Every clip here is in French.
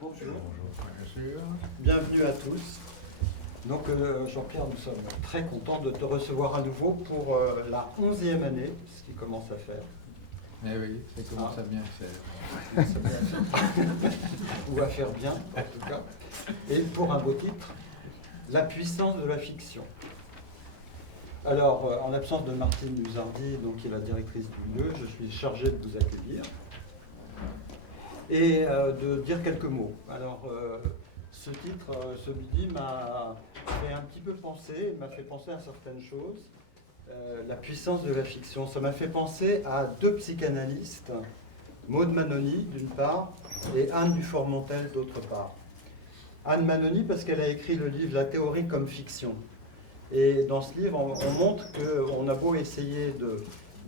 Bonjour. Bonjour. Bienvenue à tous. Donc Jean-Pierre, nous sommes très contents de te recevoir à nouveau pour la 11e année, ce qui commence à faire. Eh oui, ça commence à bien faire. Ça va faire. Ou à faire bien, en tout cas. Et pour un beau titre, La puissance de la fiction. Alors, en l'absence de Martine Luzardi, donc, qui est la directrice du lieu, je suis chargé de vous accueillir et de dire quelques mots. Alors, ce titre, celui-ci m'a fait un petit peu penser, m'a fait penser à certaines choses. La puissance de la fiction, ça m'a fait penser à deux psychanalystes, Maud Manoni d'une part et Anne Dufour-Montel d'autre part. Anne Manoni parce qu'elle a écrit le livre La théorie comme fiction. Et dans ce livre, on montre qu'on a beau essayer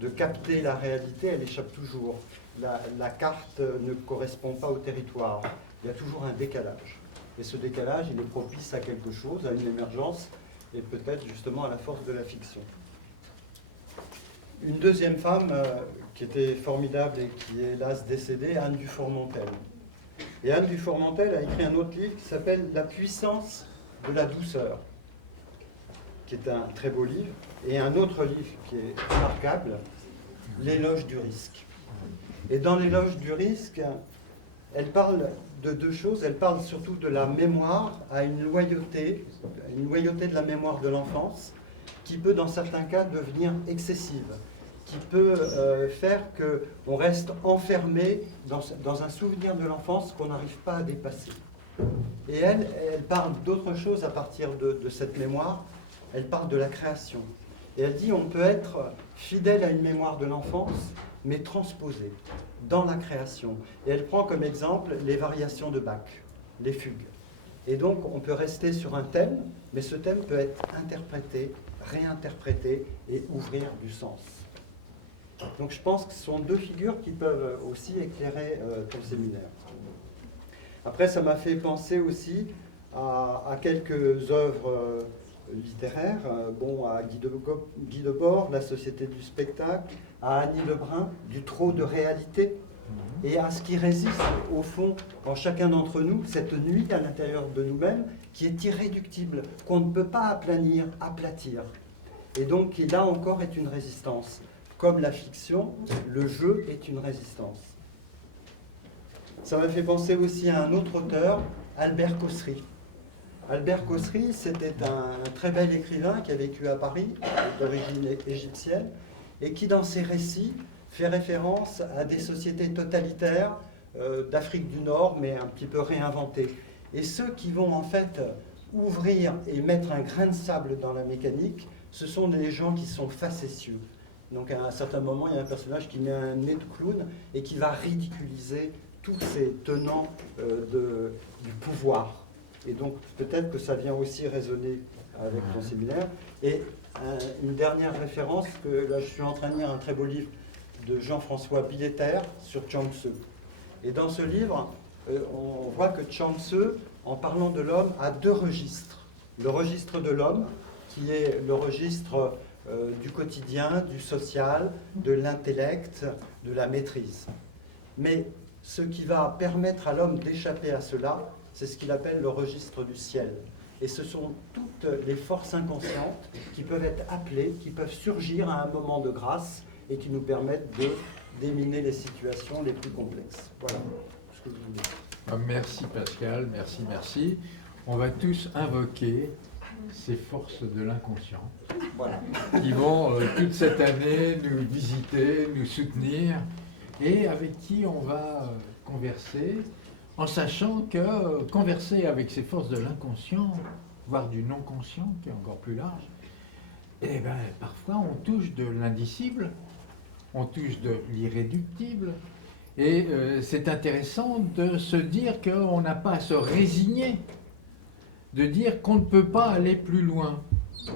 de capter la réalité, elle échappe toujours. La carte ne correspond pas au territoire. Il y a toujours un décalage. Et ce décalage, il est propice à quelque chose, à une émergence, et peut-être justement à la force de la fiction. Une deuxième femme qui était formidable et qui est hélas décédée, Anne Dufour-Montel. Et Anne Dufour-Montel a écrit un autre livre qui s'appelle La puissance de la douceur, qui est un très beau livre, et un autre livre qui est remarquable, L'éloge du risque. Et dans L'éloge du risque, elle parle de deux choses. Elle parle surtout de la mémoire à une loyauté de la mémoire de l'enfance, qui peut dans certains cas devenir excessive, qui peut faire qu'on reste enfermé dans un souvenir de l'enfance qu'on n'arrive pas à dépasser. Et elle parle d'autre chose à partir de cette mémoire. Elle parle de la création. Et elle dit on peut être fidèle à une mémoire de l'enfance, mais transposée dans la création. Et elle prend comme exemple les variations de Bach, les fugues. Et donc on peut rester sur un thème, mais ce thème peut être interprété, réinterprété et ouvrir du sens. Donc je pense que ce sont deux figures qui peuvent aussi éclairer ton séminaire. Après, ça m'a fait penser aussi à quelques œuvres littéraires, à Guy Debord, La Société du spectacle, à Annie Lebrun, Du trop de réalité, et à ce qui résiste au fond en chacun d'entre nous, cette nuit à l'intérieur de nous-mêmes qui est irréductible, qu'on ne peut pas aplanir, aplatir, et donc qui là encore est une résistance. Comme la fiction, le jeu est une résistance. Ça m'a fait penser aussi à un autre auteur, Albert Cossery. Albert Cossery, c'était un très bel écrivain qui a vécu à Paris, d'origine égyptienne, et qui, dans ses récits, fait référence à des sociétés totalitaires d'Afrique du Nord, mais un petit peu réinventées. Et ceux qui vont en fait ouvrir et mettre un grain de sable dans la mécanique, ce sont des gens qui sont facétieux. Donc à un certain moment, il y a un personnage qui met un nez de clown et qui va ridiculiser tous ces tenants du pouvoir. Et donc peut-être que ça vient aussi résonner avec ton séminaire. Et une dernière référence, que là je suis en train de lire un très beau livre de Jean-François Billetter sur Chuang Tzu. Et dans ce livre, on voit que Chuang Tzu, en parlant de l'homme, a deux registres. Le registre de l'homme, qui est le registre du quotidien, du social, de l'intellect, de la maîtrise. Mais ce qui va permettre à l'homme d'échapper à cela, c'est ce qu'il appelle le registre du ciel. Et ce sont toutes les forces inconscientes qui peuvent être appelées, qui peuvent surgir à un moment de grâce et qui nous permettent de déminer les situations les plus complexes. Voilà ce que je voulais dire. Merci Pascal, merci. On va tous invoquer ces forces de l'inconscient qui vont toute cette année nous visiter, nous soutenir et avec qui on va converser en sachant que converser avec ces forces de l'inconscient, voire du non-conscient qui est encore plus large, eh bien parfois on touche de l'indicible, on touche de l'irréductible et c'est intéressant de se dire qu'on n'a pas à se résigner, de dire qu'on ne peut pas aller plus loin.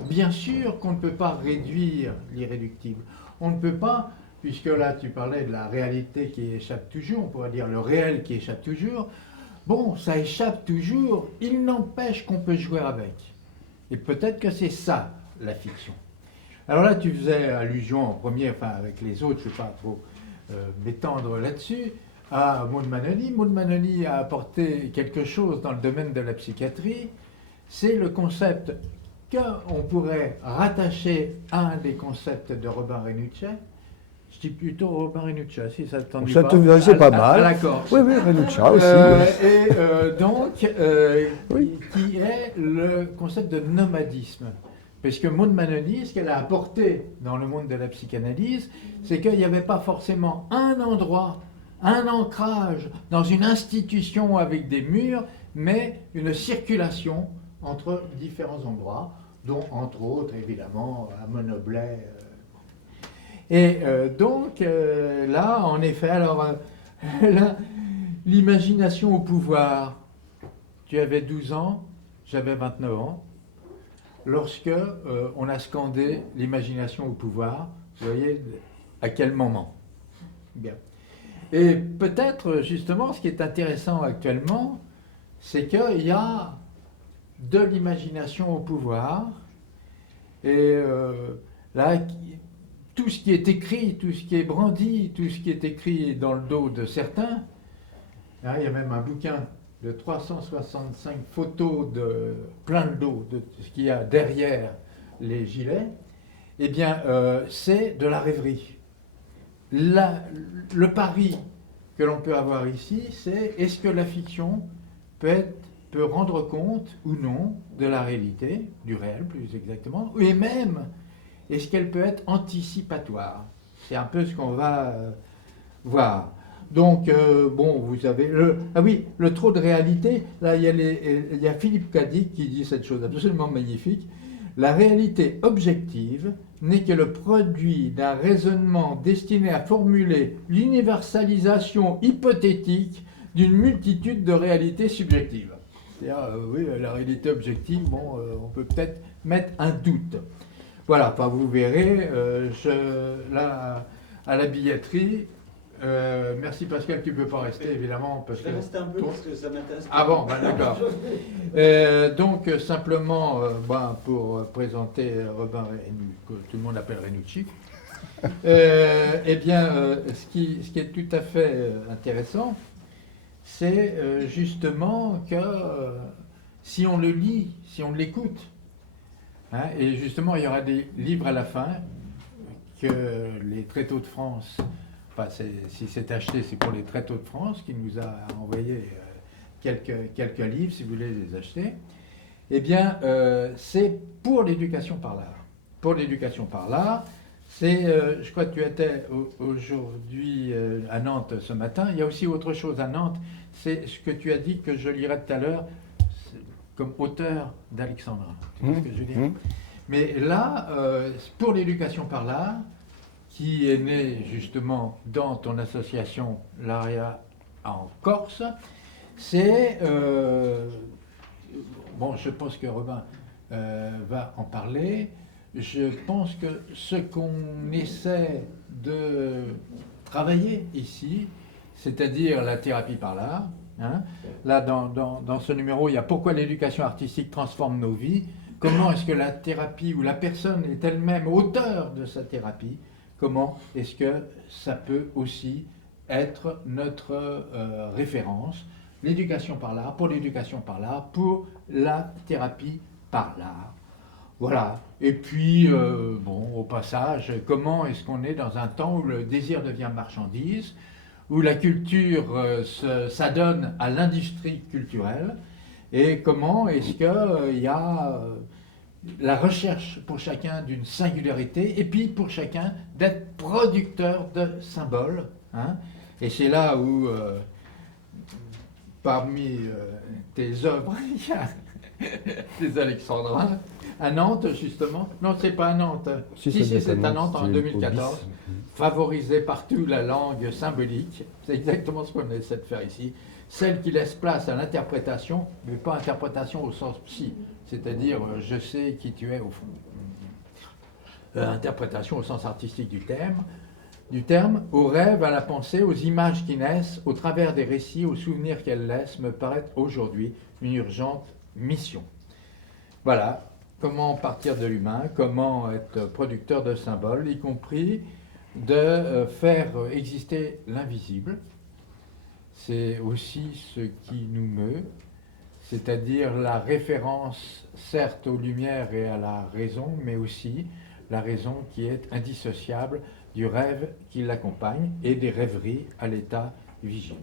Bien sûr qu'on ne peut pas réduire l'irréductible. On ne peut pas, puisque là tu parlais de la réalité qui échappe toujours, on pourrait dire le réel qui échappe toujours. Bon, ça échappe toujours, il n'empêche qu'on peut jouer avec. Et peut-être que c'est ça, la fiction. Alors là, tu faisais allusion en premier, enfin avec les autres, je ne vais pas trop m'étendre là-dessus, à Maud Manoni. Maud Manoni a apporté quelque chose dans le domaine de la psychiatrie, c'est le concept qu'on pourrait rattacher à un des concepts de Robin Renuccia. Je dis plutôt Robin Renuccia, si ça ne t'ennuie pas. C'est pas mal. À la Corse. Oui, Renuccia aussi. Oui. Qui est le concept de nomadisme. Parce que Maud Manoni, ce qu'elle a apporté dans le monde de la psychanalyse, c'est qu'il n'y avait pas forcément un endroit, un ancrage dans une institution avec des murs, mais une circulation entre différents endroits, dont entre autres, évidemment, à Monoblet. Là, en effet, alors, l'imagination au pouvoir. Tu avais 12 ans, j'avais 29 ans. Lorsque on a scandé l'imagination au pouvoir, vous voyez à quel moment. Bien. Et peut-être, justement, ce qui est intéressant actuellement, c'est qu'il y a de l'imagination au pouvoir, et là, tout ce qui est écrit, tout ce qui est brandi, tout ce qui est écrit dans le dos de certains, hein, il y a même un bouquin de 365 photos de plein de dos de ce qu'il y a derrière les gilets, eh bien, c'est de la rêverie. Le pari que l'on peut avoir ici, c'est est-ce que la fiction peut rendre compte ou non de la réalité, du réel plus exactement, et même est-ce qu'elle peut être anticipatoire. C'est un peu ce qu'on va voir. Donc, vous avez le trop de réalité. Là, il y a Philippe Cadic qui dit cette chose absolument magnifique. La réalité objective n'est que le produit d'un raisonnement destiné à formuler l'universalisation hypothétique d'une multitude de réalités subjectives. C'est-à-dire, oui, la réalité objective, on peut peut-être mettre un doute. Voilà, enfin, vous verrez, là, à la billetterie. Merci Pascal, tu ne peux pas rester évidemment. Parce je vais rester un peu parce que ça m'intéresse. Ah bon, d'accord. Donc simplement pour présenter Robin que tout le monde appelle Renucci, ce qui est tout à fait intéressant, c'est justement que si on le lit, si on l'écoute, hein, et justement il y aura des livres à la fin que les Tréteaux de France. Enfin, si c'est acheté, c'est pour les Tréteaux de France qui nous a envoyé quelques livres, si vous voulez les acheter. Eh bien, c'est pour l'éducation par l'art. Pour l'éducation par l'art, je crois que tu étais aujourd'hui à Nantes ce matin. Il y a aussi autre chose à Nantes, c'est ce que tu as dit que je lirai tout à l'heure comme auteur d'Alexandrin. Tu vois ce que je veux dire ? Mais là, pour l'éducation par l'art, qui est né justement dans ton association l'ARIA en Corse, c'est... je pense que Robin va en parler. Je pense que ce qu'on essaie de travailler ici, c'est-à-dire la thérapie par l'art, hein, là dans ce numéro, il y a pourquoi l'éducation artistique transforme nos vies, comment est-ce que la thérapie ou la personne est elle-même auteur de sa thérapie, comment est-ce que ça peut aussi être notre référence, l'éducation par l'art, pour l'éducation par l'art, pour la thérapie par l'art. Voilà. Et puis, au passage, comment est-ce qu'on est dans un temps où le désir devient marchandise, où la culture s'adonne à l'industrie culturelle, et comment est-ce qu'il y a... la recherche pour chacun d'une singularité, et puis pour chacun d'être producteur de symboles. Hein. Et c'est là où, parmi tes œuvres, il y a des alexandrins. À Nantes, justement. Non, c'est pas à Nantes. Si, c'est à Nantes en 2014. Favoriser partout la langue symbolique. C'est exactement ce qu'on essaie de faire ici. Celle qui laisse place à l'interprétation, mais pas interprétation au sens psy. C'est-à-dire, je sais qui tu es au fond. Interprétation au sens artistique du terme, au rêve, à la pensée, aux images qui naissent, au travers des récits, aux souvenirs qu'elles laissent, me paraît aujourd'hui une urgente mission. Voilà, comment partir de l'humain, comment être producteur de symboles, y compris de faire exister l'invisible, c'est aussi ce qui nous meut, c'est-à-dire la référence certes aux lumières et à la raison, mais aussi la raison qui est indissociable du rêve qui l'accompagne et des rêveries à l'état vigile.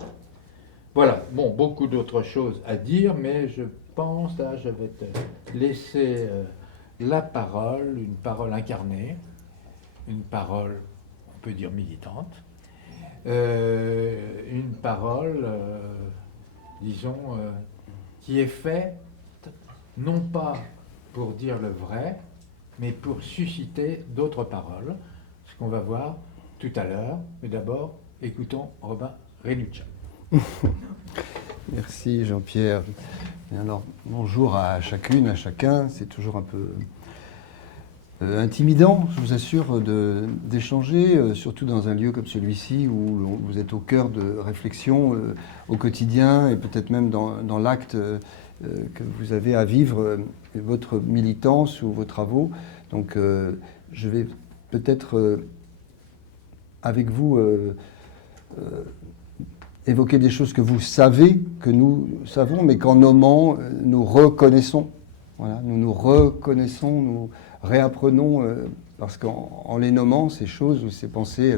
Voilà, bon, beaucoup d'autres choses à dire, mais je pense, là, je vais te laisser la parole, une parole incarnée, une parole, on peut dire militante, une parole, disons, qui est faite non pas pour dire le vrai, mais pour susciter d'autres paroles, ce qu'on va voir tout à l'heure. Mais d'abord, écoutons Robin Renuccia. Merci Jean-Pierre. Alors, bonjour à chacune, à chacun. C'est toujours un peu intimidant, je vous assure, d'échanger, surtout dans un lieu comme celui-ci où vous êtes au cœur de réflexions au quotidien et peut-être même dans l'acte que vous avez à vivre, votre militance ou vos travaux. Donc, je vais peut-être avec vous évoquer des choses que vous savez, que nous savons, mais qu'en nommant, nous reconnaissons. Voilà, nous nous reconnaissons, nous réapprenons, parce qu'en les nommant, ces choses ou ces pensées,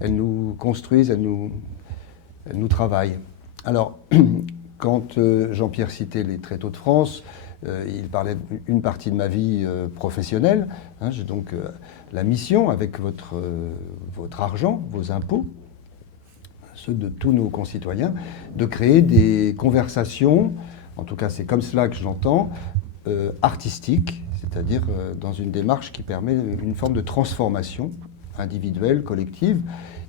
elles nous construisent, elles nous travaillent. Alors, quand Jean-Pierre citait les Tréteaux de France, il parlait d'une partie de ma vie professionnelle. Hein, j'ai donc la mission, avec votre argent, vos impôts, ceux de tous nos concitoyens, de créer des conversations, en tout cas c'est comme cela que je l'entends, artistiques, c'est-à-dire dans une démarche qui permet une forme de transformation individuelle, collective,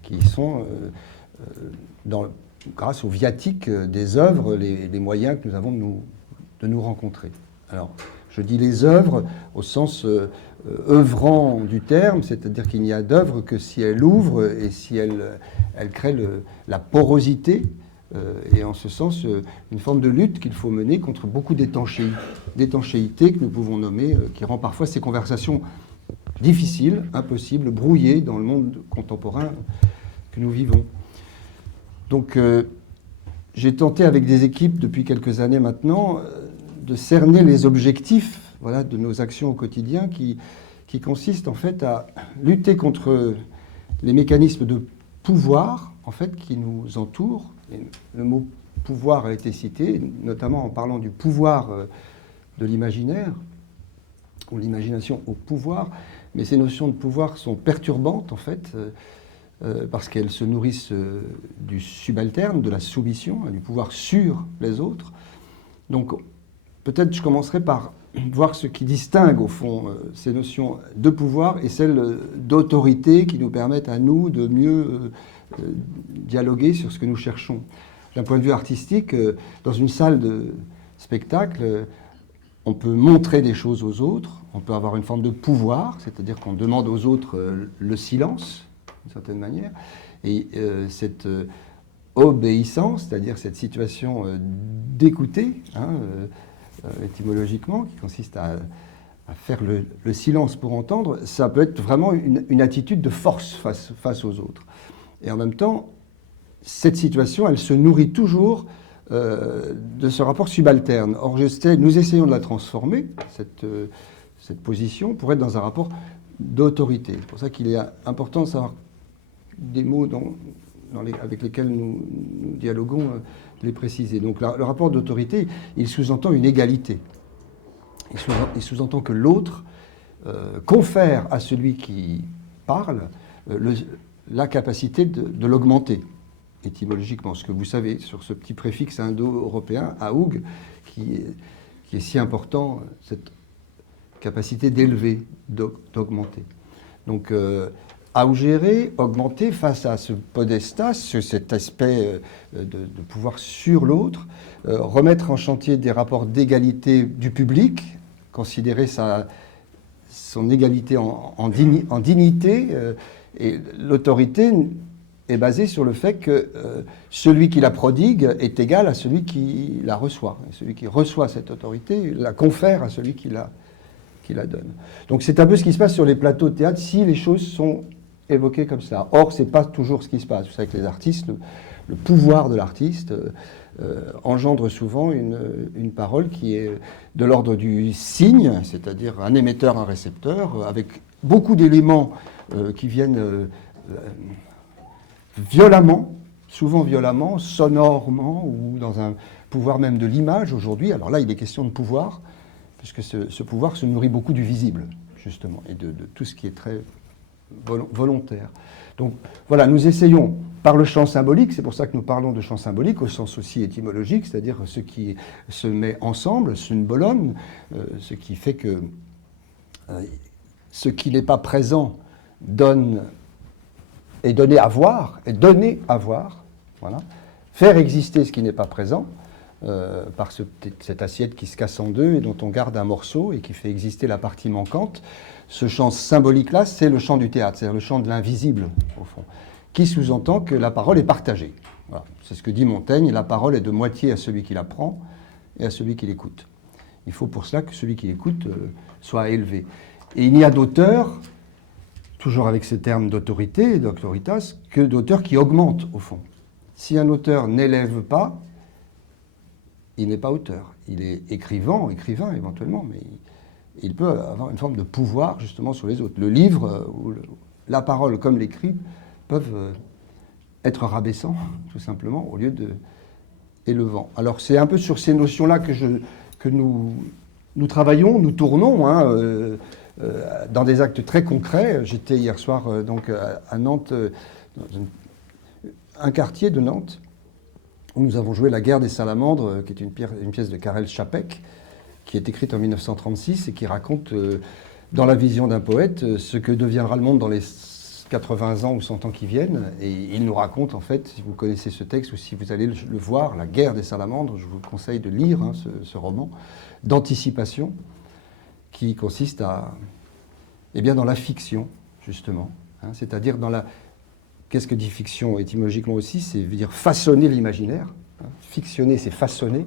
qui sont, grâce au viatique des œuvres, les moyens que nous avons de nous rencontrer. Alors, je dis les œuvres au sens œuvrant du terme, c'est-à-dire qu'il n'y a d'œuvre que si elle ouvre et si elle crée la porosité, et en ce sens, une forme de lutte qu'il faut mener contre beaucoup d'étanchéité que nous pouvons nommer, qui rend parfois ces conversations difficiles, impossibles, brouillées dans le monde contemporain que nous vivons. Donc, j'ai tenté avec des équipes depuis quelques années maintenant de cerner les objectifs, voilà, de nos actions au quotidien qui consistent en fait à lutter contre les mécanismes de pouvoir en fait, qui nous entourent. Et le mot pouvoir a été cité, notamment en parlant du pouvoir de l'imaginaire, ou l'imagination au pouvoir. Mais ces notions de pouvoir sont perturbantes en fait, parce qu'elles se nourrissent du subalterne, de la soumission, du pouvoir sur les autres. Donc peut-être je commencerai par voir ce qui distingue au fond ces notions de pouvoir et celles d'autorité qui nous permettent à nous de mieux dialoguer sur ce que nous cherchons. D'un point de vue artistique, dans une salle de spectacle, on peut montrer des choses aux autres, on peut avoir une forme de pouvoir, c'est-à-dire qu'on demande aux autres le silence, d'une certaine manière, et cette obéissance, c'est-à-dire cette situation d'écouter, étymologiquement, qui consiste à faire le silence pour entendre, ça peut être vraiment une attitude de force face aux autres. Et en même temps, cette situation, elle se nourrit toujours de ce rapport subalterne. Or, nous essayons de la transformer, cette position, pour être dans un rapport d'autorité. C'est pour ça qu'il est important de savoir des mots avec lesquels nous dialoguons, les préciser. Donc le rapport d'autorité, il sous-entend une égalité. Il sous-entend que l'autre confère à celui qui parle la capacité de l'augmenter, étymologiquement. Ce que vous savez sur ce petit préfixe indo-européen, aug, qui est si important, cette capacité d'élever, d'augmenter. Donc, augérer, augmenter face à ce podestat, cet aspect de pouvoir sur l'autre, remettre en chantier des rapports d'égalité du public, considérer son égalité en dignité, et l'autorité est basée sur le fait que celui qui la prodigue est égal à celui qui la reçoit. Et celui qui reçoit cette autorité la confère à celui qui la donne. Donc c'est un peu ce qui se passe sur les plateaux de théâtre si les choses sont évoquées comme ça. Or, ce n'est pas toujours ce qui se passe. Vous savez que les artistes le pouvoir de l'artiste engendre souvent une parole qui est de l'ordre du signe, c'est-à-dire un émetteur, un récepteur, avec beaucoup d'éléments qui viennent violemment, souvent violemment, sonorement, ou dans un pouvoir même de l'image aujourd'hui. Alors là, il est question de pouvoir, puisque ce pouvoir se nourrit beaucoup du visible, justement, et de tout ce qui est très volontaire. Donc voilà, nous essayons, par le champ symbolique, c'est pour ça que nous parlons de champ symbolique, au sens aussi étymologique, c'est-à-dire ce qui se met ensemble, symbolon, ce qui fait que ce qui n'est pas présent est donné à voir, voilà. Faire exister ce qui n'est pas présent, par cette assiette qui se casse en deux et dont on garde un morceau et qui fait exister la partie manquante. Ce champ symbolique-là, c'est le champ du théâtre, c'est-à-dire le champ de l'invisible, au fond, qui sous-entend que la parole est partagée. Voilà. C'est ce que dit Montaigne, la parole est de moitié à celui qui la prend et à celui qui l'écoute. Il faut pour cela que celui qui l'écoute soit élevé. Et il n'y a d'auteur, toujours avec ces termes d'autorité et d'autoritas, que d'auteur qui augmente, au fond. Si un auteur n'élève pas, il n'est pas auteur. Il est écrivain éventuellement, mais il peut avoir une forme de pouvoir justement sur les autres. Le livre ou la parole comme l'écrit peuvent être rabaissants, tout simplement, au lieu de élevant. Alors c'est un peu sur ces notions-là que nous travaillons, nous tournons, dans des actes très concrets. J'étais hier soir donc à Nantes, dans un quartier de Nantes, où nous avons joué La guerre des salamandres, qui est une pièce de Karel Čapek, qui est écrite en 1936 et qui raconte, dans la vision d'un poète, ce que deviendra le monde dans les 80 ans ou 100 ans qui viennent. Et il nous raconte, en fait, si vous connaissez ce texte ou si vous allez le voir, La guerre des salamandres, je vous conseille de lire ce roman d'anticipation qui consiste dans la fiction, justement. C'est-à-dire dans la... Qu'est-ce que dit fiction étymologiquement aussi? C'est veut dire façonner l'imaginaire. Fictionner, c'est façonner.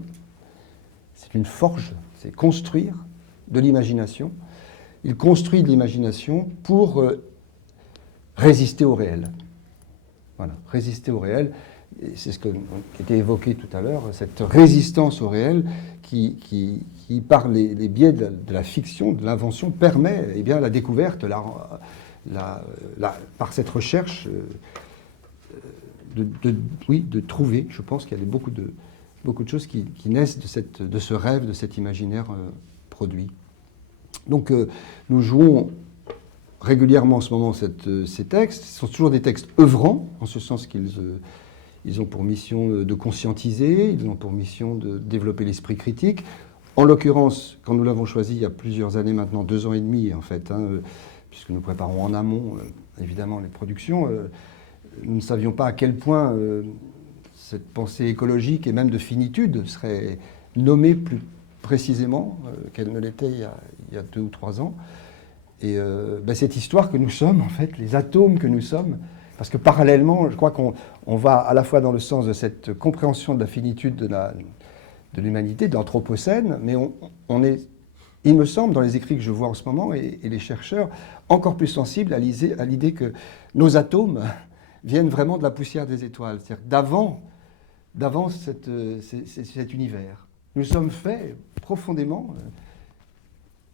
C'est une forge, c'est construire de l'imagination. Il construit de l'imagination pour résister au réel. Voilà, résister au réel. Et c'est ce qui était évoqué tout à l'heure, cette résistance au réel qui par les biais de la fiction, de l'invention, permet la découverte, par cette recherche, de trouver. Je pense qu'il y a beaucoup de choses qui naissent de ce rêve, de cet imaginaire produit. Donc nous jouons régulièrement en ce moment ces textes. Ce sont toujours des textes œuvrants, en ce sens qu'ils ont pour mission de conscientiser, ils ont pour mission de développer l'esprit critique. En l'occurrence, quand nous l'avons choisi il y a plusieurs années maintenant, 2 ans et demi en fait, puisque nous préparons en amont évidemment les productions, nous ne savions pas à quel point cette pensée écologique et même de finitude serait nommée plus précisément qu'elle ne l'était il y a 2 ou 3 ans. Et cette histoire que nous sommes, en fait, les atomes que nous sommes, parce que parallèlement, je crois qu'on va à la fois dans le sens de cette compréhension de la finitude de l'humanité, de l'anthropocène, mais on est, il me semble, dans les écrits que je vois en ce moment, et les chercheurs, encore plus sensibles à l'idée que nos atomes viennent vraiment de la poussière des étoiles, c'est-à-dire d'avant cet univers. Nous sommes faits profondément,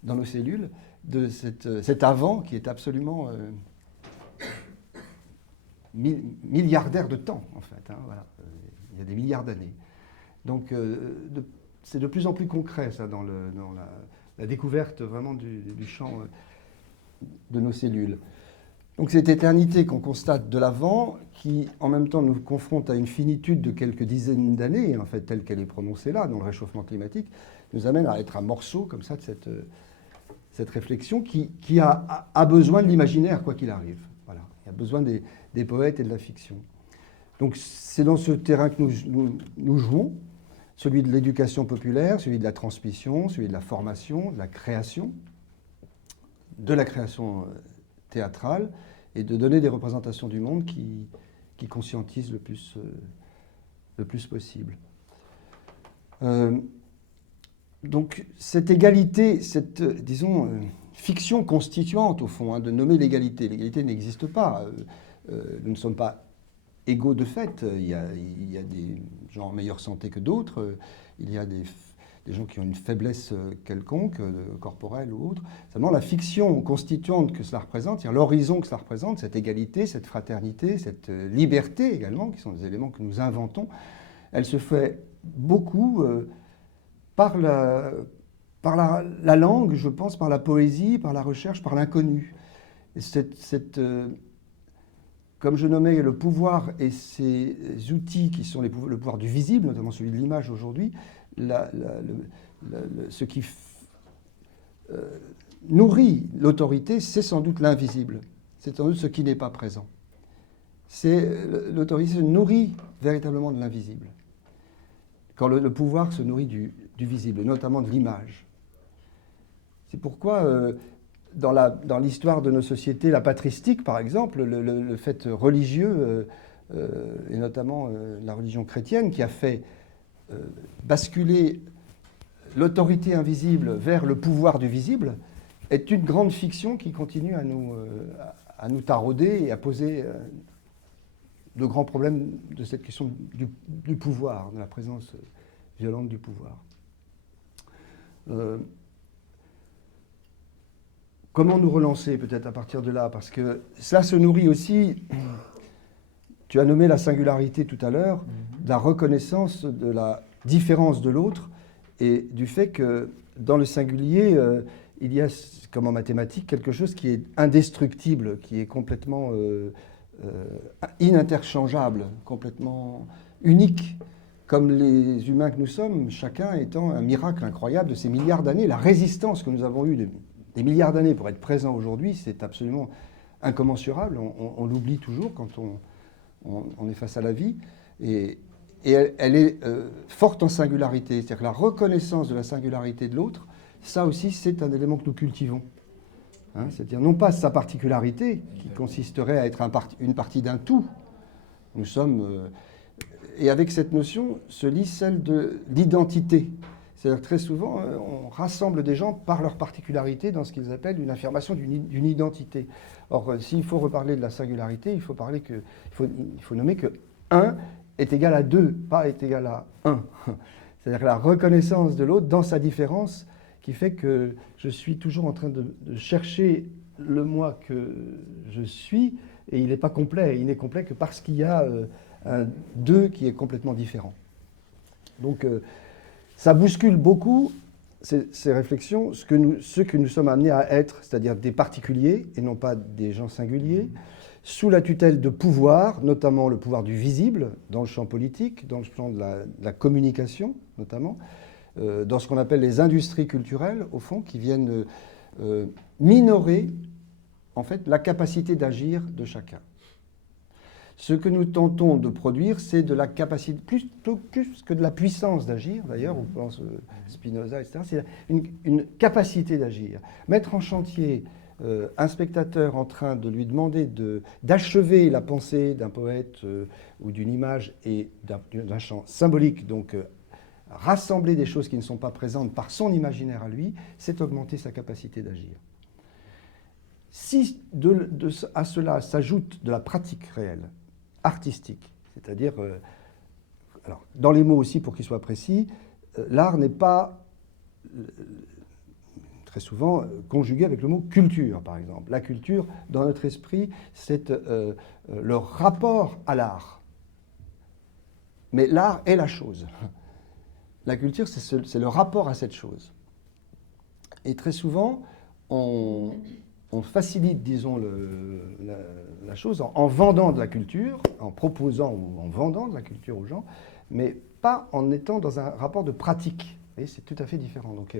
dans nos cellules, de cet avant qui est absolument milliardaire de temps, en fait. Voilà. Il y a des milliards d'années. Donc, c'est de plus en plus concret, ça, dans la découverte vraiment du champ de nos cellules. Donc, cette éternité qu'on constate de l'avant, qui, en même temps, nous confronte à une finitude de quelques dizaines d'années, en fait, telle qu'elle est prononcée là, dans le réchauffement climatique, nous amène à être un morceau, comme ça, de cette réflexion qui a besoin de l'imaginaire, quoi qu'il arrive. Voilà. Il y a besoin des poètes et de la fiction. Donc c'est dans ce terrain que nous jouons, celui de l'éducation populaire, celui de la transmission, celui de la formation, de la création théâtrale, et de donner des représentations du monde qui conscientisent le plus possible. Donc cette égalité, cette, fiction constituante au fond, de nommer l'égalité. L'égalité n'existe pas. Nous ne sommes pas égaux de fait. Il y a des gens en meilleure santé que d'autres. Il y a des gens qui ont une faiblesse quelconque, corporelle ou autre. Seulement, la fiction constituante que cela représente, c'est-à-dire l'horizon que cela représente, cette égalité, cette fraternité, cette liberté également, qui sont des éléments que nous inventons, elle se fait beaucoup par la langue, je pense, par la poésie, par la recherche, par l'inconnu. Comme je nommais le pouvoir et ces outils qui sont le pouvoir du visible, notamment celui de l'image aujourd'hui, ce qui nourrit l'autorité, c'est sans doute l'invisible. C'est sans doute ce qui n'est pas présent. L'autorité se nourrit véritablement de l'invisible. Quand le pouvoir se nourrit du visible, notamment de l'image. C'est pourquoi, dans l'histoire de nos sociétés, la patristique, par exemple, le fait religieux, et notamment la religion chrétienne, qui a fait basculer l'autorité invisible vers le pouvoir du visible, est une grande fiction qui continue à nous tarauder et à poser de grands problèmes de cette question du pouvoir, de la présence violente du pouvoir. Comment nous relancer peut-être à partir de là? Parce que cela se nourrit aussi, tu as nommé la singularité tout à l'heure, de la reconnaissance de la différence de l'autre et du fait que dans le singulier, il y a, comme en mathématiques, quelque chose qui est indestructible, qui est complètement ininterchangeable, complètement unique, comme les humains que nous sommes, chacun étant un miracle incroyable de ces milliards d'années. La résistance que nous avons eue des milliards d'années pour être présents aujourd'hui, c'est absolument incommensurable. On l'oublie toujours quand on est face à la vie. Et elle est forte en singularité. C'est-à-dire que la reconnaissance de la singularité de l'autre, ça aussi, c'est un élément que nous cultivons. Hein, c'est-à-dire non pas sa particularité, qui consisterait à être une partie d'un tout. Nous sommes... et avec cette notion se lie celle de l'identité. C'est-à-dire très souvent, on rassemble des gens par leur particularité dans ce qu'ils appellent une affirmation d'une identité. Or, s'il faut reparler de la singularité, il faut nommer que 1 est égal à 2, pas est égal à 1. C'est-à-dire la reconnaissance de l'autre dans sa différence qui fait que je suis toujours en train de chercher le moi que je suis et il n'est pas complet. Il n'est complet que parce qu'il y a un 2 qui est complètement différent. Donc, ça bouscule beaucoup, ces réflexions, ce que nous sommes amenés à être, c'est-à-dire des particuliers et non pas des gens singuliers, sous la tutelle de pouvoirs, notamment le pouvoir du visible, dans le champ politique, dans le champ de la communication, notamment, dans ce qu'on appelle les industries culturelles, au fond, qui viennent minorer, en fait, la capacité d'agir de chacun. Ce que nous tentons de produire, c'est de la capacité, plus que de la puissance d'agir, d'ailleurs, on pense Spinoza, etc., c'est une capacité d'agir. Mettre en chantier un spectateur en train de lui demander d'achever la pensée d'un poète ou d'une image et d'un champ symbolique, donc rassembler des choses qui ne sont pas présentes par son imaginaire à lui, c'est augmenter sa capacité d'agir. Si à cela s'ajoute de la pratique réelle, artistique, c'est-à-dire, alors, dans les mots aussi pour qu'ils soient précis, l'art n'est pas très souvent conjugué avec le mot culture, par exemple. La culture, dans notre esprit, c'est le rapport à l'art. Mais l'art est la chose. La culture, c'est le rapport à cette chose. Et très souvent, on facilite, disons, la chose en vendant de la culture, en proposant ou en vendant de la culture aux gens, mais pas en étant dans un rapport de pratique. Et c'est tout à fait différent. Donc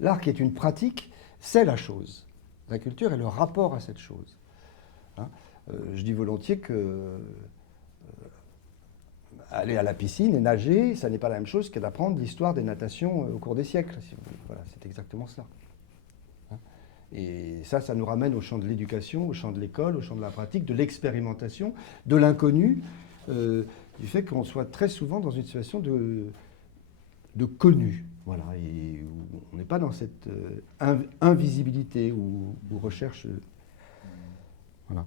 l'art qui est une pratique, c'est la chose. La culture est le rapport à cette chose. Hein, je dis volontiers que aller à la piscine et nager, ça n'est pas la même chose que d'apprendre l'histoire des natations au cours des siècles. Voilà, c'est exactement cela. Et ça nous ramène au champ de l'éducation, au champ de l'école, au champ de la pratique, de l'expérimentation, de l'inconnu, du fait qu'on soit très souvent dans une situation de connu. Voilà, et on n'est pas dans cette invisibilité ou recherche. Voilà.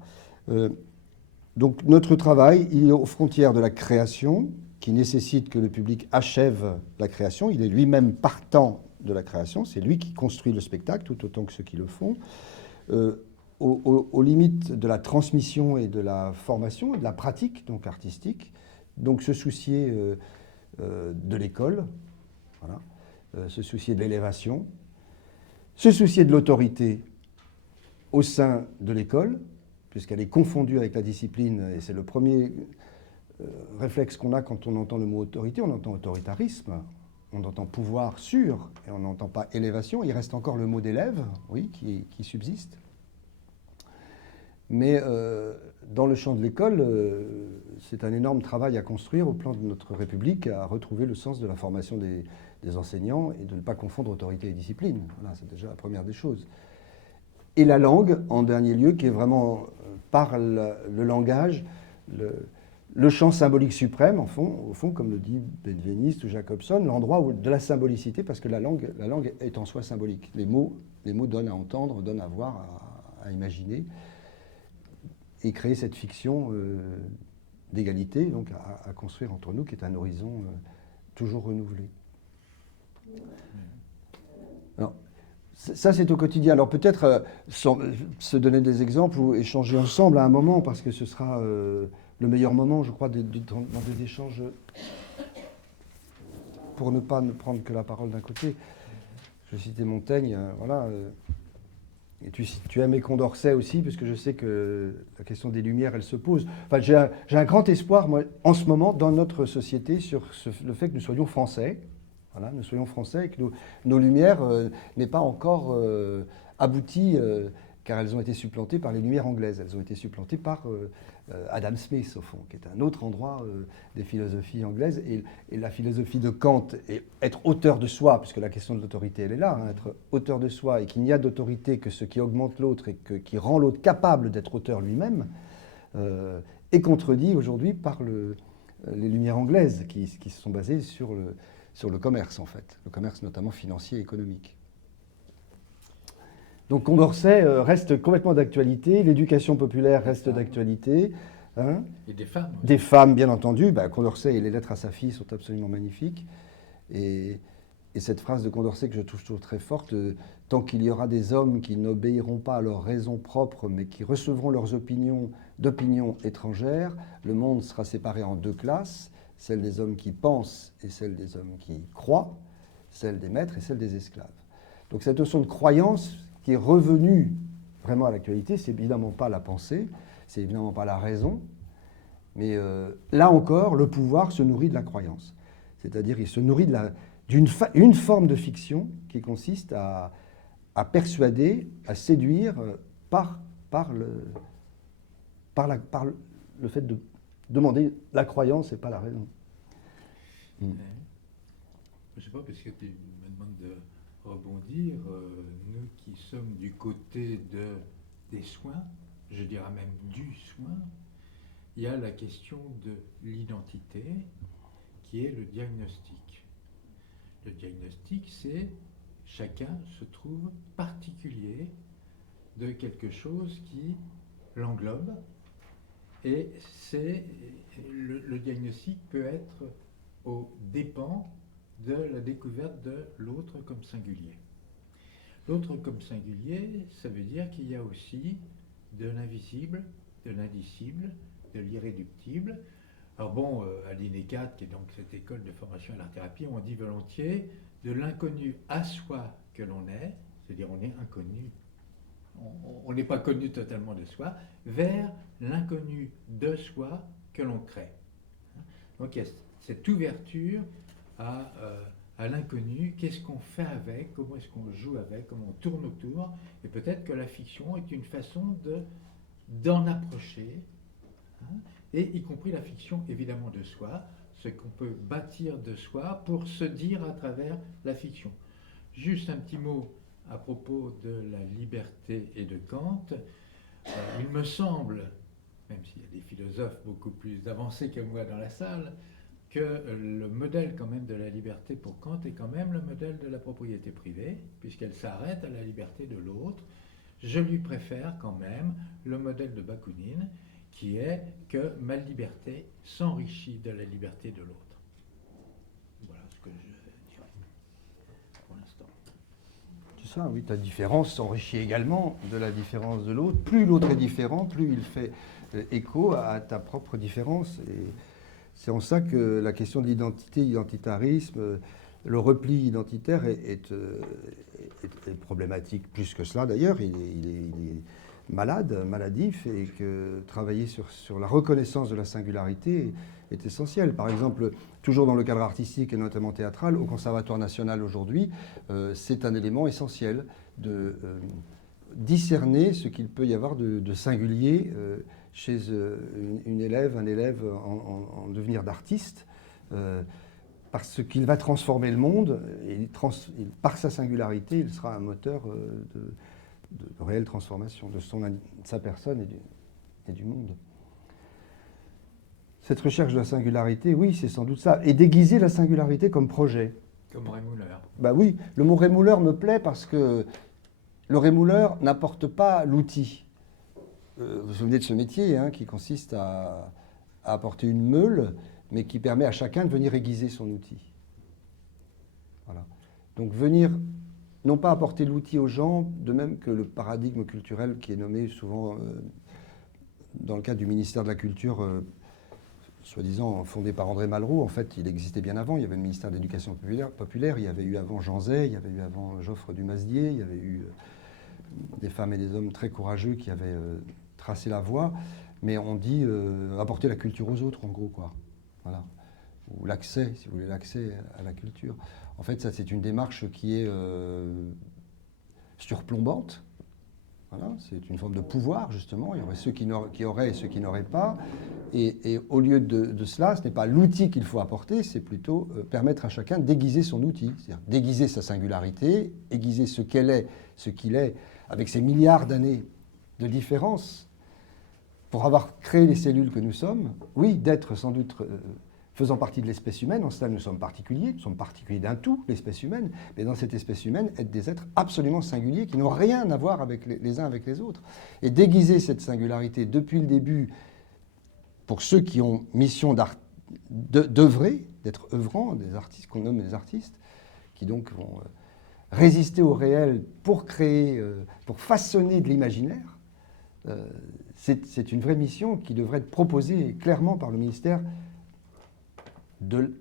Donc notre travail, il est aux frontières de la création, qui nécessite que le public achève la création. Il est lui-même partant de la création, c'est lui qui construit le spectacle, tout autant que ceux qui le font. Aux limites de la transmission et de la formation, et de la pratique donc artistique. Donc se soucier de l'école, voilà, se soucier de l'élévation, se soucier de l'autorité au sein de l'école, puisqu'elle est confondue avec la discipline, et c'est le premier réflexe qu'on a quand on entend le mot autorité. On entend autoritarisme, on entend pouvoir sûr, et on n'entend pas élévation. Il reste encore le mot d'élève, oui, qui subsiste. Mais dans le champ de l'école, c'est un énorme travail à construire au plan de notre République, à retrouver le sens de la formation des enseignants et de ne pas confondre autorité et discipline. Voilà, c'est déjà la première des choses. Et la langue, en dernier lieu, qui est vraiment, par le langage, le champ symbolique suprême, au fond, comme le dit Benveniste ou Jacobson, l'endroit de la symbolicité, parce que la langue est en soi symbolique. Les mots donnent à entendre, donnent à voir, à imaginer, et créer cette fiction d'égalité, donc à construire entre nous, qui est un horizon toujours renouvelé. Alors, ça, c'est au quotidien. Alors peut-être se donner des exemples ou échanger ensemble à un moment, parce que ce sera le meilleur moment, je crois, dans des échanges, pour ne pas ne prendre que la parole d'un côté. Je citais Montaigne, voilà. Et tu aimais Condorcet aussi, parce que je sais que la question des Lumières, elle se pose. Enfin, j'ai un grand espoir, moi, en ce moment, dans notre société, sur le fait que nous soyons français. Voilà, nous soyons français et que nos Lumières n'aient pas encore abouti, car elles ont été supplantées par les Lumières anglaises. Elles ont été supplantées par Adam Smith, au fond, qui est un autre endroit des philosophies anglaises. Et la philosophie de Kant, et être auteur de soi, puisque la question de l'autorité, elle est là, hein, être auteur de soi, et qu'il n'y a d'autorité que ce qui augmente l'autre et qui rend l'autre capable d'être auteur lui-même, est contredit aujourd'hui par les Lumières anglaises, qui se sont basées sur le commerce, en fait, le commerce notamment financier et économique. Donc Condorcet reste complètement d'actualité, l'éducation populaire reste d'actualité. Hein. Et des femmes. Des femmes, bien entendu. Condorcet et les lettres à sa fille sont absolument magnifiques. Et cette phrase de Condorcet que je trouve toujours très forte, tant qu'il y aura des hommes qui n'obéiront pas à leurs raisons propres, mais qui recevront leurs opinions d'opinions étrangères, le monde sera séparé en deux classes, celle des hommes qui pensent et celle des hommes qui croient, celle des maîtres et celle des esclaves. Donc cette notion de croyance qui est revenue vraiment à l'actualité, c'est évidemment pas la pensée, c'est évidemment pas la raison, mais là encore, le pouvoir se nourrit de la croyance. C'est-à-dire il se nourrit d'une forme de fiction qui consiste à persuader, à séduire par le fait de demander la croyance et pas la raison. Je ne sais pas, parce que tu me demandes de rebondir, nous qui sommes du côté des soins, je dirais même du soin, il y a la question de l'identité qui est le diagnostic. Le diagnostic, c'est chacun se trouve particulier de quelque chose qui l'englobe, et le diagnostic peut être aux dépens de la découverte de l'autre comme singulier. L'autre comme singulier, ça veut dire qu'il y a aussi de l'invisible, de l'indicible, de l'irréductible. Alors bon, à l'INECAT, qui est donc cette école de formation à l'art-thérapie, on dit volontiers de l'inconnu à soi que l'on est, c'est-à-dire on est inconnu, on n'est pas connu totalement de soi, vers l'inconnu de soi que l'on crée. Donc il y a cette ouverture à l'inconnu, qu'est-ce qu'on fait avec, comment est-ce qu'on joue avec, comment on tourne autour, et peut-être que la fiction est une façon d'en approcher, hein, et y compris la fiction évidemment de soi, ce qu'on peut bâtir de soi pour se dire à travers la fiction. Juste un petit mot à propos de la liberté et de Kant. Il me semble, même s'il y a des philosophes beaucoup plus avancés que moi dans la salle, que le modèle quand même de la liberté pour Kant est quand même le modèle de la propriété privée, puisqu'elle s'arrête à la liberté de l'autre. Je lui préfère quand même le modèle de Bakounine, qui est que ma liberté s'enrichit de la liberté de l'autre. Voilà ce que je dirais pour l'instant. C'est ça, oui, ta différence s'enrichit également de la différence de l'autre. Plus l'autre est différent, plus il fait écho à ta propre différence. Et c'est en ça que la question de l'identité, l'identitarisme, le repli identitaire est problématique. Plus que cela, d'ailleurs, il est maladif, et que travailler sur la reconnaissance de la singularité est essentiel. Par exemple, toujours dans le cadre artistique et notamment théâtral, au Conservatoire national aujourd'hui, c'est un élément essentiel de discerner ce qu'il peut y avoir de singulier chez un élève en devenir d'artiste, parce qu'il va transformer le monde, et par sa singularité, il sera un moteur de réelle transformation de sa personne et du monde. Cette recherche de la singularité, oui, c'est sans doute ça. Et déguiser la singularité comme projet. Comme rémouleur. Bah oui, le mot rémouleur me plaît parce que le rémouleur n'apporte pas l'outil. Vous vous souvenez de ce métier qui consiste à apporter une meule, mais qui permet à chacun de venir aiguiser son outil. Voilà. Donc venir, non pas apporter l'outil aux gens, de même que le paradigme culturel qui est nommé souvent dans le cadre du ministère de la Culture, soi-disant fondé par André Malraux. En fait, il existait bien avant. Il y avait le ministère de l'Éducation populaire, il y avait eu avant Jean Zay, il y avait eu avant Joffre du Masdier, il y avait eu des femmes et des hommes très courageux qui avaient tracé la voie. Mais on dit apporter la culture aux autres, en gros, quoi. Voilà. Ou l'accès, si vous voulez, l'accès à la culture. En fait, ça, c'est une démarche qui est surplombante. Voilà, c'est une forme de pouvoir, justement. Il y aurait ceux qui auraient et ceux qui n'auraient pas. Et au lieu de cela, ce n'est pas l'outil qu'il faut apporter, c'est plutôt permettre à chacun d'aiguiser son outil. C'est-à-dire déguiser sa singularité, aiguiser ce qu'elle est, ce qu'il est, avec ces milliards d'années de différence. Pour avoir créé les cellules que nous sommes, oui, d'être sans doute faisant partie de l'espèce humaine, en cela nous sommes particuliers d'un tout, l'espèce humaine, mais dans cette espèce humaine, être des êtres absolument singuliers qui n'ont rien à voir avec les uns avec les autres. Et déguiser cette singularité depuis le début, pour ceux qui ont mission d'œuvrer, d'être œuvrants, des artistes qu'on nomme des artistes, qui donc vont résister au réel pour créer, pour façonner de l'imaginaire, c'est une vraie mission qui devrait être proposée clairement par le ministère de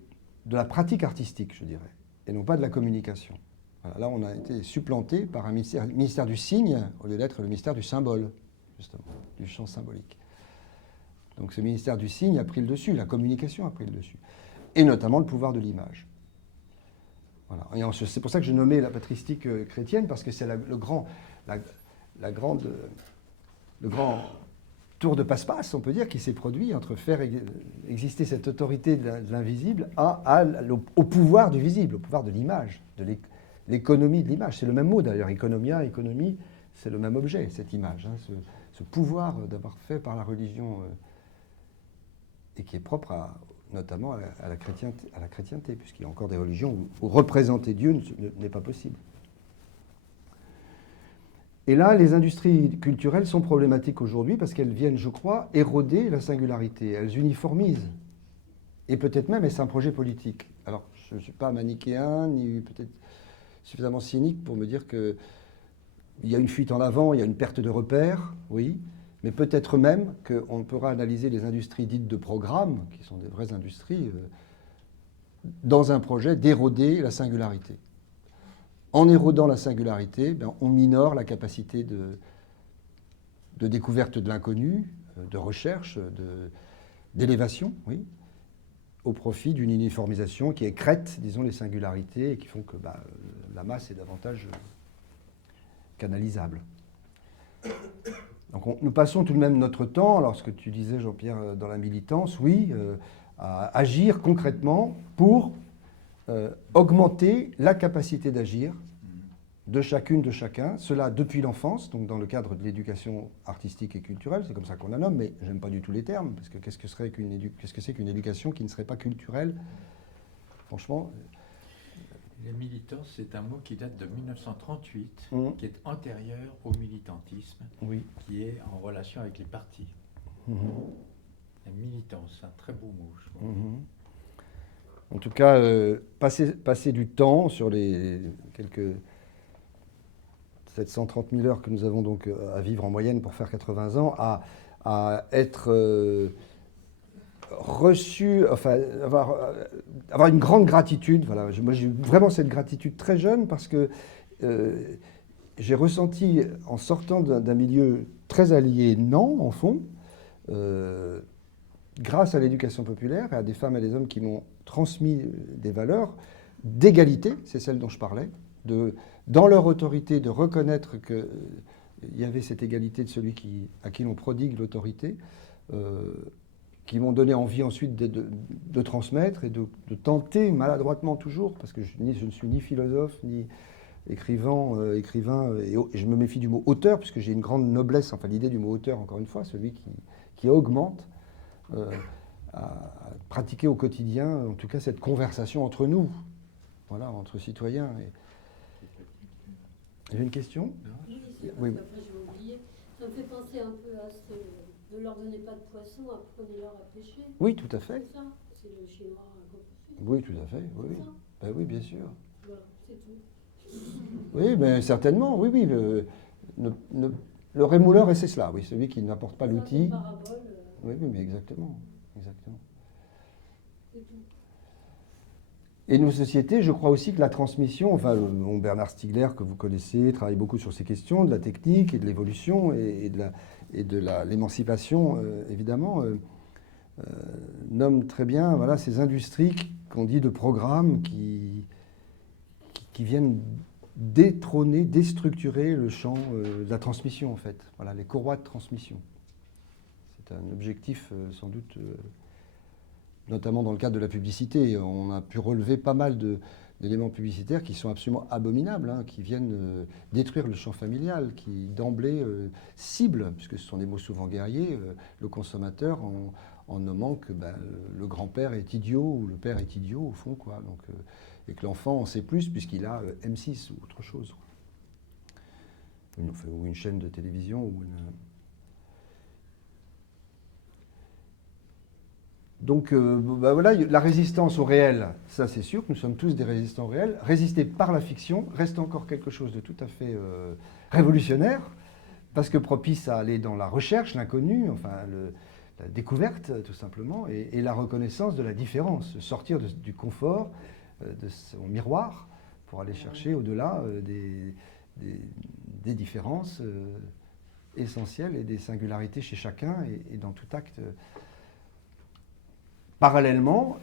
la pratique artistique, je dirais, et non pas de la communication. Voilà, là, on a été supplanté par un ministère du signe, au lieu d'être le ministère du symbole, justement, du champ symbolique. Donc ce ministère du signe a pris le dessus, la communication a pris le dessus, et notamment le pouvoir de l'image. Voilà. C'est pour ça que j'ai nommé la patristique chrétienne, parce que c'est le grand tour de passe-passe, on peut dire, qui s'est produit entre faire exister cette autorité de l'invisible au pouvoir du visible, au pouvoir de l'image, de l'économie de l'image. C'est le même mot d'ailleurs, économia, économie, c'est le même objet, cette image, ce pouvoir d'avoir fait par la religion, et qui est propre notamment à la chrétienté, puisqu'il y a encore des religions où représenter Dieu n'est pas possible. Et là, les industries culturelles sont problématiques aujourd'hui parce qu'elles viennent, je crois, éroder la singularité. Elles uniformisent. Et peut-être même, est-ce un projet politique? Alors, je ne suis pas manichéen, ni peut-être suffisamment cynique pour me dire qu'il y a une fuite en avant, il y a une perte de repères, oui, mais peut-être même qu'on pourra analyser les industries dites de programme, qui sont des vraies industries, dans un projet d'éroder la singularité. En érodant la singularité, on minore la capacité de découverte de l'inconnu, de recherche, d'élévation, oui, au profit d'une uniformisation qui écrète, disons, les singularités et qui font que la masse est davantage canalisable. Donc nous passons tout de même notre temps, lorsque tu disais, Jean-Pierre, dans la militance, oui, à agir concrètement pour augmenter la capacité d'agir de chacune, de chacun, cela depuis l'enfance, donc dans le cadre de l'éducation artistique et culturelle, c'est comme ça qu'on la nomme, mais j'aime pas du tout les termes, parce que qu'est-ce que c'est qu'une éducation qui ne serait pas culturelle? Franchement... La militance, c'est un mot qui date de 1938, qui est antérieur au militantisme, oui, qui est en relation avec les partis. La militance, un très beau mot, je trouve. En tout cas, passer du temps sur les quelques 730 000 heures que nous avons donc à vivre en moyenne pour faire 80 ans, à être reçu, enfin, avoir une grande gratitude. Voilà. Moi, j'ai eu vraiment cette gratitude très jeune parce que j'ai ressenti, en sortant d'un milieu très aliénant, en fond, grâce à l'éducation populaire et à des femmes et des hommes qui m'ont transmis des valeurs d'égalité, c'est celle dont je parlais, dans leur autorité, de reconnaître qu'il y avait cette égalité de celui à qui l'on prodigue l'autorité, qui m'ont donné envie ensuite de transmettre et de tenter maladroitement toujours, parce que je ne suis ni philosophe, ni écrivain, et je me méfie du mot auteur, puisque j'ai une grande noblesse, enfin l'idée du mot auteur, encore une fois, celui qui augmente, à pratiquer au quotidien, en tout cas, cette conversation entre nous, voilà, entre citoyens. Il y avait une question ? Oui, c'est Oui. parce qu'après j'ai oublié. Ça me fait penser un peu à ce ne leur donnez pas de poisson, apprenez-leur à pêcher. Oui, tout à fait. C'est ça, c'est le chinois Confucius. Oui, tout à fait, oui. C'est ça. Ben oui, bien sûr. Voilà, c'est tout. Oui, mais certainement, oui, oui. Le rémouleur, et c'est cela, oui, celui qui n'apporte pas Ça, c'est l'outil. une parabole, Oui, oui, mais exactement. Exactement. c'est tout. Et nos sociétés, je crois aussi que la transmission, enfin, Bernard Stiegler, que vous connaissez, travaille beaucoup sur ces questions, de la technique et de l'évolution et de l'émancipation, évidemment, nomme très bien voilà, ces industries qu'on dit de programmes qui viennent détrôner, déstructurer le champ de la transmission, en fait. Voilà, les courroies de transmission. C'est un objectif, sans doute, notamment dans le cadre de la publicité. On a pu relever pas mal d'éléments publicitaires qui sont absolument abominables, hein, qui viennent détruire le champ familial, qui d'emblée ciblent, puisque ce sont des mots souvent guerriers, le consommateur en nommant que le grand-père est idiot ou le père est idiot, au fond, quoi. Donc, et que l'enfant en sait plus puisqu'il a M6 ou autre chose. Ou une chaîne de télévision. Donc voilà, la résistance au réel, ça c'est sûr, nous sommes tous des résistants au réel. Résister par la fiction reste encore quelque chose de tout à fait révolutionnaire, parce que propice à aller dans la recherche, l'inconnu, enfin la découverte tout simplement, et la reconnaissance de la différence, sortir du confort, de son miroir, pour aller chercher au-delà des différences essentielles et des singularités chez chacun et dans tout acte. Parallèlement,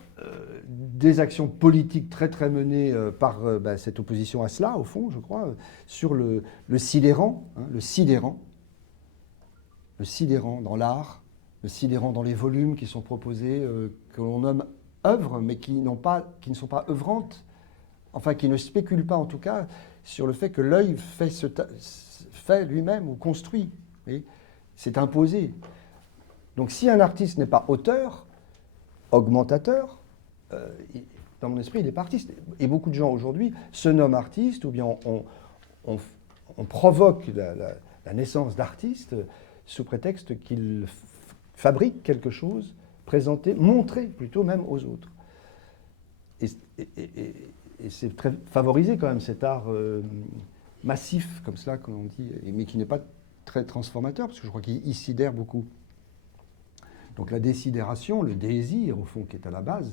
des actions politiques très très menées par cette opposition à cela, au fond, je crois, sur le sidérant, hein, le sidérant dans l'art, le sidérant dans les volumes qui sont proposés, que l'on nomme œuvres, mais qui ne sont pas œuvrantes, enfin qui ne spéculent pas en tout cas sur le fait que l'œil fait lui-même ou construit. C'est imposé. Donc si un artiste n'est pas auteur, augmentateur, dans mon esprit, il n'est pas artiste. Et beaucoup de gens aujourd'hui se nomment artistes, ou bien on provoque la naissance d'artistes sous prétexte qu'ils fabriquent quelque chose, présenté, montré plutôt même aux autres. Et c'est très favorisé quand même cet art massif, comme cela, comme on dit, mais qui n'est pas très transformateur, parce que je crois qu'il sidère beaucoup. Donc la désidération, le désir, au fond, qui est à la base,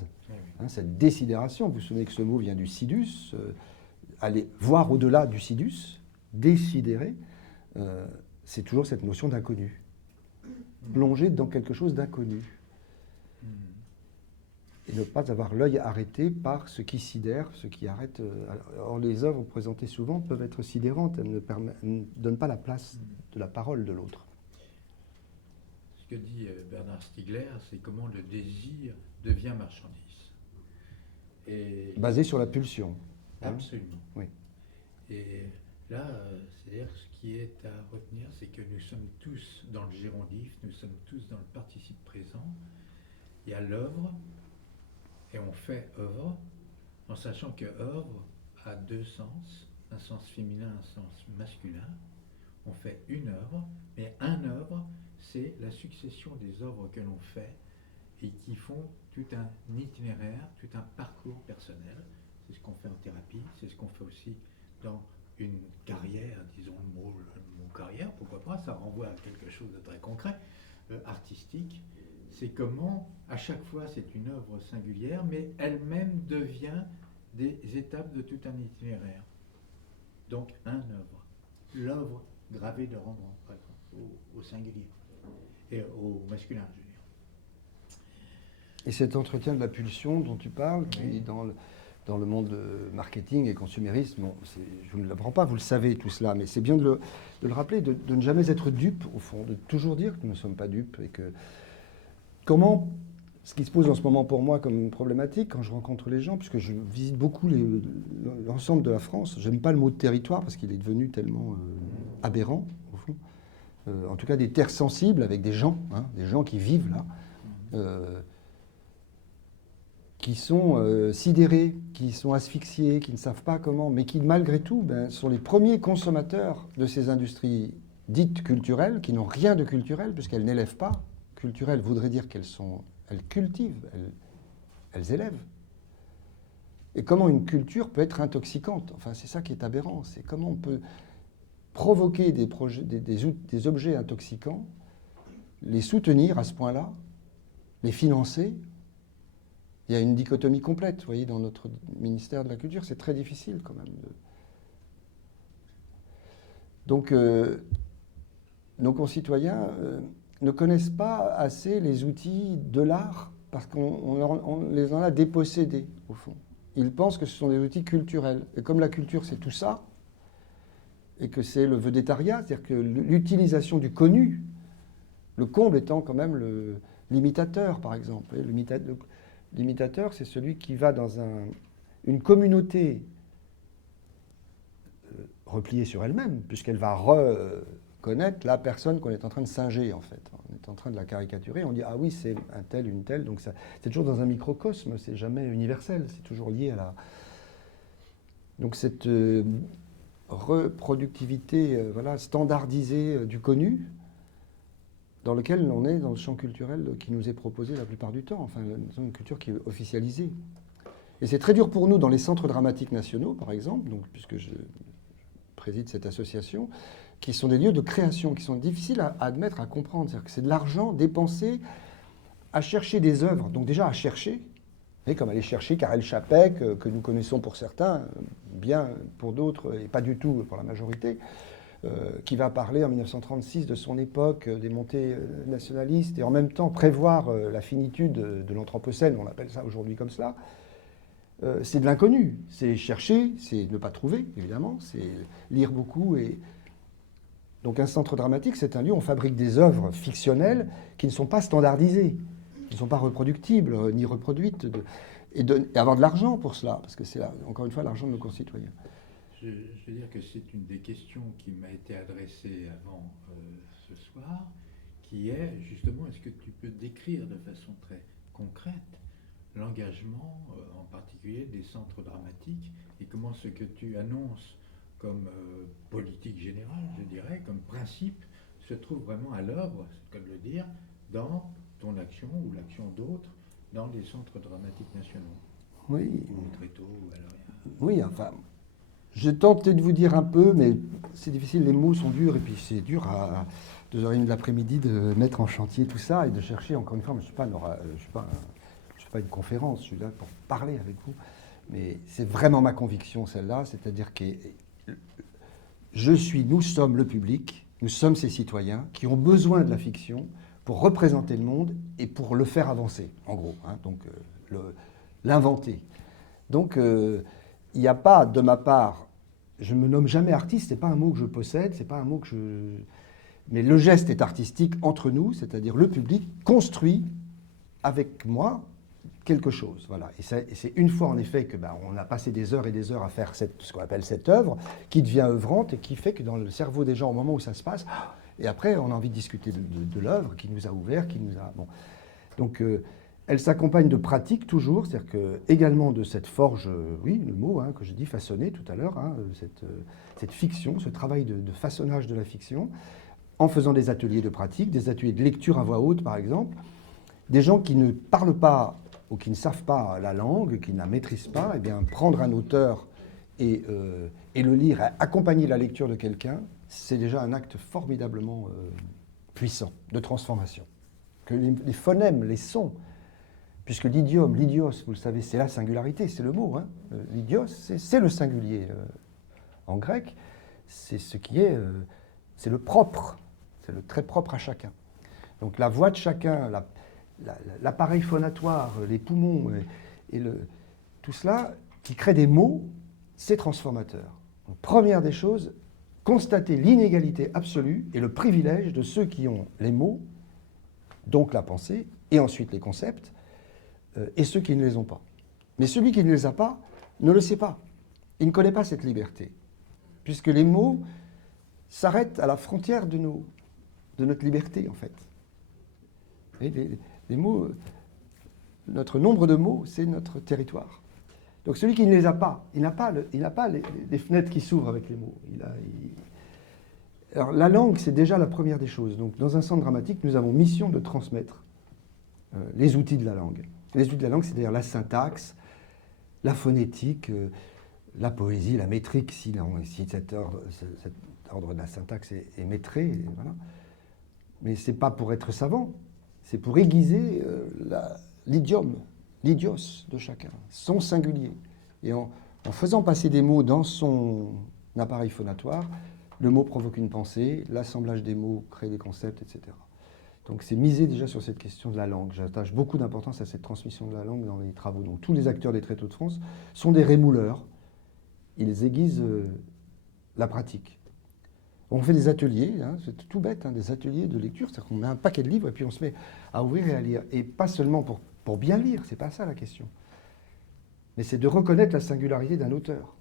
hein, cette désidération, vous vous souvenez que ce mot vient du sidus, aller voir au-delà du sidus, désidérer, c'est toujours cette notion d'inconnu. Plonger dans quelque chose d'inconnu. Et ne pas avoir l'œil arrêté par ce qui sidère, ce qui arrête. Or, les œuvres présentées souvent peuvent être sidérantes, elles ne donnent pas la place de la parole de l'autre. Ce que dit Bernard Stiegler, c'est comment le désir devient marchandise. Basé sur la pulsion. Absolument. Oui. Et là, c'est-à-dire ce qui est à retenir, c'est que nous sommes tous dans le gérondif, nous sommes tous dans le participe présent. Il y a l'œuvre, et on fait œuvre, en sachant que œuvre a deux sens, un sens féminin, un sens masculin. On fait une œuvre, mais un œuvre, c'est la succession des œuvres que l'on fait et qui font tout un itinéraire, tout un parcours personnel. C'est ce qu'on fait en thérapie, c'est ce qu'on fait aussi dans une carrière, disons le mot carrière, pourquoi pas, ça renvoie à quelque chose de très concret, artistique. C'est comment, à chaque fois, c'est une œuvre singulière, mais elle-même devient des étapes de tout un itinéraire. Donc, l'œuvre gravée de Rembrandt, par exemple, au singulier, et au masculin, je veux dire. Et cet entretien de la pulsion dont tu parles, qui dans le monde marketing et consumérisme, bon, je ne l'apprends pas, vous le savez tout cela, mais c'est bien de le rappeler, de ne jamais être dupe, au fond, de toujours dire que nous ne sommes pas dupes et que comment, ce qui se pose en ce moment pour moi comme problématique, quand je rencontre les gens, puisque je visite beaucoup l'ensemble de la France, j'aime pas le mot de territoire parce qu'il est devenu tellement aberrant, au fond. En tout cas, des terres sensibles avec des gens qui vivent là, qui sont sidérés, qui sont asphyxiés, qui ne savent pas comment, mais qui, malgré tout, sont les premiers consommateurs de ces industries dites culturelles, qui n'ont rien de culturel, puisqu'elles n'élèvent pas. Culturelles voudrait dire elles cultivent, elles élèvent. Et comment une culture peut être intoxicante? Enfin, c'est ça qui est aberrant. C'est comment on peut provoquer des objets intoxicants, les soutenir à ce point-là, les financer. Il y a une dichotomie complète, vous voyez, dans notre ministère de la Culture. C'est très difficile, quand même. Donc, nos concitoyens ne connaissent pas assez les outils de l'art parce qu'on les en a dépossédés, au fond. Ils pensent que ce sont des outils culturels. Et comme la culture, c'est tout ça, et que c'est le vedettariat, c'est-à-dire que l'utilisation du connu, le comble étant quand même l'imitateur, par exemple. L'imitateur, c'est celui qui va dans une communauté repliée sur elle-même, puisqu'elle va reconnaître la personne qu'on est en train de singer, en fait. On est en train de la caricaturer, on dit « Ah oui, c'est un tel, une telle ». Donc c'est toujours dans un microcosme, c'est jamais universel, c'est toujours lié à la... Donc cette reproductivité standardisée du connu, dans lequel on est dans le champ culturel qui nous est proposé la plupart du temps, enfin une culture qui est officialisée. Et c'est très dur pour nous dans les centres dramatiques nationaux, par exemple, donc, puisque je préside cette association, qui sont des lieux de création, qui sont difficiles à admettre, à comprendre. C'est-à-dire que c'est de l'argent dépensé à chercher des œuvres, donc déjà à chercher, et comme aller chercher Karel Čapek, que nous connaissons pour certains, bien pour d'autres, et pas du tout pour la majorité, qui va parler en 1936 de son époque, des montées nationalistes, et en même temps prévoir la finitude de l'Anthropocène, on appelle ça aujourd'hui comme cela. C'est de l'inconnu, c'est chercher, c'est ne pas trouver, évidemment, c'est lire beaucoup. Et donc un centre dramatique, c'est un lieu où on fabrique des œuvres fictionnelles qui ne sont pas standardisées, qui ne sont pas reproductibles, ni reproduites, et avoir de l'argent pour cela, parce que c'est, encore une fois, l'argent de nos concitoyens. Je veux dire que c'est une des questions qui m'a été adressée avant ce soir, qui est justement, est-ce que tu peux décrire de façon très concrète l'engagement, en particulier des centres dramatiques, et comment ce que tu annonces comme politique générale, je dirais, comme principe, se trouve vraiment à l'œuvre, c'est comme le dire, dans ton action ou l'action d'autres dans les centres dramatiques nationaux. Oui. Ou Tréteau, ou alors... Oui, enfin... J'ai tenté de vous dire un peu, mais c'est difficile, les mots sont durs, et puis c'est dur à 2h30 de l'après-midi de mettre en chantier tout ça et de chercher, encore une fois, je ne suis pas une conférence, je suis là pour parler avec vous, mais c'est vraiment ma conviction, celle-là, c'est-à-dire que nous sommes le public, nous sommes ces citoyens qui ont besoin de la fiction pour représenter le monde et pour le faire avancer, en gros, hein, donc l'inventer. Donc, il n'y a pas, de ma part, je ne me nomme jamais artiste, ce n'est pas un mot que je possède, c'est pas un mot que je... Mais le geste est artistique entre nous, c'est-à-dire le public construit avec moi quelque chose. Voilà. Et c'est une fois en effet que on a passé des heures et des heures à faire ce qu'on appelle cette œuvre, qui devient œuvrante et qui fait que dans le cerveau des gens, au moment où ça se passe, et après on a envie de discuter de l'œuvre qui nous a ouvert, qui nous a... Bon. Donc... elle s'accompagne de pratiques toujours, c'est-à-dire que, également de cette forge, oui, le mot que j'ai dit, façonner tout à l'heure, cette fiction, ce travail de façonnage de la fiction, en faisant des ateliers de pratique, des ateliers de lecture à voix haute, par exemple. Des gens qui ne parlent pas ou qui ne savent pas la langue, qui ne la maîtrisent pas, eh bien, prendre un auteur et le lire, accompagner la lecture de quelqu'un, c'est déjà un acte formidablement puissant de transformation. Que les phonèmes, les sons, puisque l'idiome, l'idios, vous le savez, c'est la singularité, c'est le mot. Hein. L'idios, c'est le singulier en grec, c'est ce qui est, c'est le propre, c'est le très propre à chacun. Donc la voix de chacun, l'appareil phonatoire, les poumons et tout cela qui crée des mots, c'est transformateur. Donc, première des choses, constater l'inégalité absolue et le privilège de ceux qui ont les mots, donc la pensée, et ensuite les concepts, et ceux qui ne les ont pas. Mais celui qui ne les a pas ne le sait pas. Il ne connaît pas cette liberté, puisque les mots s'arrêtent à la frontière de notre liberté, en fait. Et les mots, notre nombre de mots, c'est notre territoire. Donc celui qui ne les a pas, il n'a pas les fenêtres qui s'ouvrent avec les mots. Alors la langue, c'est déjà la première des choses. Donc dans un centre dramatique, nous avons mission de transmettre les outils de la langue. Les outils de la langue, c'est-à-dire la syntaxe, la phonétique, la poésie, la métrique, si cet ordre de la syntaxe est métré. Voilà. Mais ce n'est pas pour être savant, c'est pour aiguiser l'idiome, l'idios de chacun, son singulier. Et en faisant passer des mots dans son appareil phonatoire, le mot provoque une pensée, l'assemblage des mots crée des concepts, etc. Donc c'est miser déjà sur cette question de la langue. J'attache beaucoup d'importance à cette transmission de la langue dans les travaux. Donc tous les acteurs des Tréteaux de France sont des rémouleurs. Ils aiguisent la pratique. On fait des ateliers, hein, c'est tout bête, hein, des ateliers de lecture, c'est-à-dire qu'on met un paquet de livres et puis on se met à ouvrir et à lire. Et pas seulement pour bien lire, c'est pas ça la question. Mais c'est de reconnaître la singularité d'un auteur.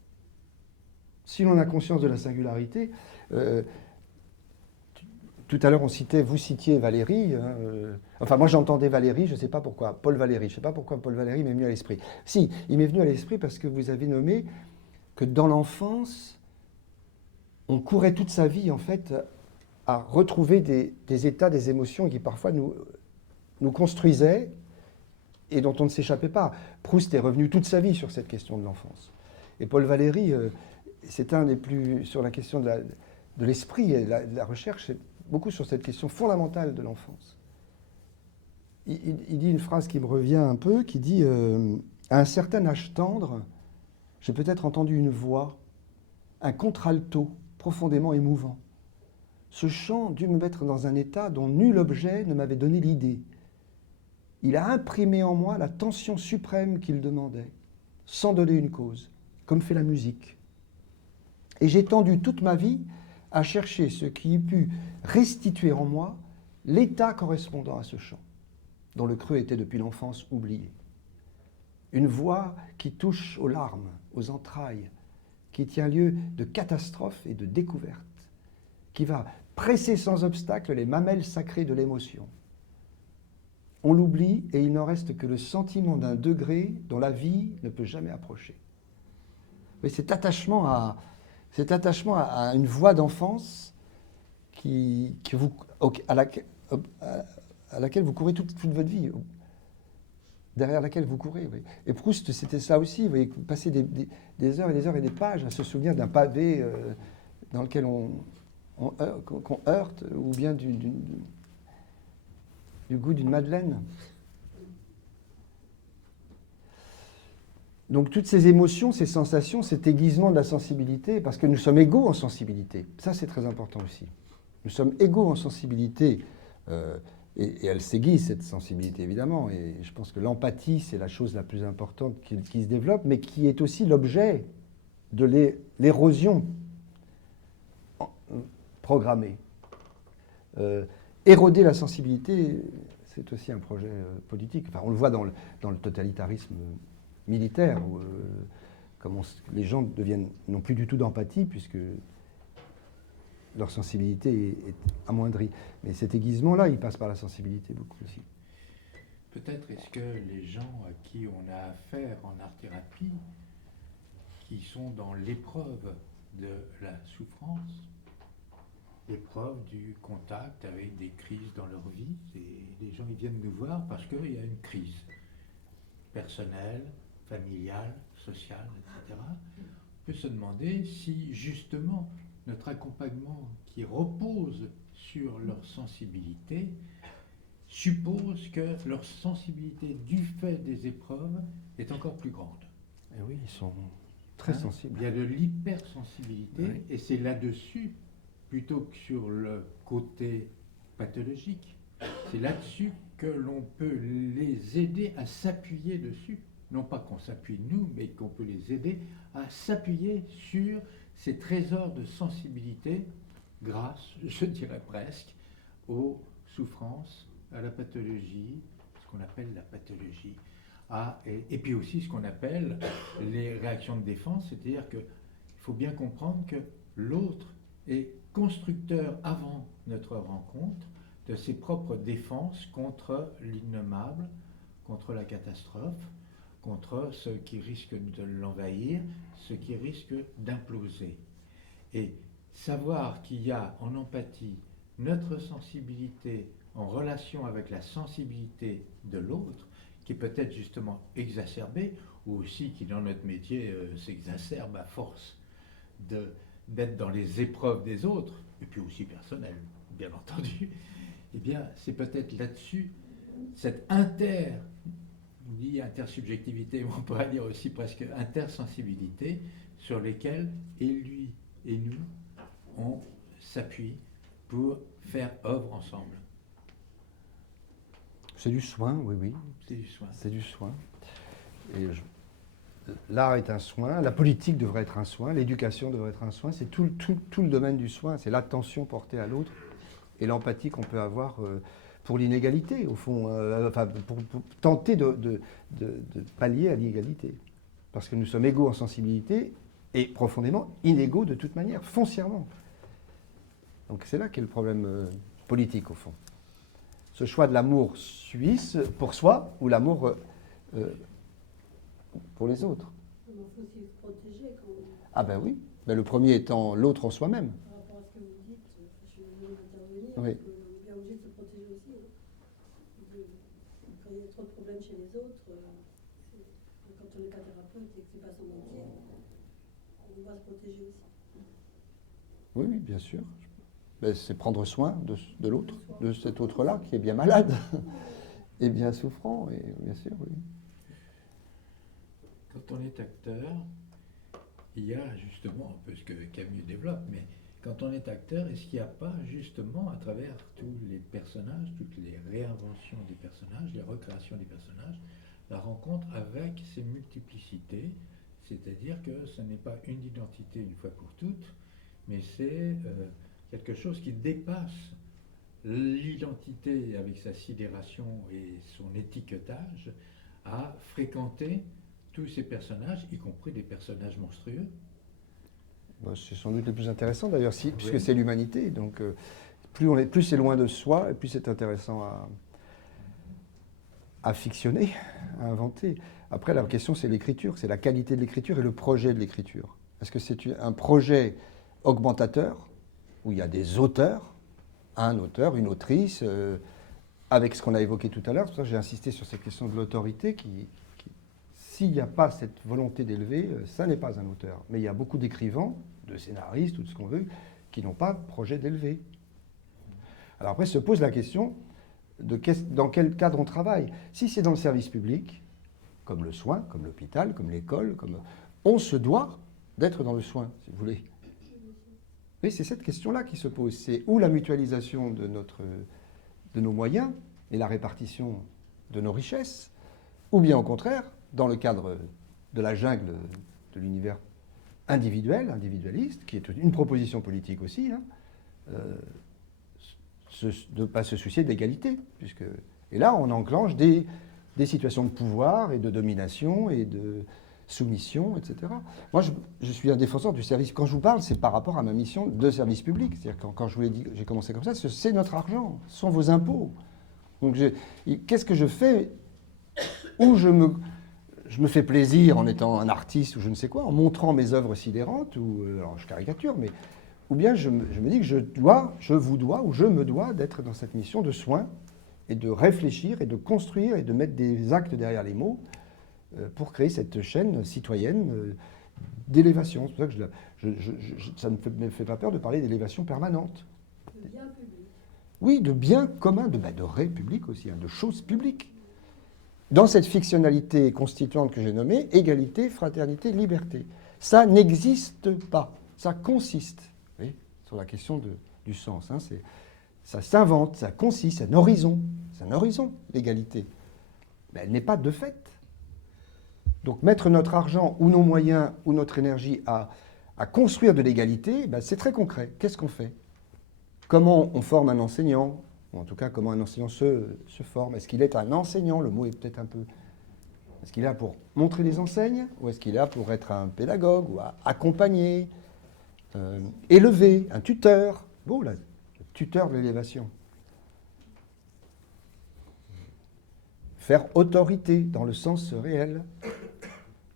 Si l'on a conscience de la singularité, tout à l'heure vous citiez Valéry, hein, enfin moi j'entendais Valéry, je ne sais pas pourquoi, Paul Valéry, je ne sais pas pourquoi Paul Valéry m'est venu à l'esprit. Si, il m'est venu à l'esprit parce que vous avez nommé que dans l'enfance, on courait toute sa vie en fait à retrouver des états, des émotions qui parfois nous construisaient et dont on ne s'échappait pas. Proust est revenu toute sa vie sur cette question de l'enfance. Et Paul Valéry, c'est un des plus sur la question de l'esprit et de la recherche, c'est beaucoup sur cette question fondamentale de l'enfance. Il dit une phrase qui me revient un peu, qui dit à un certain âge tendre, j'ai peut-être entendu une voix, un contralto profondément émouvant. Ce chant dut me mettre dans un état dont nul objet ne m'avait donné l'idée. Il a imprimé en moi la tension suprême qu'il demandait, sans donner une cause, comme fait la musique. Et j'ai tendu toute ma vie à chercher ce qui eût pu restituer en moi l'état correspondant à ce chant, dont le creux était depuis l'enfance oublié. Une voix qui touche aux larmes, aux entrailles, qui tient lieu de catastrophe et de découverte, qui va presser sans obstacle les mamelles sacrées de l'émotion. On l'oublie et il n'en reste que le sentiment d'un degré dont la vie ne peut jamais approcher. Mais cet attachement à une voix d'enfance à laquelle vous courez toute votre vie, derrière laquelle vous courez. Oui. Et Proust, c'était ça aussi. Vous voyez, passer des heures et des heures et des pages à se souvenir d'un pavé dans lequel qu'on heurte, ou bien du goût d'une madeleine. Donc toutes ces émotions, ces sensations, cet aiguisement de la sensibilité, parce que nous sommes égaux en sensibilité. Ça, c'est très important aussi. Nous sommes égaux en sensibilité, et elle s'aiguise, cette sensibilité, évidemment. Et je pense que l'empathie, c'est la chose la plus importante qui se développe, mais qui est aussi l'objet de l'érosion programmée. Éroder la sensibilité, c'est aussi un projet politique. Enfin, on le voit dans le totalitarisme militaire, où les gens n'ont plus du tout d'empathie, puisque leur sensibilité est amoindrie. Mais cet aiguisement-là, il passe par la sensibilité beaucoup aussi. Peut-être est-ce que les gens à qui on a affaire en art-thérapie, qui sont dans l'épreuve de la souffrance, épreuve du contact avec des crises dans leur vie. Les gens ils viennent nous voir parce qu'il y a une crise personnelle, familiale, sociale, etc. On peut se demander si justement notre accompagnement qui repose sur leur sensibilité suppose que leur sensibilité du fait des épreuves est encore plus grande. Et oui, ils sont très sensibles. Il y a de l'hypersensibilité, Oui. et c'est là-dessus, plutôt que sur le côté pathologique, c'est là-dessus que l'on peut les aider à s'appuyer dessus. Non pas qu'on s'appuie nous, mais qu'on peut les aider à s'appuyer sur ces trésors de sensibilité grâce, je dirais presque, aux souffrances, à la pathologie, ce qu'on appelle la pathologie, et puis aussi ce qu'on appelle les réactions de défense, c'est-à-dire qu'il faut bien comprendre que l'autre est constructeur avant notre rencontre de ses propres défenses contre l'innommable, contre la catastrophe, contre ce qui risque de l'envahir, ce qui risque d'imploser. Et savoir qu'il y a en empathie notre sensibilité en relation avec la sensibilité de l'autre, qui est peut-être justement exacerbée, ou aussi qui dans notre métier s'exacerbe à force d'être dans les épreuves des autres, et puis aussi personnelles, bien entendu, eh bien c'est peut-être là-dessus, cette intersubjectivité, on pourrait dire aussi presque intersensibilité, sur lesquelles et lui et nous, on s'appuie pour faire œuvre ensemble. C'est du soin, oui, oui. C'est du soin. C'est du soin. Et l'art est un soin, la politique devrait être un soin, l'éducation devrait être un soin, c'est tout le domaine du soin, c'est l'attention portée à l'autre et l'empathie qu'on peut avoir pour l'inégalité, au fond, pour tenter de pallier à l'inégalité. Parce que nous sommes égaux en sensibilité et profondément inégaux de toute manière, foncièrement. Donc c'est là qu'est le problème politique, au fond. Ce choix de l'amour suisse pour soi ou l'amour pour les autres. Il faut aussi se protéger quand même. Ah ben oui, ben le premier étant l'autre en soi-même. Par rapport à ce que vous dites, je suis obligée d'intervenir, Oui. on est bien obligé de se protéger aussi. Quand il y a trop de problèmes chez les autres, quand on n'est pas thérapeute et que c'est pas son métier, on doit se protéger aussi. Oui, oui, bien sûr. Ben, c'est prendre soin de l'autre, de cet autre-là qui est bien malade et bien souffrant, et bien sûr, oui. Quand on est acteur, il y a justement un peu ce que Camus développe, mais quand on est acteur, est-ce qu'il n'y a pas justement à travers tous les personnages, toutes les réinventions des personnages, les recréations des personnages, la rencontre avec ces multiplicités, c'est-à-dire que ce n'est pas une identité une fois pour toutes, mais c'est quelque chose qui dépasse l'identité avec sa sidération et son étiquetage, à fréquenter tous ces personnages, y compris des personnages monstrueux. Ben, c'est sans doute le plus intéressant d'ailleurs, puisque Oui. c'est l'humanité. Donc plus c'est loin de soi, et plus c'est intéressant à fictionner, à inventer. Après, la question, c'est l'écriture, c'est la qualité de l'écriture et le projet de l'écriture. Est-ce que c'est un projet augmentateur, où il y a des auteurs, un auteur, une autrice, avec ce qu'on a évoqué tout à l'heure, c'est pour ça que j'ai insisté sur cette question de l'autorité, s'il n'y a pas cette volonté d'élever, ça n'est pas un auteur. Mais il y a beaucoup d'écrivains, de scénaristes, tout ce qu'on veut, qui n'ont pas de projet d'élever. Alors après, se pose la question dans quel cadre on travaille. Si c'est dans le service public, comme le soin, comme l'hôpital, comme l'école, on se doit d'être dans le soin, si vous voulez. Oui, c'est cette question-là qui se pose. C'est où la mutualisation de nos moyens et la répartition de nos richesses, ou bien au contraire, dans le cadre de la jungle de l'univers individualiste, qui est une proposition politique aussi, de ne pas se soucier de l'égalité. Et là, on enclenche des situations de pouvoir et de domination et de soumission, etc. Moi, je suis un défenseur du service. Quand je vous parle, c'est par rapport à ma mission de service public. C'est-à-dire quand je vous l'ai dit, j'ai commencé comme ça, c'est notre argent, ce sont vos impôts. Donc, qu'est-ce que je fais où je me fais plaisir en étant un artiste ou je ne sais quoi, en montrant mes œuvres sidérantes, alors je caricature, mais ou bien je me dis que je vous dois, ou je me dois d'être dans cette mission de soin et de réfléchir et de construire et de mettre des actes derrière les mots pour créer cette chaîne citoyenne d'élévation. C'est pour ça que ça ne me fait pas peur de parler d'élévation permanente. Le bien public. Oui, de bien commun, de république aussi, hein, de choses publiques. Dans cette fictionnalité constituante que j'ai nommée, égalité, fraternité, liberté. Ça n'existe pas. Ça consiste, vous voyez, sur la question du sens. Hein, ça s'invente, ça consiste, c'est un horizon. C'est un horizon, l'égalité. Mais elle n'est pas de fait. Donc mettre notre argent ou nos moyens ou notre énergie à construire de l'égalité, ben, c'est très concret. Qu'est-ce qu'on fait? Comment on forme un enseignant? Ou en tout cas, comment un enseignant se forme? Est-ce qu'il est un enseignant? Le mot est peut-être un peu... Est-ce qu'il est là pour montrer les enseignes? Ou est-ce qu'il est là pour être un pédagogue? Ou accompagner, élever, un tuteur? Bon, là, le tuteur de l'élévation. Faire autorité dans le sens réel.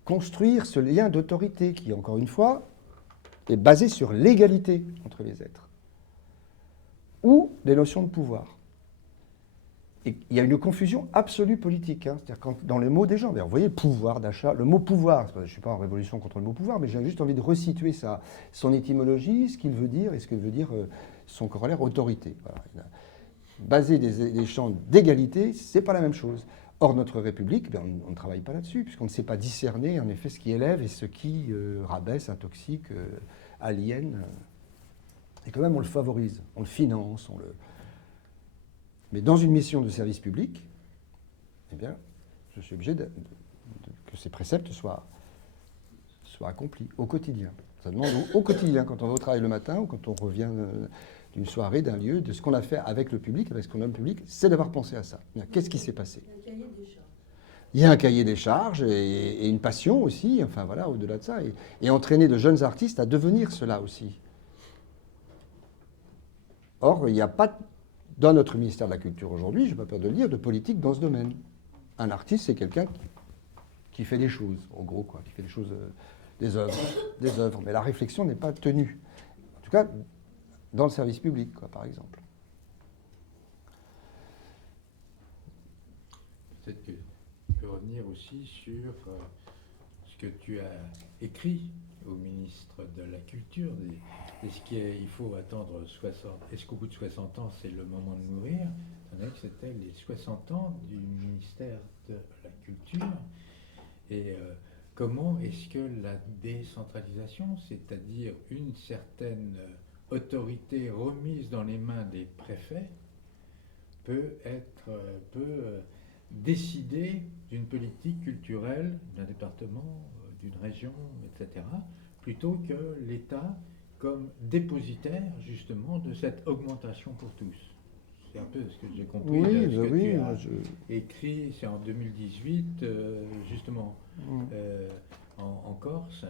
Construire ce lien d'autorité qui, encore une fois, est basé sur l'égalité entre les êtres. Ou des notions de pouvoir. Et il y a une confusion absolue politique, hein. C'est-à-dire dans les mots des gens. Vous voyez, pouvoir d'achat, le mot pouvoir, je ne suis pas en révolution contre le mot pouvoir, mais j'ai juste envie de resituer son étymologie, ce qu'il veut dire et ce que veut dire son corollaire autorité. Voilà. Baser des champs d'égalité, ce n'est pas la même chose. Or, notre République, on ne travaille pas là-dessus, puisqu'on ne sait pas discerner en effet ce qui élève et ce qui rabaisse, intoxique, aliène. Et quand même, on le favorise, on le finance, Mais dans une mission de service public, eh bien, je suis obligé que ces préceptes soient accomplis au quotidien. Ça demande au quotidien, quand on va au travail le matin ou quand on revient d'une soirée, d'un lieu, de ce qu'on a fait avec le public, avec ce qu'on nomme public, c'est d'avoir pensé à ça. Qu'est-ce qui s'est passé? Il y a un cahier des charges et une passion aussi, enfin voilà, au-delà de ça, et entraîner de jeunes artistes à devenir cela aussi. Or, il n'y a pas, dans notre ministère de la Culture aujourd'hui, je n'ai pas peur de le dire, de politique dans ce domaine. Un artiste, c'est quelqu'un qui fait des choses, en gros, quoi, qui fait des choses, des œuvres. Mais la réflexion n'est pas tenue. En tout cas, dans le service public, quoi, par exemple. Peut-être que tu peux revenir aussi sur ce que tu as écrit au ministre de la Culture. Est-ce qu'il faut attendre 60... Est-ce qu'au bout de 60 ans, c'est le moment de mourir? On a que c'était les 60 ans du ministère de la Culture. Et comment est-ce que la décentralisation, c'est-à-dire une certaine autorité remise dans les mains des préfets, peut décider d'une politique culturelle d'un département, d'une région, etc., plutôt que l'État comme dépositaire, justement, de cette augmentation pour tous. C'est un peu ce que j'ai compris. Oui, de ce que oui, tu as écrit, c'est en 2018, justement, en Corse.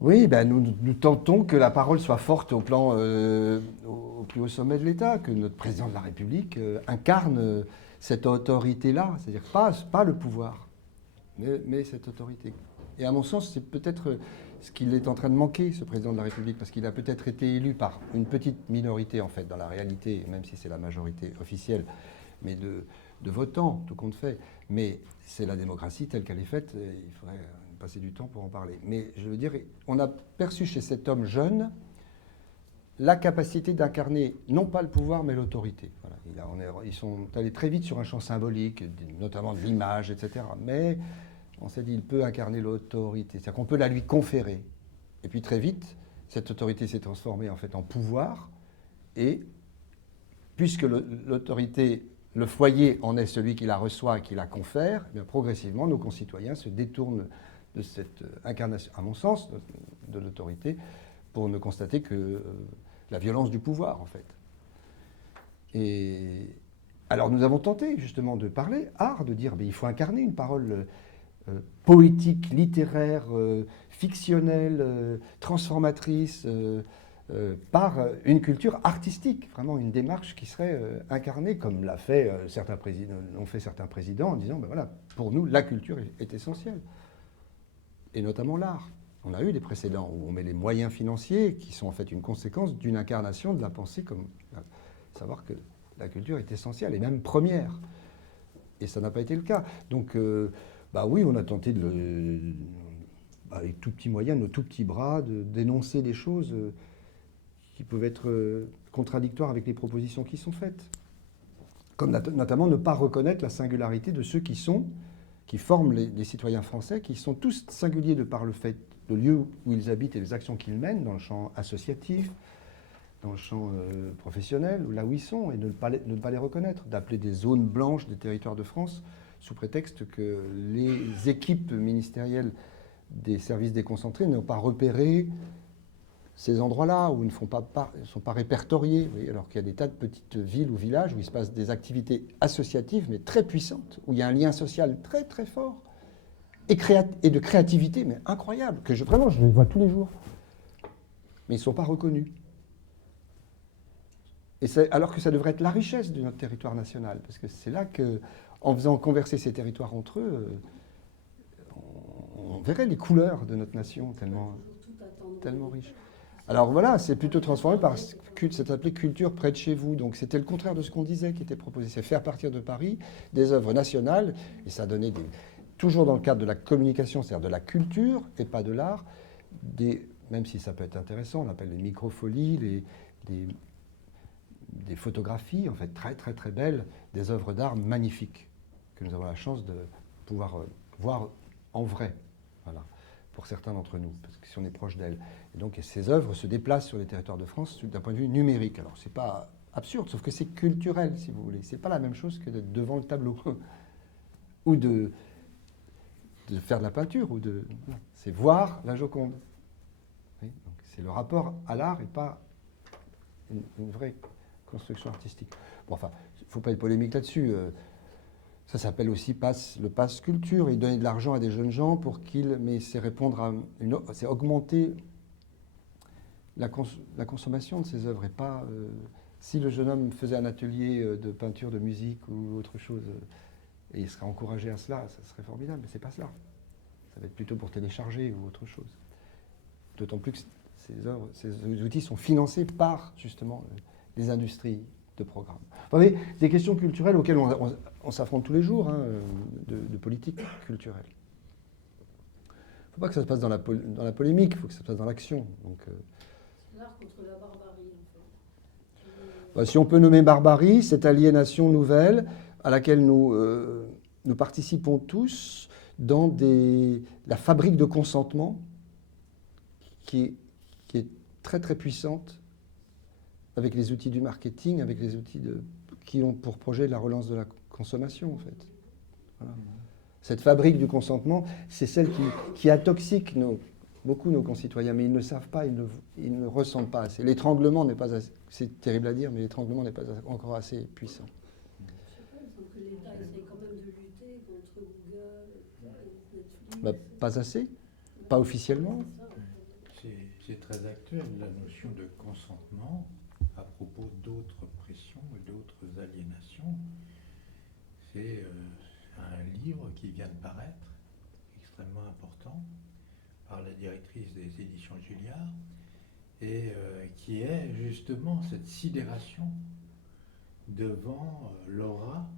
Oui, ben nous tentons que la parole soit forte au plus haut sommet de l'État, que notre président de la République incarne cette autorité-là, c'est-à-dire pas le pouvoir, mais cette autorité. Et à mon sens, c'est peut-être ce qu'il est en train de manquer, ce président de la République, parce qu'il a peut-être été élu par une petite minorité, en fait, dans la réalité, même si c'est la majorité officielle, mais de votants, tout compte fait. Mais c'est la démocratie telle qu'elle est faite, il faudrait passer du temps pour en parler. Mais je veux dire, on a perçu chez cet homme jeune la capacité d'incarner, non pas le pouvoir, mais l'autorité. Voilà. Ils sont allés très vite sur un champ symbolique, notamment de l'image, etc. Mais on s'est dit, il peut incarner l'autorité, c'est-à-dire qu'on peut la lui conférer. Et puis très vite, cette autorité s'est transformée en fait en pouvoir, et puisque l'autorité, le foyer en est celui qui la reçoit et qui la confère, eh bien, progressivement, nos concitoyens se détournent de cette incarnation, à mon sens, de l'autorité, pour ne constater que la violence du pouvoir, en fait. Et alors nous avons tenté justement de parler art, de dire, mais il faut incarner une parole poétique, littéraire, fictionnelle, transformatrice, par une culture artistique, vraiment une démarche qui serait incarnée, comme l'ont fait certains présidents en disant, ben voilà, pour nous, la culture est essentielle, et notamment l'art. On a eu des précédents où on met les moyens financiers qui sont en fait une conséquence d'une incarnation de la pensée, comme savoir que la culture est essentielle et même première. Et ça n'a pas été le cas. Donc, oui, on a tenté avec tout petits moyens, nos tout petits bras, de dénoncer des choses qui peuvent être contradictoires avec les propositions qui sont faites. Comme notamment ne pas reconnaître la singularité de ceux qui forment les citoyens français, qui sont tous singuliers de par le fait de lieu où ils habitent et les actions qu'ils mènent dans le champ associatif, dans le champ professionnel, là où ils sont, et de ne pas les reconnaître, d'appeler des zones blanches des territoires de France, sous prétexte que les équipes ministérielles des services déconcentrés n'ont pas repéré ces endroits-là, où ils ne sont pas répertoriés, oui, alors qu'il y a des tas de petites villes ou villages où il se passe des activités associatives, mais très puissantes, où il y a un lien social très très fort, et de créativité, mais incroyable, que vraiment je les vois tous les jours. Mais ils ne sont pas reconnus. Alors que ça devrait être la richesse de notre territoire national, parce que c'est là qu'en faisant converser ces territoires entre eux, on verrait les couleurs de notre nation tellement riche. Alors voilà, c'est plutôt transformé par c'est appelé culture près de chez vous. Donc c'était le contraire de ce qu'on disait qui était proposé. C'est faire partir de Paris des œuvres nationales, et ça donnait toujours dans le cadre de la communication, c'est-à-dire de la culture et pas de l'art, même si ça peut être intéressant, on appelle les microfolies, des photographies, en fait, très très très belles, des œuvres d'art magnifiques, que nous avons la chance de pouvoir voir en vrai, voilà, pour certains d'entre nous, parce que si on est proche d'elles. Et donc ces œuvres se déplacent sur les territoires de France d'un point de vue numérique. Alors c'est pas absurde, sauf que c'est culturel, si vous voulez. C'est pas la même chose que d'être devant le tableau, ou de faire de la peinture, c'est voir la Joconde. Oui, donc c'est le rapport à l'art et pas une vraie construction artistique. Bon, enfin, il ne faut pas être polémique là-dessus. Ça s'appelle aussi le pass culture. Il donner de l'argent à des jeunes gens mais c'est répondre à c'est augmenter la consommation de ces œuvres et pas si le jeune homme faisait un atelier de peinture, de musique ou autre chose et il serait encouragé à cela, ça serait formidable, mais c'est pas cela. Ça va être plutôt pour télécharger ou autre chose. D'autant plus que ces outils sont financés par justement les industries de programmes. Vous voyez, des questions culturelles auxquelles on s'affronte tous les jours, hein, de politique culturelle. Il ne faut pas que ça se passe dans la polémique, il faut que ça se passe dans l'action. C'est l'art contre la barbarie, en fait. Si on peut nommer barbarie, cette aliénation nouvelle à laquelle nous participons tous dans la fabrique de consentement qui est très très puissante avec les outils du marketing, avec les outils qui ont pour projet la relance de la consommation, en fait. Voilà. Cette fabrique du consentement, c'est celle qui intoxique beaucoup nos concitoyens, mais ils ne savent pas, ils ne ressentent pas assez. L'étranglement n'est pas assez, c'est terrible à dire, mais l'étranglement n'est pas encore assez puissant. Je sais pas, il semble que l'État essaye quand même de lutter contre Google, Netflix. Pas assez, pas officiellement. C'est très actuel, la notion de consentement à propos d'autres pressions et d'autres aliénations. C'est un livre qui vient de paraître, extrêmement important, par la directrice des éditions Julliard, et qui est justement cette sidération devant l'aura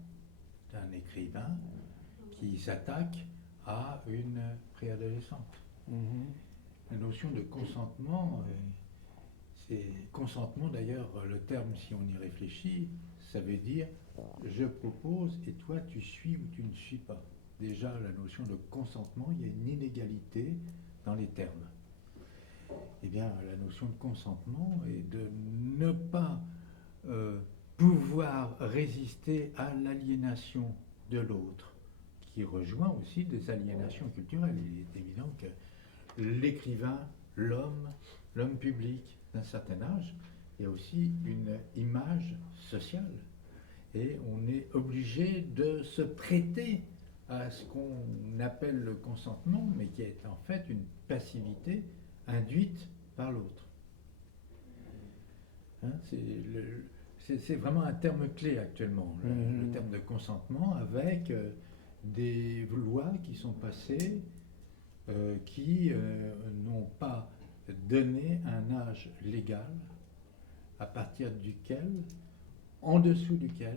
d'un écrivain qui s'attaque à une préadolescente. La notion de consentement, c'est consentement d'ailleurs, le terme, si on y réfléchit, ça veut dire je propose et toi tu suis ou tu ne suis pas. Déjà, la notion de consentement, il y a une inégalité dans les termes. Eh bien, la notion de consentement est de ne pas pouvoir résister à l'aliénation de l'autre, qui rejoint aussi des aliénations culturelles. Il est évident que l'écrivain, l'homme public d'un certain âge, il y a aussi une image sociale. Et on est obligé de se prêter à ce qu'on appelle le consentement, mais qui est en fait une passivité induite par l'autre. Hein, c'est vraiment un terme clé actuellement, le terme de consentement, avec des lois qui sont passées qui n'ont pas donné un âge légal à partir duquel, en dessous duquel,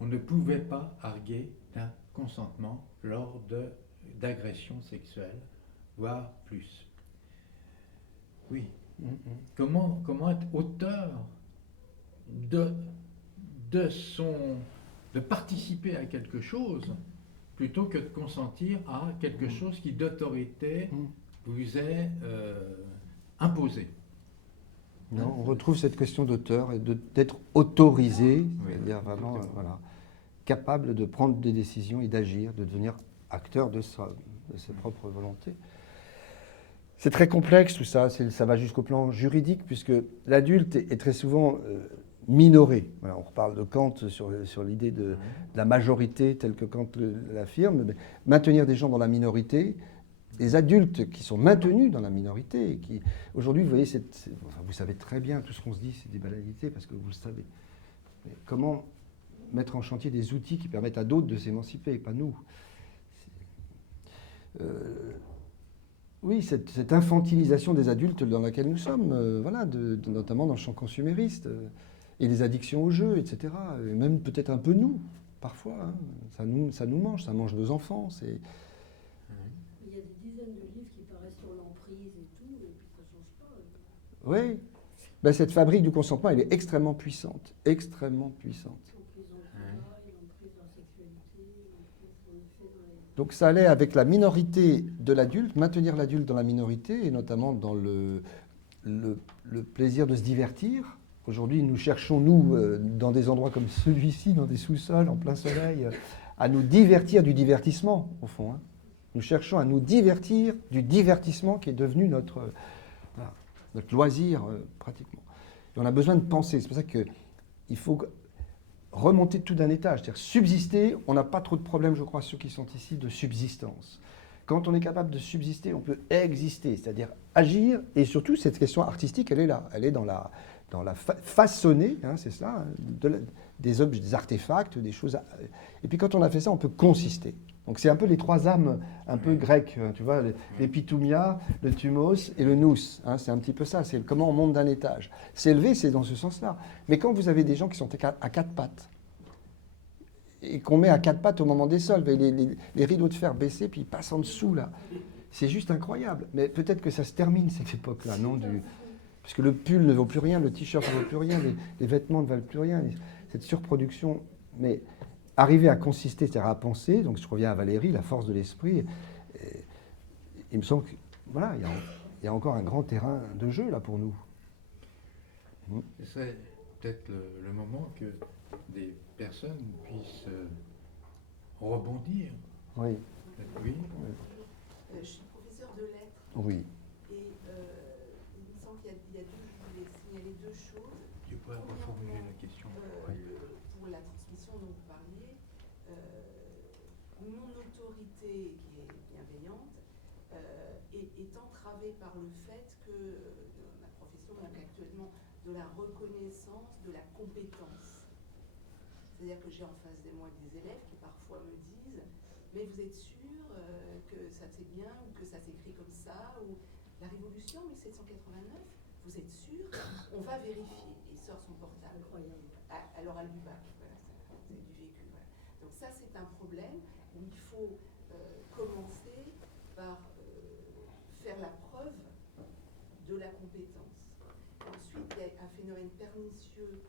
on ne pouvait pas arguer d'un consentement lors d'agressions sexuelles, voire plus. Oui. Comment être auteur de participer à quelque chose plutôt que de consentir à quelque chose qui d'autorité vous est imposé. Non, on retrouve cette question d'auteur et d'être autorisé, c'est-à-dire vraiment capable de prendre des décisions et d'agir, de devenir acteur de ses propres volontés. C'est très complexe tout ça, ça va jusqu'au plan juridique, puisque l'adulte est très souvent minoré. Voilà, on reparle de Kant sur l'idée de la majorité telle que Kant l'affirme. Mais maintenir des gens dans la minorité, les adultes qui sont maintenus dans la minorité, qui aujourd'hui, vous voyez, vous savez très bien, tout ce qu'on se dit, c'est des banalités, parce que vous le savez. Mais comment mettre en chantier des outils qui permettent à d'autres de s'émanciper, pas nous. Oui, cette infantilisation des adultes dans laquelle nous sommes, notamment dans le champ consumériste, et les addictions au jeu, etc. Et même peut-être un peu nous, parfois. Hein. Ça nous mange, ça mange nos enfants. Il y a des dizaines de livres qui paraissent sur l'emprise et tout, et puis ça ne change pas. Oui. Ben, cette fabrique du consentement, elle est extrêmement puissante. Extrêmement puissante. L'emprise dans le travail, l'emprise dans la sexualité, l'emprise en effet dans les... Donc ça allait avec la minorité de l'adulte, maintenir l'adulte dans la minorité, et notamment dans le plaisir de se divertir. Aujourd'hui, nous cherchons, dans des endroits comme celui-ci, dans des sous-sols, en plein soleil, à nous divertir du divertissement, au fond. Hein. Nous cherchons à nous divertir du divertissement qui est devenu notre loisir, pratiquement. Et on a besoin de penser. C'est pour ça qu'il faut remonter tout d'un étage. C'est-à-dire subsister, on n'a pas trop de problèmes, je crois, ceux qui sont ici, de subsistance. Quand on est capable de subsister, on peut exister, c'est-à-dire agir. Et surtout, cette question artistique, elle est là. Elle est dans la façonner, hein, c'est ça, des objets, des artefacts, des choses. Et puis quand on a fait ça, on peut consister. Donc c'est un peu les trois âmes un peu grecques, hein, tu vois, l'épitumia, le thumos et le nous. Hein, c'est un petit peu ça, c'est comment on monte d'un étage. S'élever, c'est dans ce sens-là. Mais quand vous avez des gens qui sont à quatre pattes, et qu'on met à quatre pattes au moment des sols, les rideaux de fer baissés, puis ils passent en dessous, là, c'est juste incroyable. Mais peut-être que ça se termine, cette époque-là, non Puisque le pull ne vaut plus rien, le t-shirt ne vaut plus rien, les vêtements ne valent plus rien. Cette surproduction, mais arriver à consister, c'est-à-dire à penser, donc je reviens à Valérie, la force de l'esprit, il me semble qu'il y a encore un grand terrain de jeu là pour nous. Ce serait peut-être le moment que des personnes puissent rebondir. Oui. Oui. Je suis professeur de lettres. Oui. Et il me semble qu'il y a je voulais signaler deux choses. Tu pourrais reformuler la question. Pour la transmission dont vous parliez, mon autorité, qui est bienveillante, est entravée par le fait que ma profession manque actuellement de la reconnaissance de la compétence. C'est-à-dire que j'ai en face de moi des élèves qui parfois me disent « Mais vous êtes sûr que ça c'est bien ou que ça s'écrit comme ça ?» ou « La Révolution 1789, vous êtes sûr ?» On va vérifier. Et il sort son portable. Incroyable. À l'oral du bac. Voilà, c'est du vécu. Voilà. Donc ça, c'est un problème où il faut commencer par faire la preuve de la compétence. Ensuite, il y a un phénomène pernicieux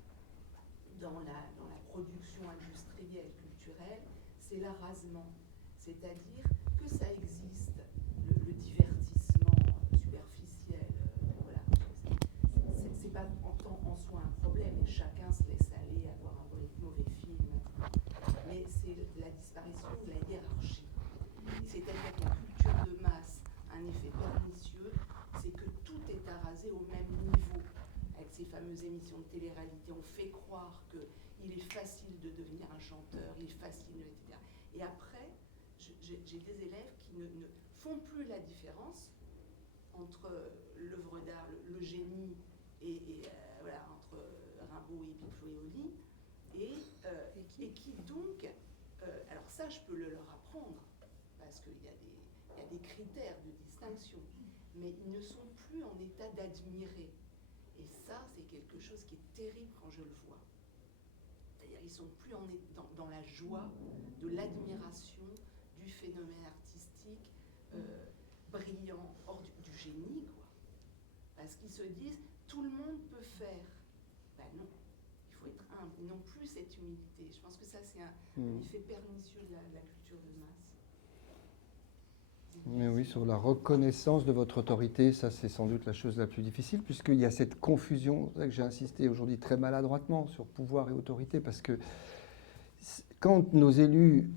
dans la production industrielle, culturelle, c'est l'arasement. C'est-à-dire que ça existe, le divertissement superficiel, voilà. C'est pas en soi un problème, et chacun se laisse aller à voir un mauvais film. Mais c'est la disparition de la hiérarchie. C'est-à-dire que la culture de masse, un effet pernicieux, c'est que tout est arasé au même niveau. Avec ces fameuses émissions de télé-réalité, on fait croire qu'il est facile de devenir un chanteur, il est facile, etc. Et après, j'ai des élèves qui ne font plus la différence entre l'œuvre d'art, le génie, et voilà, entre Rimbaud et Piccolo et qui donc, alors ça je peux le leur apprendre, parce qu'il y a des critères de distinction. distinction, mais ils ne sont plus en état d'admirer. Et ça, c'est quelque chose qui est terrible quand je le vois. C'est-à-dire ils sont plus dans la joie de l'admiration du phénomène artistique brillant, hors du génie, quoi. Parce qu'ils se disent, tout le monde peut faire. Ben non, il faut être humble. Ils n'ont plus cette humilité. Je pense que ça, c'est un effet pernicieux de la culture de masse. Mais oui, sur la reconnaissance de votre autorité, ça c'est sans doute la chose la plus difficile, puisqu'il y a cette confusion, c'est ça que j'ai insisté aujourd'hui très maladroitement sur pouvoir et autorité, parce que quand nos élus,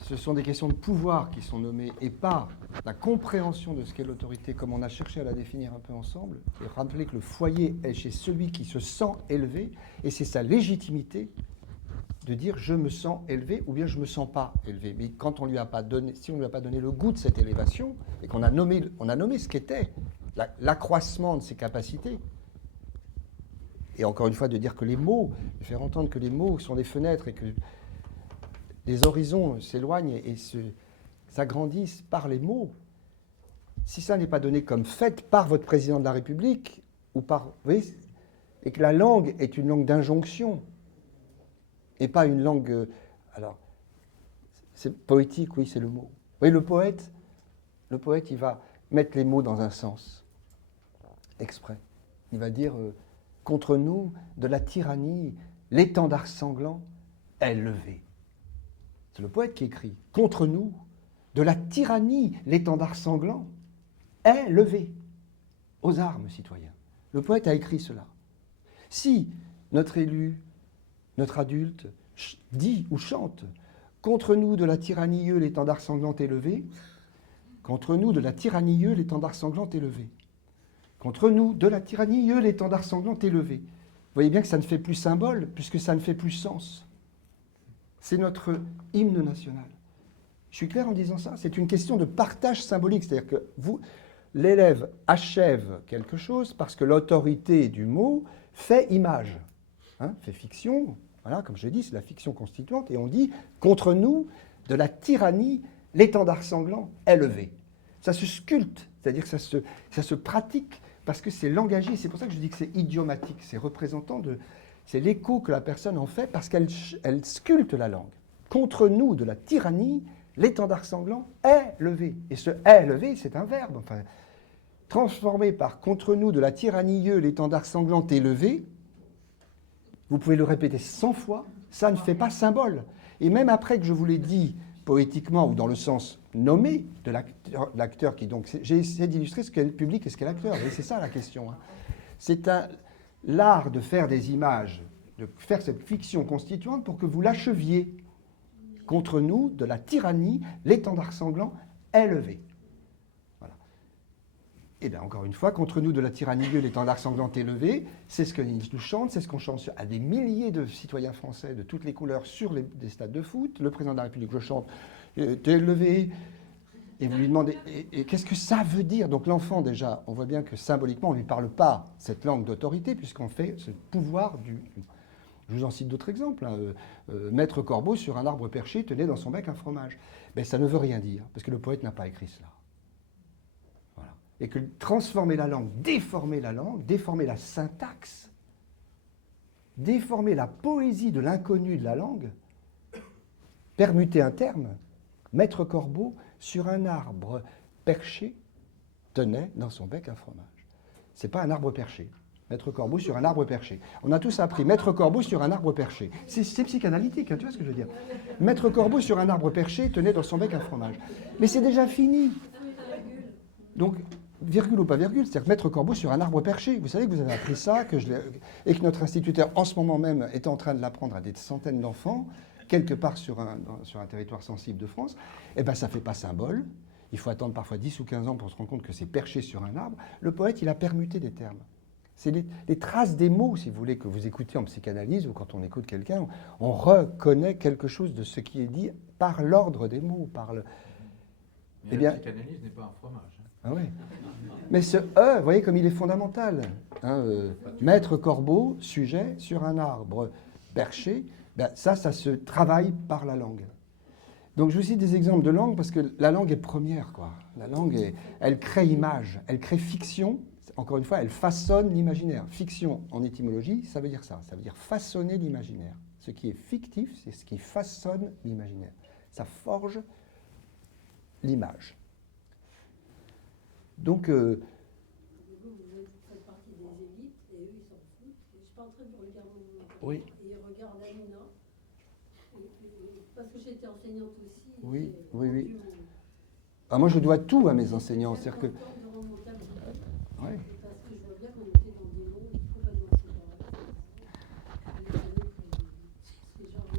ce sont des questions de pouvoir qui sont nommées et pas la compréhension de ce qu'est l'autorité, comme on a cherché à la définir un peu ensemble, et rappeler que le foyer est chez celui qui se sent élevé, et c'est sa légitimité de dire je me sens élevé ou bien je me sens pas élevé. Mais quand on lui a pas donné, si on lui a pas donné le goût de cette élévation et qu'on a nommé, ce qu'était l'accroissement de ses capacités. Et encore une fois de dire que les mots, de faire entendre que les mots sont des fenêtres et que les horizons s'éloignent et s'agrandissent par les mots. Si ça n'est pas donné comme fait par votre président de la République ou par, vous voyez, et que la langue est une langue d'injonction. Et pas une langue... alors, c'est poétique, oui, c'est le mot. Oui, le poète, il va mettre les mots dans un sens, exprès. Il va dire, contre nous, de la tyrannie, l'étendard sanglant est levé. C'est le poète qui écrit. Contre nous, de la tyrannie, l'étendard sanglant est levé. Aux armes, citoyens. Le poète a écrit cela. Si notre élu, notre adulte, dit ou chante « Contre nous de la tyrannie, l'étendard sanglant est levé », contre nous de la tyrannie, l'étendard sanglant est levé. Contre nous de la tyrannie, l'étendard sanglant est levé. Vous voyez bien que ça ne fait plus symbole, puisque ça ne fait plus sens. C'est notre hymne national. Je suis clair en disant ça? C'est une question de partage symbolique, c'est-à-dire que l'élève achève quelque chose parce que l'autorité du mot fait image, fait fiction. Voilà, comme je l'ai dit, c'est la fiction constituante, et on dit « contre nous, de la tyrannie, l'étendard sanglant est levé ». Ça se sculpte, c'est-à-dire que ça se pratique, parce que c'est langagé, c'est pour ça que je dis que c'est idiomatique, c'est l'écho que la personne en fait, parce qu'elle sculpte la langue. Contre nous, de la tyrannie, l'étendard sanglant est levé. Et ce « est levé », c'est un verbe, enfin, transformé par « contre nous, de la tyrannie, l'étendard sanglant est levé », vous pouvez le répéter 100 fois, ça ne fait pas symbole. Et même après que je vous l'ai dit poétiquement ou dans le sens nommé de l'acteur qui donc... J'ai essayé d'illustrer ce qu'est le public et ce qu'est l'acteur. Et c'est ça la question. C'est l'art de faire des images, de faire cette fiction constituante pour que vous l'acheviez. Contre nous, de la tyrannie, l'étendard sanglant est levé. Voilà. Et bien, encore une fois, contre nous de la tyrannie, l'étendard sanglant est levé, c'est ce que nous chante, c'est ce qu'on chante à des milliers de citoyens français de toutes les couleurs sur des stades de foot. Le président de la République le chante, t'es levé. Et vous lui demandez, et qu'est-ce que ça veut dire? Donc l'enfant, déjà, on voit bien que symboliquement, on ne lui parle pas cette langue d'autorité, puisqu'on fait ce pouvoir du... Je vous en cite d'autres exemples. Maître Corbeau, sur un arbre perché, tenait dans son bec un fromage. Mais ça ne veut rien dire, parce que le poète n'a pas écrit cela. Voilà. Et que transformer la langue, déformer la syntaxe, déformer la poésie de l'inconnu de la langue, permuter un terme, Maître Corbeau, sur un arbre perché, tenait dans son bec un fromage. Ce n'est pas un arbre perché. Maître Corbeau sur un arbre perché. On a tous appris Maître Corbeau sur un arbre perché. C'est psychanalytique, tu vois ce que je veux dire. Maître Corbeau sur un arbre perché tenait dans son bec un fromage. Mais c'est déjà fini. Donc, virgule ou pas virgule, c'est-à-dire Maître Corbeau sur un arbre perché. Vous savez que vous avez appris ça, et que notre instituteur, en ce moment même, est en train de l'apprendre à des centaines d'enfants, quelque part sur un territoire sensible de France. Eh bien, ça ne fait pas symbole. Il faut attendre parfois 10 ou 15 ans pour se rendre compte que c'est perché sur un arbre. Le poète, il a permuté des termes. C'est les traces des mots, si vous voulez, que vous écoutez en psychanalyse ou quand on écoute quelqu'un, on reconnaît quelque chose de ce qui est dit par l'ordre des mots. Mais la psychanalyse n'est pas un fromage. Ah oui. Mais ce « vous voyez comme il est fondamental. Maître Corbeau, sujet, sur un arbre perché, ben ça se travaille par la langue. Donc je vous cite des exemples de langue parce que la langue est première, quoi. La langue, elle crée image, elle crée fiction. Encore une fois, elle façonne l'imaginaire. Fiction, en étymologie, ça veut dire ça. Ça veut dire façonner l'imaginaire. Ce qui est fictif, c'est ce qui façonne l'imaginaire. Ça forge l'image. Donc, Vous faites partie des élites et eux, ils s'en foutent. Je ne suis pas en train de regarder mon oui, et ils regardent Amina. Parce que j'ai été enseignante aussi. oui, j'ai oui, oui. rendu mon- Ah, moi, je dois tout à mes enseignants. J'étais C'est-à-dire que, contente de remonter un petit peu. ouais. Parce que je vois bien qu'on était dans des mondes complètement séparés.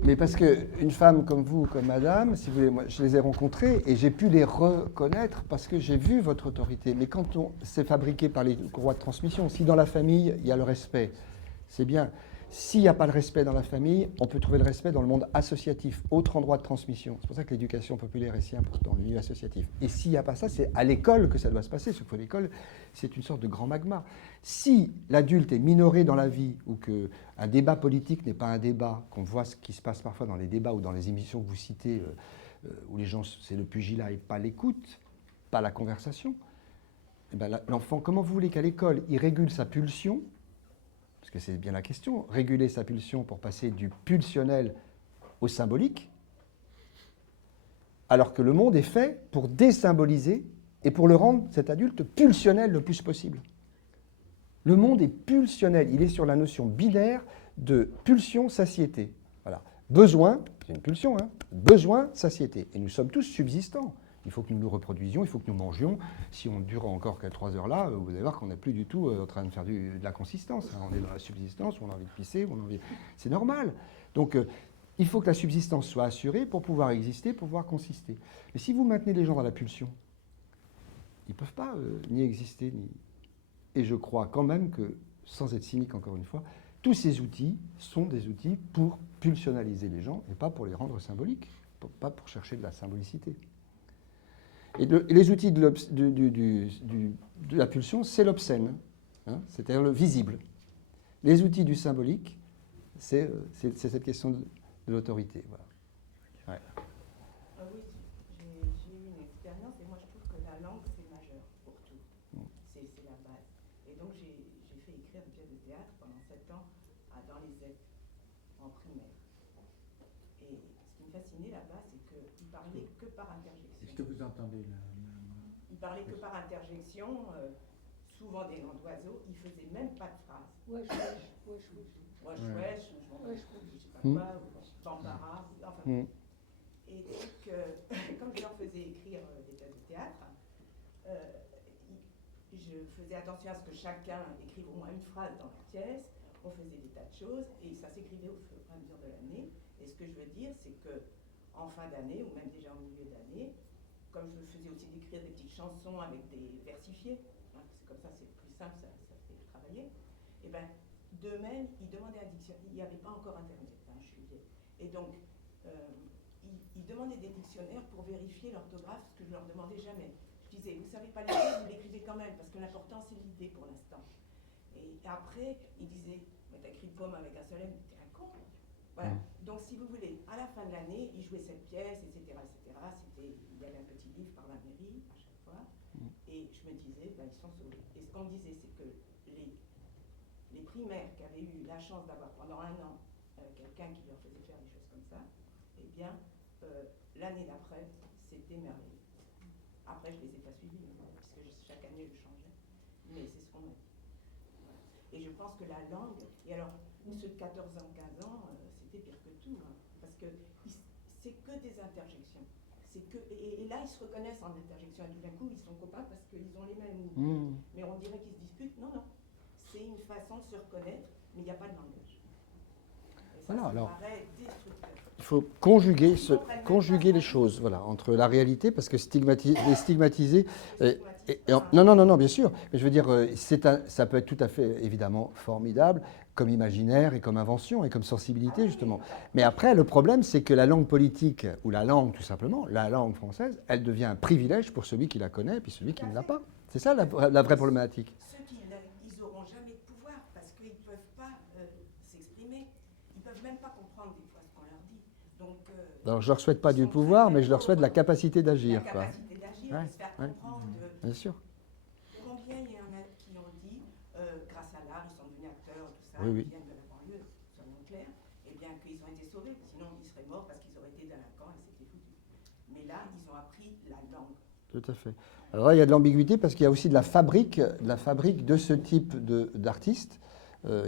Mais parce qu'une femme comme vous, comme madame, si vous voulez, moi, je les ai rencontrées et j'ai pu les reconnaître parce que j'ai vu votre autorité. Mais quand c'est fabriqué par les courroies de transmission, si dans la famille, il y a le respect, c'est bien. S'il n'y a pas le respect dans la famille, on peut trouver le respect dans le monde associatif, autre endroit de transmission. C'est pour ça que l'éducation populaire est si importante, le milieu associatif. Et s'il n'y a pas ça, c'est à l'école que ça doit se passer, sauf que l'école, c'est une sorte de grand magma. Si l'adulte est minoré dans la vie, ou qu'un débat politique n'est pas un débat, qu'on voit ce qui se passe parfois dans les débats ou dans les émissions que vous citez, où les gens, c'est le pugilat et pas l'écoute, pas la conversation, eh ben, l'enfant, comment vous voulez qu'à l'école, il régule sa pulsion? Parce que c'est bien la question, réguler sa pulsion pour passer du pulsionnel au symbolique, alors que le monde est fait pour désymboliser et pour le rendre, cet adulte, pulsionnel le plus possible. Le monde est pulsionnel, il est sur la notion binaire de pulsion-satiété. Voilà. Besoin, c'est une pulsion, hein, besoin, satiété. Et nous sommes tous subsistants. Il faut que nous nous reproduisions, il faut que nous mangions. Si on dure encore que 3 heures là, vous allez voir qu'on n'est plus du tout en train de faire de la consistance. Hein. On est dans la subsistance, où on a envie de pisser, où on a envie... C'est normal. Donc, il faut que la subsistance soit assurée pour pouvoir exister, pour pouvoir consister. Mais si vous maintenez les gens dans la pulsion, ils ne peuvent pas ni exister, ni... Et je crois quand même que, sans être cynique encore une fois, tous ces outils sont des outils pour pulsionaliser les gens et pas pour les rendre symboliques, pas pour chercher de la symbolicité. Et les outils de la pulsion, c'est l'obscène, hein, c'est-à-dire le visible. Les outils du symbolique, c'est cette question de l'autorité. Voilà. Ouais. Oui, j'ai eu une expérience et moi je trouve que la langue c'est majeur pour tout. C'est la base. Et donc j'ai fait écrire une pièce de théâtre pendant 7 ans dans les ZEP, en primaire. Et ce qui me fascinait là-bas, c'est qu'ils parlaient que par interjection. Est-ce que vous entendez là? Ils parlaient que par interjection, souvent des noms d'oiseaux, ils faisaient même pas de phrases. Wesh, wesh, wesh, wesh. Wesh, Ouais. wesh, je sais pas quoi, ou bambara, enfin. Et donc, comme je leur faisais écrire des pièces de théâtre, je faisais attention à ce que chacun écrive au moins une phrase dans la pièce, on faisait des tas de choses, et ça s'écrivait au fur et à mesure de l'année. Et ce que je veux dire, c'est que en fin d'année, ou même déjà au milieu d'année, comme je faisais aussi d'écrire des petites chansons avec des versifiés, hein, parce que comme ça c'est plus simple, ça fait travailler, et bien d'eux-mêmes, ils demandaient un dictionnaire. Il n'y avait pas encore Internet, hein, je suis vieille. Et donc, ils demandaient des dictionnaires pour vérifier l'orthographe, ce que je ne leur demandais jamais. Je disais, vous ne savez pas l'écrire, vous l'écrivez quand même, parce que l'important c'est l'idée pour l'instant. Et après, ils disaient, mais t'as écrit pomme avec un seul M, t'es un con. Voilà. Donc, si vous voulez, à la fin de l'année, ils jouaient cette pièce, etc., etc. Il y avait un petit livre par la mairie à chaque fois. Et je me disais, ben, ils sont sauvés. Et ce qu'on me disait, c'est que les primaires qui avaient eu la chance d'avoir pendant 1 an quelqu'un qui leur faisait faire des choses comme ça, eh bien, l'année d'après, c'était merveilleux. Après, je ne les ai pas suivis, puisque chaque année, je changeais. Mais c'est ce qu'on m'a dit. Voilà. Et je pense que la langue, et alors, ceux de 14 ans, 15 ans, c'était pire que tout, hein, parce que c'est que des interjections. Et là, ils se reconnaissent en interjection, et tout d'un coup, ils sont copains parce qu'ils ont les mêmes. Mais on dirait qu'ils se disputent. Non, non. C'est une façon de se reconnaître, mais il n'y a pas de langage. Et ça, Voilà, ça alors, paraît destructeur. il faut conjuguer les choses, voilà, entre la réalité, parce que stigmatiser... Non, bien sûr. Mais je veux dire, ça peut être tout à fait, évidemment, formidable, comme imaginaire et comme invention et comme sensibilité, justement. Mais après, le problème, c'est que la langue politique, ou la langue, tout simplement, la langue française, elle devient un privilège pour celui qui la connaît et puis celui qui ne l'a pas. C'est ça la vraie problématique. Ceux qui ils n'auront jamais de pouvoir parce qu'ils ne peuvent pas s'exprimer. Ils ne peuvent même pas comprendre des fois ce qu'on leur dit. Donc, Alors, je leur souhaite pas du pouvoir, mais je leur souhaite la capacité La d'agir, quoi. capacité d'agir, Ouais, de se faire ouais. comprendre. Bien sûr. Combien il y en a qui ont dit, grâce à l'art, ils sont devenus acteurs, tout ça, Oui, oui. ils viennent de la banlieue, soyons clairs, et bien qu'ils ont été sauvés, sinon ils seraient morts parce qu'ils auraient été délinquants et c'était foutu. Mais là, ils ont appris la langue. Tout à fait. Alors là, il y a de l'ambiguïté parce qu'il y a aussi de la fabrique de ce type d'artistes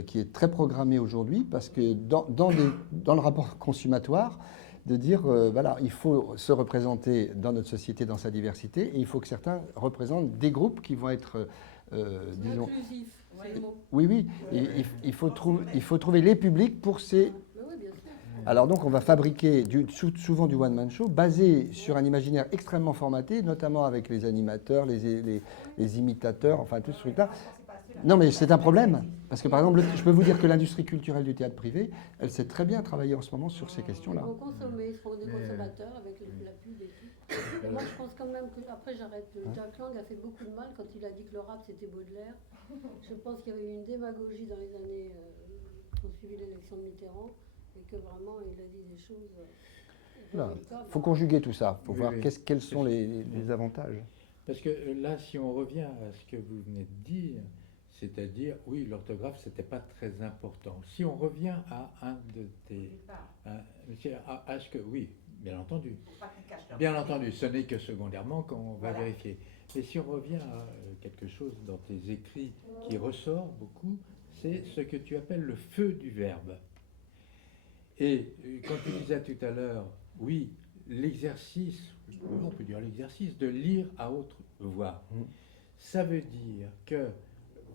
qui est très programmée aujourd'hui parce que dans le rapport consumatoire, de dire, voilà, il faut se représenter dans notre société, dans sa diversité, et il faut que certains représentent des groupes qui vont être, disons... Inclusif, c'est le mot. Oui, oui, il faut trouver les publics pour ces... Mais oui, bien sûr. Alors donc on va fabriquer souvent du one-man show basé sur un imaginaire extrêmement formaté, notamment avec les animateurs, les imitateurs, enfin tout ce truc-là. Non mais c'est un problème, parce que par exemple, je peux vous dire que l'industrie culturelle du théâtre privé, elle sait très bien travailler en ce moment sur ces Ils questions-là. vont consommer, ils seront des consommateurs avec la pub et tout. Et moi, je pense quand même que, après j'arrête, Jack Lang a fait beaucoup de mal quand il a dit que le rap c'était Baudelaire. Je pense qu'il y avait eu une démagogie dans les années qui ont suivi l'élection de Mitterrand et que vraiment il a dit des choses. Il faut conjuguer tout ça, il faut Oui, voir oui. quels sont les avantages. Parce que là, si on revient à ce que vous venez de dire, c'est-à-dire, oui, l'orthographe, c'était pas très important. Si on revient à un de tes... à ce que, oui, bien entendu. Bien entendu, ce n'est que secondairement qu'on va vérifier. Et si on revient à quelque chose dans tes écrits qui ressort beaucoup, c'est ce que tu appelles le feu du verbe. Et quand tu disais tout à l'heure, oui, l'exercice, on peut dire l'exercice de lire à haute voix, ça veut dire que,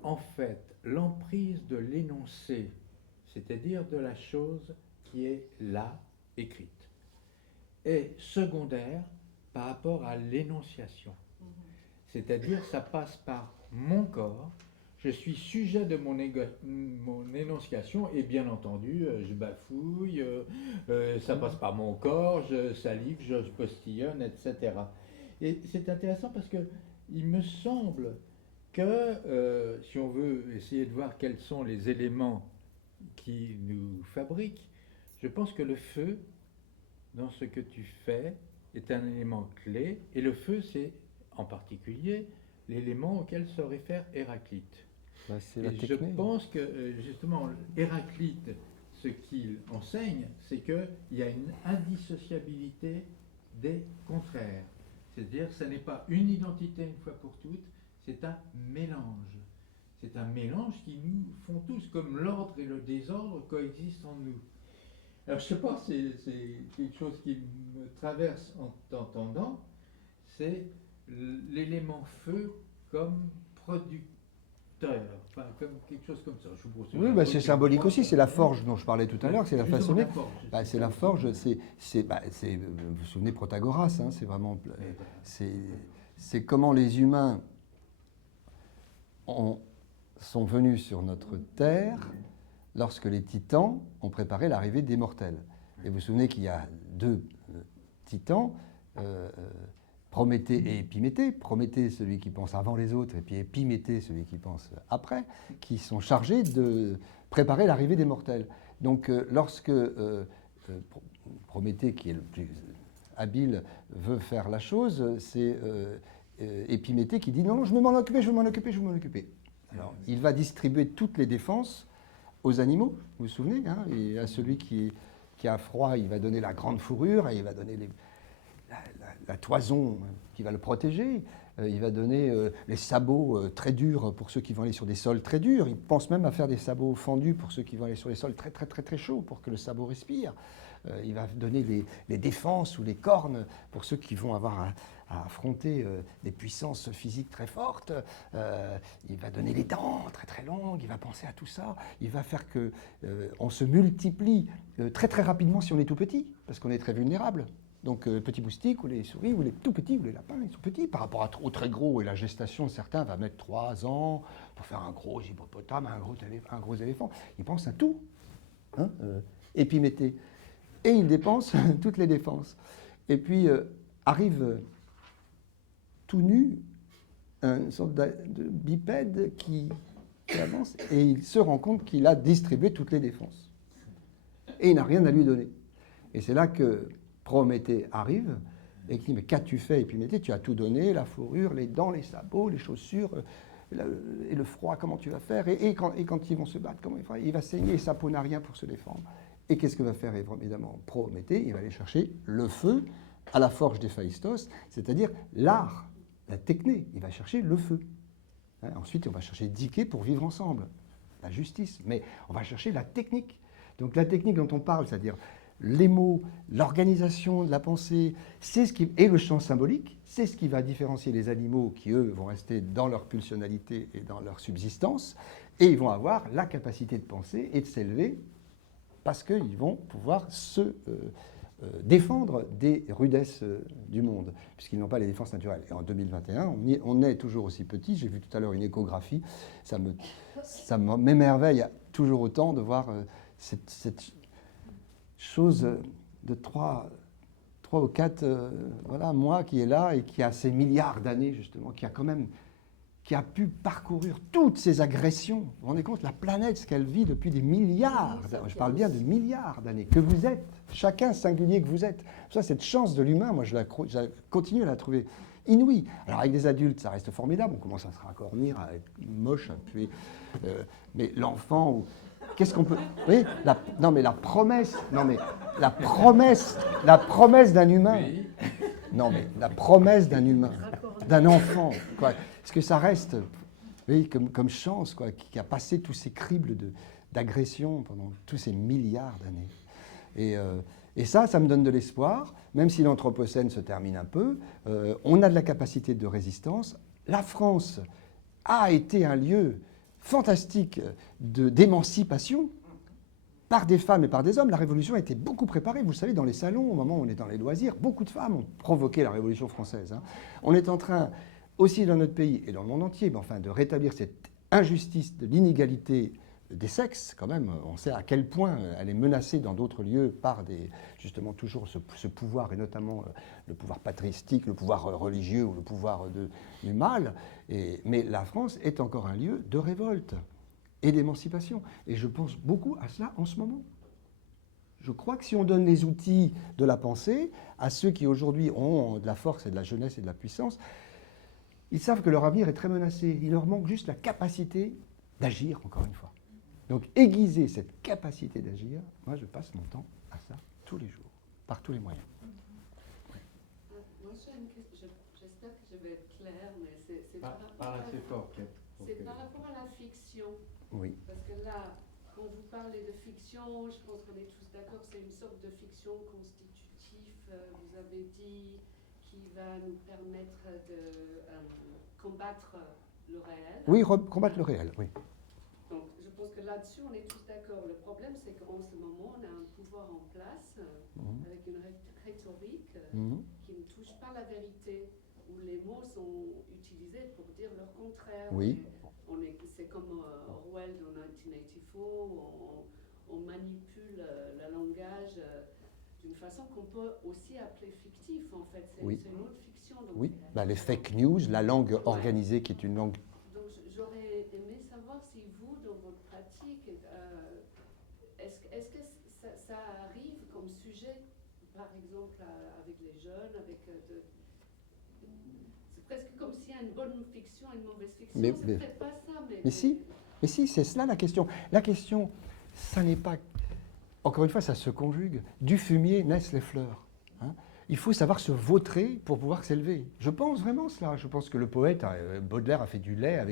en fait, l'emprise de l'énoncé, c'est-à-dire de la chose qui est là, écrite, est secondaire par rapport à l'énonciation. C'est-à-dire, ça passe par mon corps, je suis sujet de mon énonciation et bien entendu, je bafouille, ça passe par mon corps, je salive, je postillonne, etc. Et c'est intéressant parce que il me semble que si on veut essayer de voir quels sont les éléments qui nous fabriquent, je pense que le feu, dans ce que tu fais, est un élément clé. Et le feu, c'est en particulier l'élément auquel se réfère Héraclite. C'est Et je pense que justement, Héraclite, ce qu'il enseigne, c'est qu'il y a une indissociabilité des contraires. C'est-à-dire, ce n'est pas une identité une fois pour toutes, c'est un mélange. C'est un mélange qui nous font tous, comme l'ordre et le désordre coexistent en nous. Alors, je sais pas, c'est quelque chose qui me traverse en t'entendant, c'est l'élément feu comme producteur, enfin, comme quelque chose comme ça. Oui, bah, c'est symbolique aussi, c'est la forge dont je parlais tout à l'heure, c'est la façonnée. C'est la forge, vous vous souvenez Protagoras, hein, c'est vraiment, c'est comment les humains sont venus sur notre terre lorsque les titans ont préparé l'arrivée des mortels. Et vous vous souvenez qu'il y a deux titans, Prométhée et Épiméthée. Prométhée, celui qui pense avant les autres, et puis Épiméthée, celui qui pense après, qui sont chargés de préparer l'arrivée des mortels. Donc lorsque Prométhée, qui est le plus habile, veut faire la chose, c'est Épiméthée qui dit « Non, je vais m'en occuper, je vais m'en occuper, je vais m'en occuper ». Alors, il va distribuer toutes les défenses aux animaux, vous vous souvenez, hein, et à celui qui a froid, il va donner la grande fourrure, et il va donner la toison qui va le protéger, il va donner les sabots très durs pour ceux qui vont aller sur des sols très durs, il pense même à faire des sabots fendus pour ceux qui vont aller sur des sols très très très très chauds pour que le sabot respire, il va donner les défenses ou les cornes pour ceux qui vont avoir à affronter des puissances physiques très fortes, il va donner les dents très très longues, il va penser à tout ça, il va faire que on se multiplie très très rapidement si on est tout petit, parce qu'on est très vulnérable. Donc petits moustiques ou les souris ou les tout petits ou les lapins, ils sont petits par rapport aux très gros, et la gestation de certains va mettre 3 ans pour faire un gros hippopotame, un gros éléphant. Ils pensent à tout, hein, Épiméthée. Et ils dépensent toutes les défenses. Et puis arrive tout nu une sorte de bipède qui avance et il se rend compte qu'il a distribué toutes les défenses. Et il n'a rien à lui donner. Et c'est là que Prométhée arrive et qui dit, mais qu'as-tu fait? Et puis Mété, tu as tout donné, la fourrure, les dents, les sabots, les chaussures, et le froid, comment tu vas faire? Et quand ils vont se battre, comment il fera? Il va saigner, et sa peau n'a rien pour se défendre. Et qu'est-ce que va faire évidemment Prométhée? Il va aller chercher le feu à la forge d'Héphaïstos, c'est-à-dire l'art, la techné. Il va chercher le feu. Hein, ensuite, on va chercher Diké pour vivre ensemble, la justice. Mais on va chercher la technique. Donc la technique dont on parle, c'est-à-dire les mots, l'organisation de la pensée, c'est ce qui, et le champ symbolique, c'est ce qui va différencier les animaux qui, eux, vont rester dans leur pulsionalité et dans leur subsistance, et ils vont avoir la capacité de penser et de s'élever parce qu'ils vont pouvoir se défendre des rudesses du monde, puisqu'ils n'ont pas les défenses naturelles. Et en 2021, on est toujours aussi petit. J'ai vu tout à l'heure une échographie. Ça m'émerveille toujours autant de voir cette chose de 3 ou 4 mois qui est là et qui a ces milliards d'années, justement, qui a pu parcourir toutes ces agressions. Vous vous rendez compte, la planète, ce qu'elle vit depuis des milliards, je parle bien de milliards d'années, que vous êtes, chacun singulier que vous êtes. Ça, cette chance de l'humain, moi, je continue à la trouver inouïe. Alors, avec des adultes, ça reste formidable, on commence à se raccornir, à être moche, à puer. Mais l'enfant, qu'est-ce qu'on peut... Oui, la promesse d'un humain. Non, mais la promesse d'un humain, d'un enfant, quoi. Est-ce que ça reste, oui, comme chance, quoi, qui a passé tous ces cribles d'agression pendant tous ces milliards d'années. Et ça me donne de l'espoir, même si l'Anthropocène se termine un peu. On a de la capacité de résistance. La France a été un lieu fantastique d'émancipation par des femmes et par des hommes. La Révolution a été beaucoup préparée. Vous le savez, dans les salons, au moment où on est dans les loisirs, beaucoup de femmes ont provoqué la Révolution française. Hein. On est en train, aussi dans notre pays et dans le monde entier, de rétablir cette injustice de l'inégalité des sexes, quand même. On sait à quel point elle est menacée dans d'autres lieux par justement toujours ce pouvoir, et notamment le pouvoir patristique, le pouvoir religieux ou le pouvoir du mal. Mais la France est encore un lieu de révolte et d'émancipation. Et je pense beaucoup à cela en ce moment. Je crois que si on donne les outils de la pensée à ceux qui aujourd'hui ont de la force et de la jeunesse et de la puissance, ils savent que leur avenir est très menacé. Il leur manque juste la capacité d'agir, encore une fois. Donc aiguiser cette capacité d'agir, moi je passe mon temps à ça tous les jours, par tous les moyens. Moi j'ai une question, j'espère que je vais être claire, mais c'est par rapport à la fiction. Oui. Parce que là, quand vous parlez de fiction, je pense qu'on est tous d'accord, c'est une sorte de fiction constitutive, vous avez dit, qui va nous permettre de combattre le réel. Oui, combattre le réel, oui. Donc, je pense que là-dessus, on est tous d'accord. Le problème, c'est qu'en ce moment, on a un pouvoir en place avec une rhétorique qui ne touche pas la vérité, où les mots sont utilisés pour dire leur contraire. Oui. C'est comme Orwell dans 1984, on manipule le langage d'une façon qu'on peut aussi appeler fictif, en fait. C'est une autre fiction. Donc oui, les fake news, la langue organisée qui est une langue... Donc j'aurais aimé savoir si vous, dans votre pratique, est-ce que ça arrive comme sujet, par exemple, avec les jeunes, c'est presque comme s'il y a une bonne fiction et une mauvaise fiction. C'est peut-être pas ça, mais si, c'est cela la question. La question, ça n'est pas... Encore une fois, ça se conjugue. Du fumier naissent les fleurs. Hein. Il faut savoir se vautrer pour pouvoir s'élever. Je pense vraiment cela. Je pense que le poète, Baudelaire, a fait du lait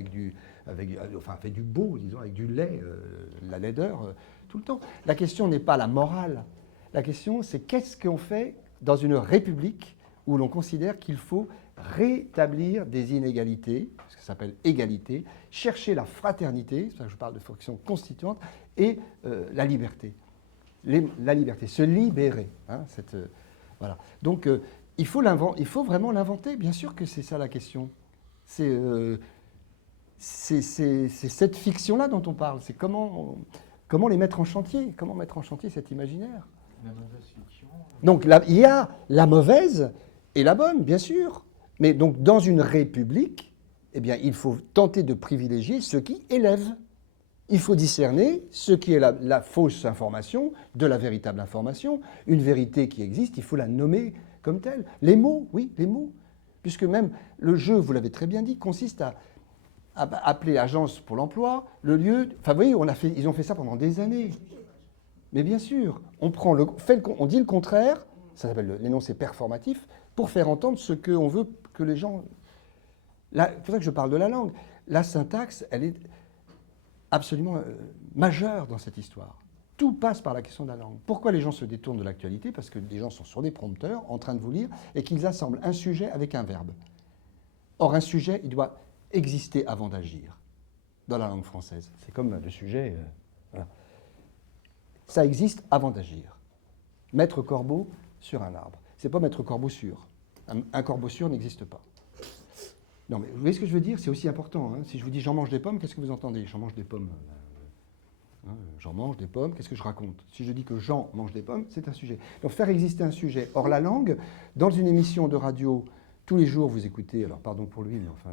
fait du beau, disons, avec du lait, la laideur, tout le temps. La question n'est pas la morale. La question, c'est qu'est-ce qu'on fait dans une république où l'on considère qu'il faut rétablir des inégalités, ce que ça s'appelle égalité, chercher la fraternité, c'est pour ça que je parle de fonction constituante, et la liberté. La liberté, se libérer. Hein, voilà. Donc, il faut vraiment l'inventer. Bien sûr que c'est ça la question. C'est cette fiction-là dont on parle. C'est comment les mettre en chantier. Comment mettre en chantier cet imaginaire. La mauvaise fiction. Donc, il y a la mauvaise et la bonne, bien sûr. Mais donc, dans une république, eh bien, il faut tenter de privilégier ceux qui élèvent. Il faut discerner ce qui est la fausse information de la véritable information. Une vérité qui existe, il faut la nommer comme telle. Les mots, oui, les mots. Puisque même le jeu, vous l'avez très bien dit, consiste à appeler agence pour l'emploi, le lieu. Enfin, vous voyez, ils ont fait ça pendant des années. Mais bien sûr, on dit le contraire, ça s'appelle l'énoncé performatif, pour faire entendre ce qu'on veut que les gens. C'est pour ça que je parle de la langue. La syntaxe, elle est absolument majeure dans cette histoire. Tout passe par la question de la langue. Pourquoi les gens se détournent de l'actualité? Parce que les gens sont sur des prompteurs, en train de vous lire, et qu'ils assemblent un sujet avec un verbe. Or, un sujet, il doit exister avant d'agir, dans la langue française. C'est comme le sujet... voilà. Ça existe avant d'agir. Mettre corbeau sur un arbre. C'est pas mettre corbeau sur. Un corbeau sur n'existe pas. Non, mais vous voyez ce que je veux dire? C'est aussi important. Hein. Si je vous dis j'en mange des pommes, qu'est-ce que vous entendez? J'en mange des pommes. J'en mange des pommes, qu'est-ce que je raconte? Si je dis que Jean mange des pommes, c'est un sujet. Donc faire exister un sujet. Or la langue, dans une émission de radio, tous les jours vous écoutez, alors pardon pour lui, mais enfin,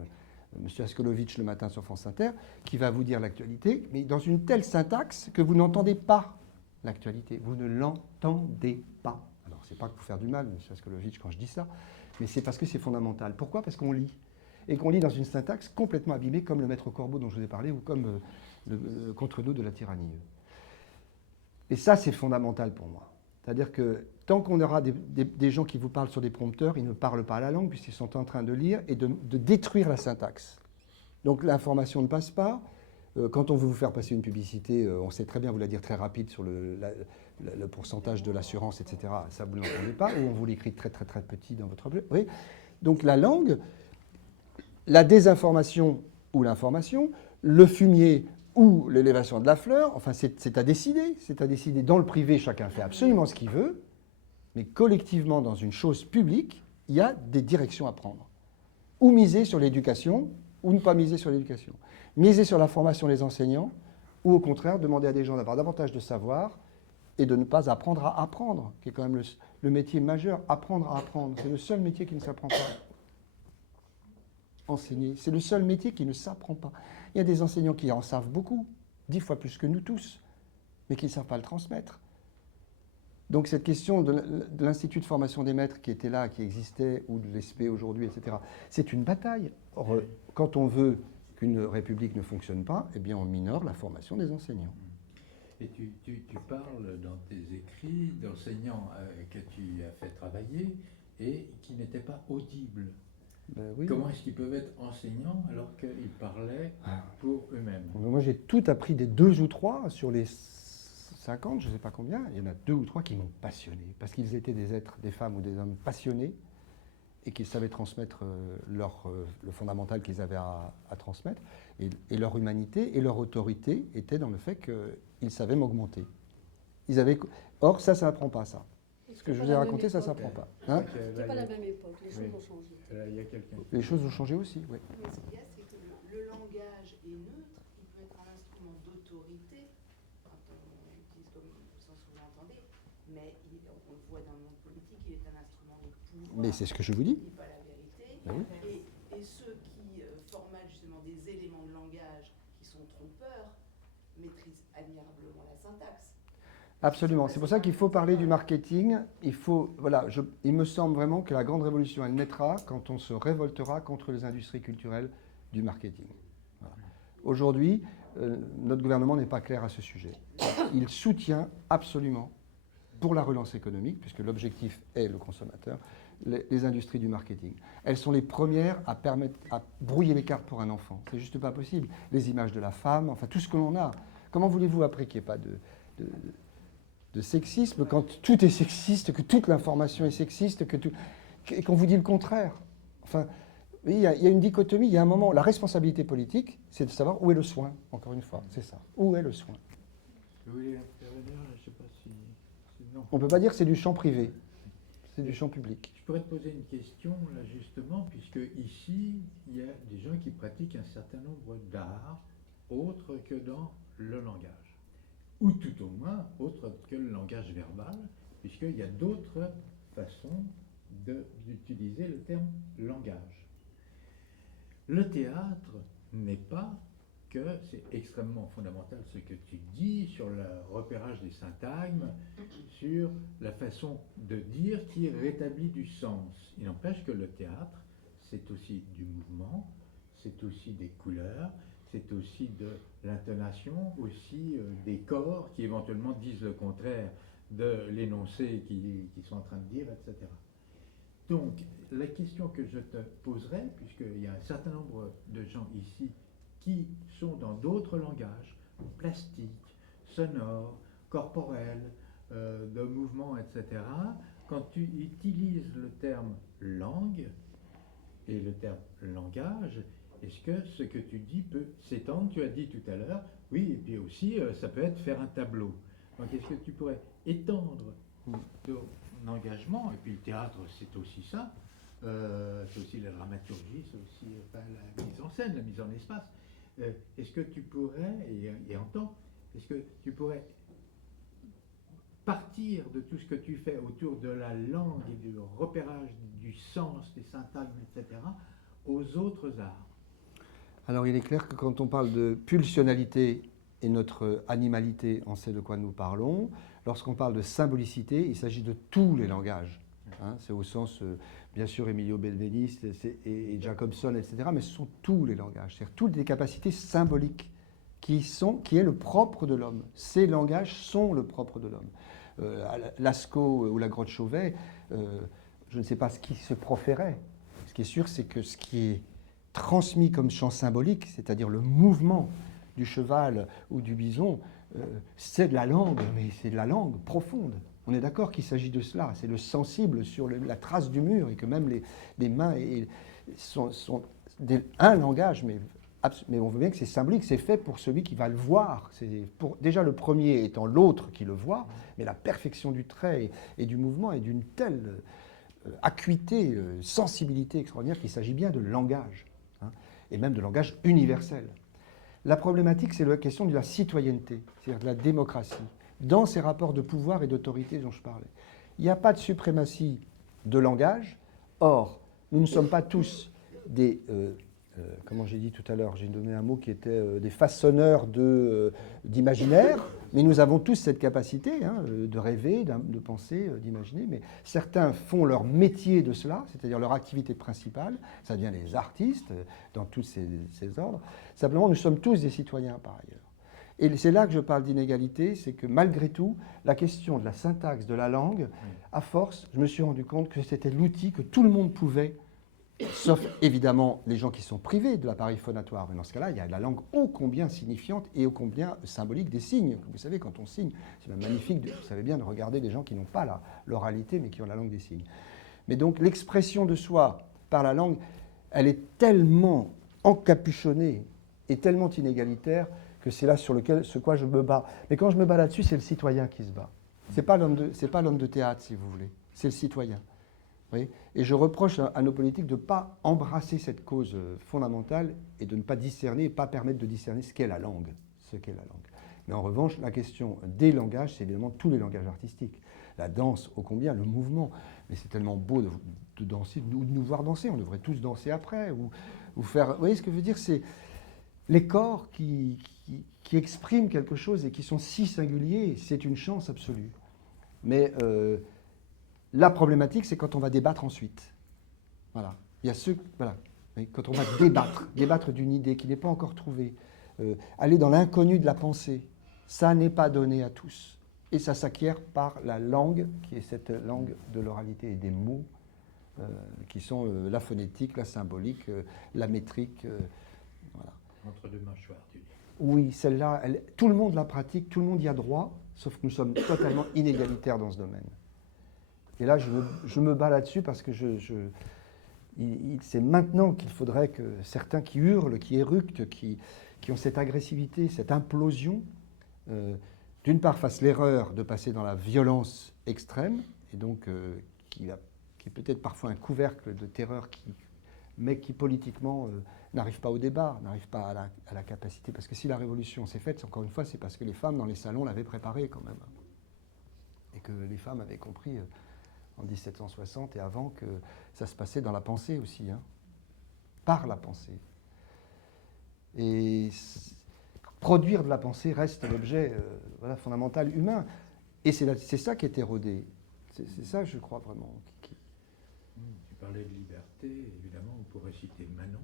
M. Askolovitch le matin sur France Inter, qui va vous dire l'actualité, mais dans une telle syntaxe que vous n'entendez pas l'actualité. Vous ne l'entendez pas. Alors c'est pas pour faire du mal, M. Askolovitch, quand je dis ça, mais c'est parce que c'est fondamental. Pourquoi? Parce qu'on lit. Et qu'on lit dans une syntaxe complètement abîmée, comme le maître corbeau dont je vous ai parlé, ou comme le contre-nous de la tyrannie. Et ça, c'est fondamental pour moi. C'est-à-dire que tant qu'on aura des gens qui vous parlent sur des prompteurs, ils ne parlent pas la langue, puisqu'ils sont en train de lire et de détruire la syntaxe. Donc l'information ne passe pas. Quand on veut vous faire passer une publicité, on sait très bien vous la dire très rapide sur le pourcentage de l'assurance, etc. Ça, vous ne l'entendez pas, ou on vous l'écrit très, très, très petit dans votre objet. Oui. Donc la langue... La désinformation ou l'information, le fumier ou l'élévation de la fleur, enfin c'est à décider. C'est à décider. Dans le privé, chacun fait absolument ce qu'il veut, mais collectivement, dans une chose publique, il y a des directions à prendre. Ou miser sur l'éducation, ou ne pas miser sur l'éducation. Miser sur la formation des enseignants, ou au contraire, demander à des gens d'avoir davantage de savoir et de ne pas apprendre à apprendre, qui est quand même le métier majeur, apprendre à apprendre. C'est le seul métier qui ne s'apprend pas. Enseigner. C'est le seul métier qui ne s'apprend pas. Il y a des enseignants qui en savent beaucoup, 10 fois plus que nous tous, mais qui ne savent pas le transmettre. Donc cette question de l'Institut de formation des maîtres qui était là, qui existait, ou de l'ESP aujourd'hui, etc., c'est une bataille. Or, quand on veut qu'une république ne fonctionne pas, eh bien on minore la formation des enseignants. Et tu parles dans tes écrits d'enseignants que tu as fait travailler et qui n'étaient pas audibles. Ben oui. Comment est-ce qu'ils peuvent être enseignants alors qu'ils parlaient pour eux-mêmes? Moi, j'ai tout appris des 2 ou 3 sur les 50, je ne sais pas combien. Il y en a 2 ou 3 qui m'ont passionné, parce qu'ils étaient des êtres, des femmes ou des hommes passionnés, et qui savaient transmettre le fondamental qu'ils avaient à transmettre. Et leur humanité et leur autorité étaient dans le fait qu'ils savaient m'augmenter. Or, ça n'apprend pas, ça. Ce que je vous ai raconté, ça ne s'apprend pas. Hein? C'était pas la même époque, les choses ont changé. Il y a quelqu'un. Les choses ont changé aussi, oui. Mais ce qu'il y a, c'est que le langage est neutre, il peut être un instrument d'autorité, quand on l'utilise comme au sens où vous l'entendez, mais on le voit dans le monde politique, il est un instrument de pouvoir. Mais c'est ce que je vous dis. Il ne dit pas la vérité. Oui. Et ceux qui formatent justement des éléments de langage qui sont trompeurs maîtrisent admirablement la syntaxe. Absolument. C'est pour ça qu'il faut parler du marketing. Il me semble vraiment que la grande révolution, elle naîtra quand on se révoltera contre les industries culturelles du marketing. Voilà. Aujourd'hui, notre gouvernement n'est pas clair à ce sujet. Il soutient absolument, pour la relance économique, puisque l'objectif est le consommateur, les industries du marketing. Elles sont les premières à brouiller les cartes pour un enfant. C'est juste pas possible. Les images de la femme, enfin tout ce que l'on a. Comment voulez-vous après qu'il n'y ait pas de sexisme quand tout est sexiste, que toute l'information est sexiste, et qu'on vous dit le contraire? Enfin, oui, il y a une dichotomie, il y a un moment, la responsabilité politique, c'est de savoir où est le soin, encore une fois, c'est ça. Où est le soin? Vous voulez intervenir? Je ne sais pas si... Non. On ne peut pas dire que c'est du champ privé, c'est du champ public. Je pourrais te poser une question, là, justement, puisque ici, il y a des gens qui pratiquent un certain nombre d'arts, autres que dans le langage. Ou tout au moins autre que le langage verbal, puisqu'il y a d'autres façons d'utiliser le terme langage. Le théâtre n'est pas que c'est extrêmement fondamental ce que tu dis sur le repérage des syntagmes, sur la façon de dire qui rétablit du sens. Il n'empêche que le théâtre, c'est aussi du mouvement, c'est aussi des couleurs, c'est aussi de l'intonation, aussi des corps qui éventuellement disent le contraire de l'énoncé qu'ils sont en train de dire, etc. Donc, la question que je te poserai, puisqu'il y a un certain nombre de gens ici qui sont dans d'autres langages, plastiques, sonores, corporels, de mouvement, etc., quand tu utilises le terme langue et le terme langage, est-ce que ce que tu dis peut s'étendre? Tu as dit tout à l'heure, oui, et puis aussi, ça peut être faire un tableau. Donc, est-ce que tu pourrais étendre ton engagement? Et puis le théâtre, c'est aussi ça. C'est aussi la dramaturgie, c'est aussi la mise en scène, la mise en espace. Est-ce que tu pourrais, et en temps, est-ce que tu pourrais partir de tout ce que tu fais autour de la langue et du repérage du sens, des syntagmes, etc., aux autres arts? Alors il est clair que quand on parle de pulsionalité et notre animalité, on sait de quoi nous parlons. Lorsqu'on parle de symbolicité, il s'agit de tous les langages. Hein, c'est au sens, bien sûr, Emilio Benveniste et Jacobson, etc., mais ce sont tous les langages, c'est-à-dire toutes les capacités symboliques qui est le propre de l'homme. Ces langages sont le propre de l'homme. Lascaux ou la grotte Chauvet, je ne sais pas ce qui se proférait. Ce qui est sûr, c'est que ce qui est transmis comme chant symbolique, c'est-à-dire le mouvement du cheval ou du bison, c'est de la langue, mais c'est de la langue profonde. On est d'accord qu'il s'agit de cela. C'est le sensible sur la trace du mur et que même les mains sont un langage, mais on voit bien que c'est symbolique, c'est fait pour celui qui va le voir. Déjà le premier étant l'autre qui le voit, mais la perfection du trait et du mouvement est d'une telle acuité, sensibilité extraordinaire qu'il s'agit bien de langage, hein, et même de langage universel. La problématique, c'est la question de la citoyenneté, c'est-à-dire de la démocratie, dans ces rapports de pouvoir et d'autorité dont je parlais. Il n'y a pas de suprématie de langage. Or, nous ne sommes pas tous des, comment j'ai dit tout à l'heure, j'ai donné un mot qui était des façonneurs d'imaginaire, mais nous avons tous cette capacité, hein, de rêver, de penser, d'imaginer, mais certains font leur métier de cela, c'est-à-dire leur activité principale, ça devient les artistes dans tous ces ordres. Simplement, nous sommes tous des citoyens par ailleurs. Et c'est là que je parle d'inégalité, c'est que malgré tout, la question de la syntaxe de la langue, à force, je me suis rendu compte que c'était l'outil que tout le monde pouvait, sauf évidemment les gens qui sont privés de l'appareil phonatoire. Mais dans ce cas-là, il y a la langue ô combien signifiante et ô combien symbolique des signes. Vous savez, quand on signe, c'est même magnifique, vous savez bien, de regarder des gens qui n'ont pas l'oralité, mais qui ont la langue des signes. Mais donc l'expression de soi par la langue, elle est tellement encapuchonnée et tellement inégalitaire que c'est là sur quoi je me bats. Mais quand je me bats là-dessus, c'est le citoyen qui se bat. C'est pas l'homme de théâtre, si vous voulez. C'est le citoyen. Oui. Et je reproche à nos politiques de ne pas embrasser cette cause fondamentale et de ne pas discerner, pas permettre de discerner ce qu'est la langue. Mais en revanche, la question des langages, c'est évidemment tous les langages artistiques. La danse, ô combien, le mouvement. Mais c'est tellement beau de danser, de nous voir danser. On devrait tous danser après. Ou faire. Vous voyez ce que je veux dire? C'est les corps qui expriment quelque chose et qui sont si singuliers. C'est une chance absolue. Mais la problématique, c'est quand on va débattre ensuite. Voilà. Il y a voilà. Quand on va débattre d'une idée qui n'est pas encore trouvée, aller dans l'inconnu de la pensée, ça n'est pas donné à tous. Et ça s'acquiert par la langue, qui est cette langue de l'oralité et des mots, qui sont la phonétique, la symbolique, la métrique. Voilà. Entre deux mâchoires, tu dis. Oui, celle-là, tout le monde la pratique, tout le monde y a droit, sauf que nous sommes totalement inégalitaires dans ce domaine. Et là, je me bats là-dessus parce que c'est maintenant qu'il faudrait que certains qui hurlent, qui éructent, qui ont cette agressivité, cette implosion, d'une part fassent l'erreur de passer dans la violence extrême, et donc qui est peut-être parfois un couvercle de terreur, mais qui politiquement n'arrive pas au débat, n'arrive pas à la capacité. Parce que si la révolution s'est faite, encore une fois, c'est parce que les femmes dans les salons l'avaient préparée quand même. Et que les femmes avaient compris en 1760 et avant que ça se passait dans la pensée aussi, hein, par la pensée. Et produire de la pensée reste l'objet voilà, fondamental humain. Et c'est ça qui est érodé. C'est ça, je crois vraiment. Tu parlais de liberté, évidemment, on pourrait citer Manon,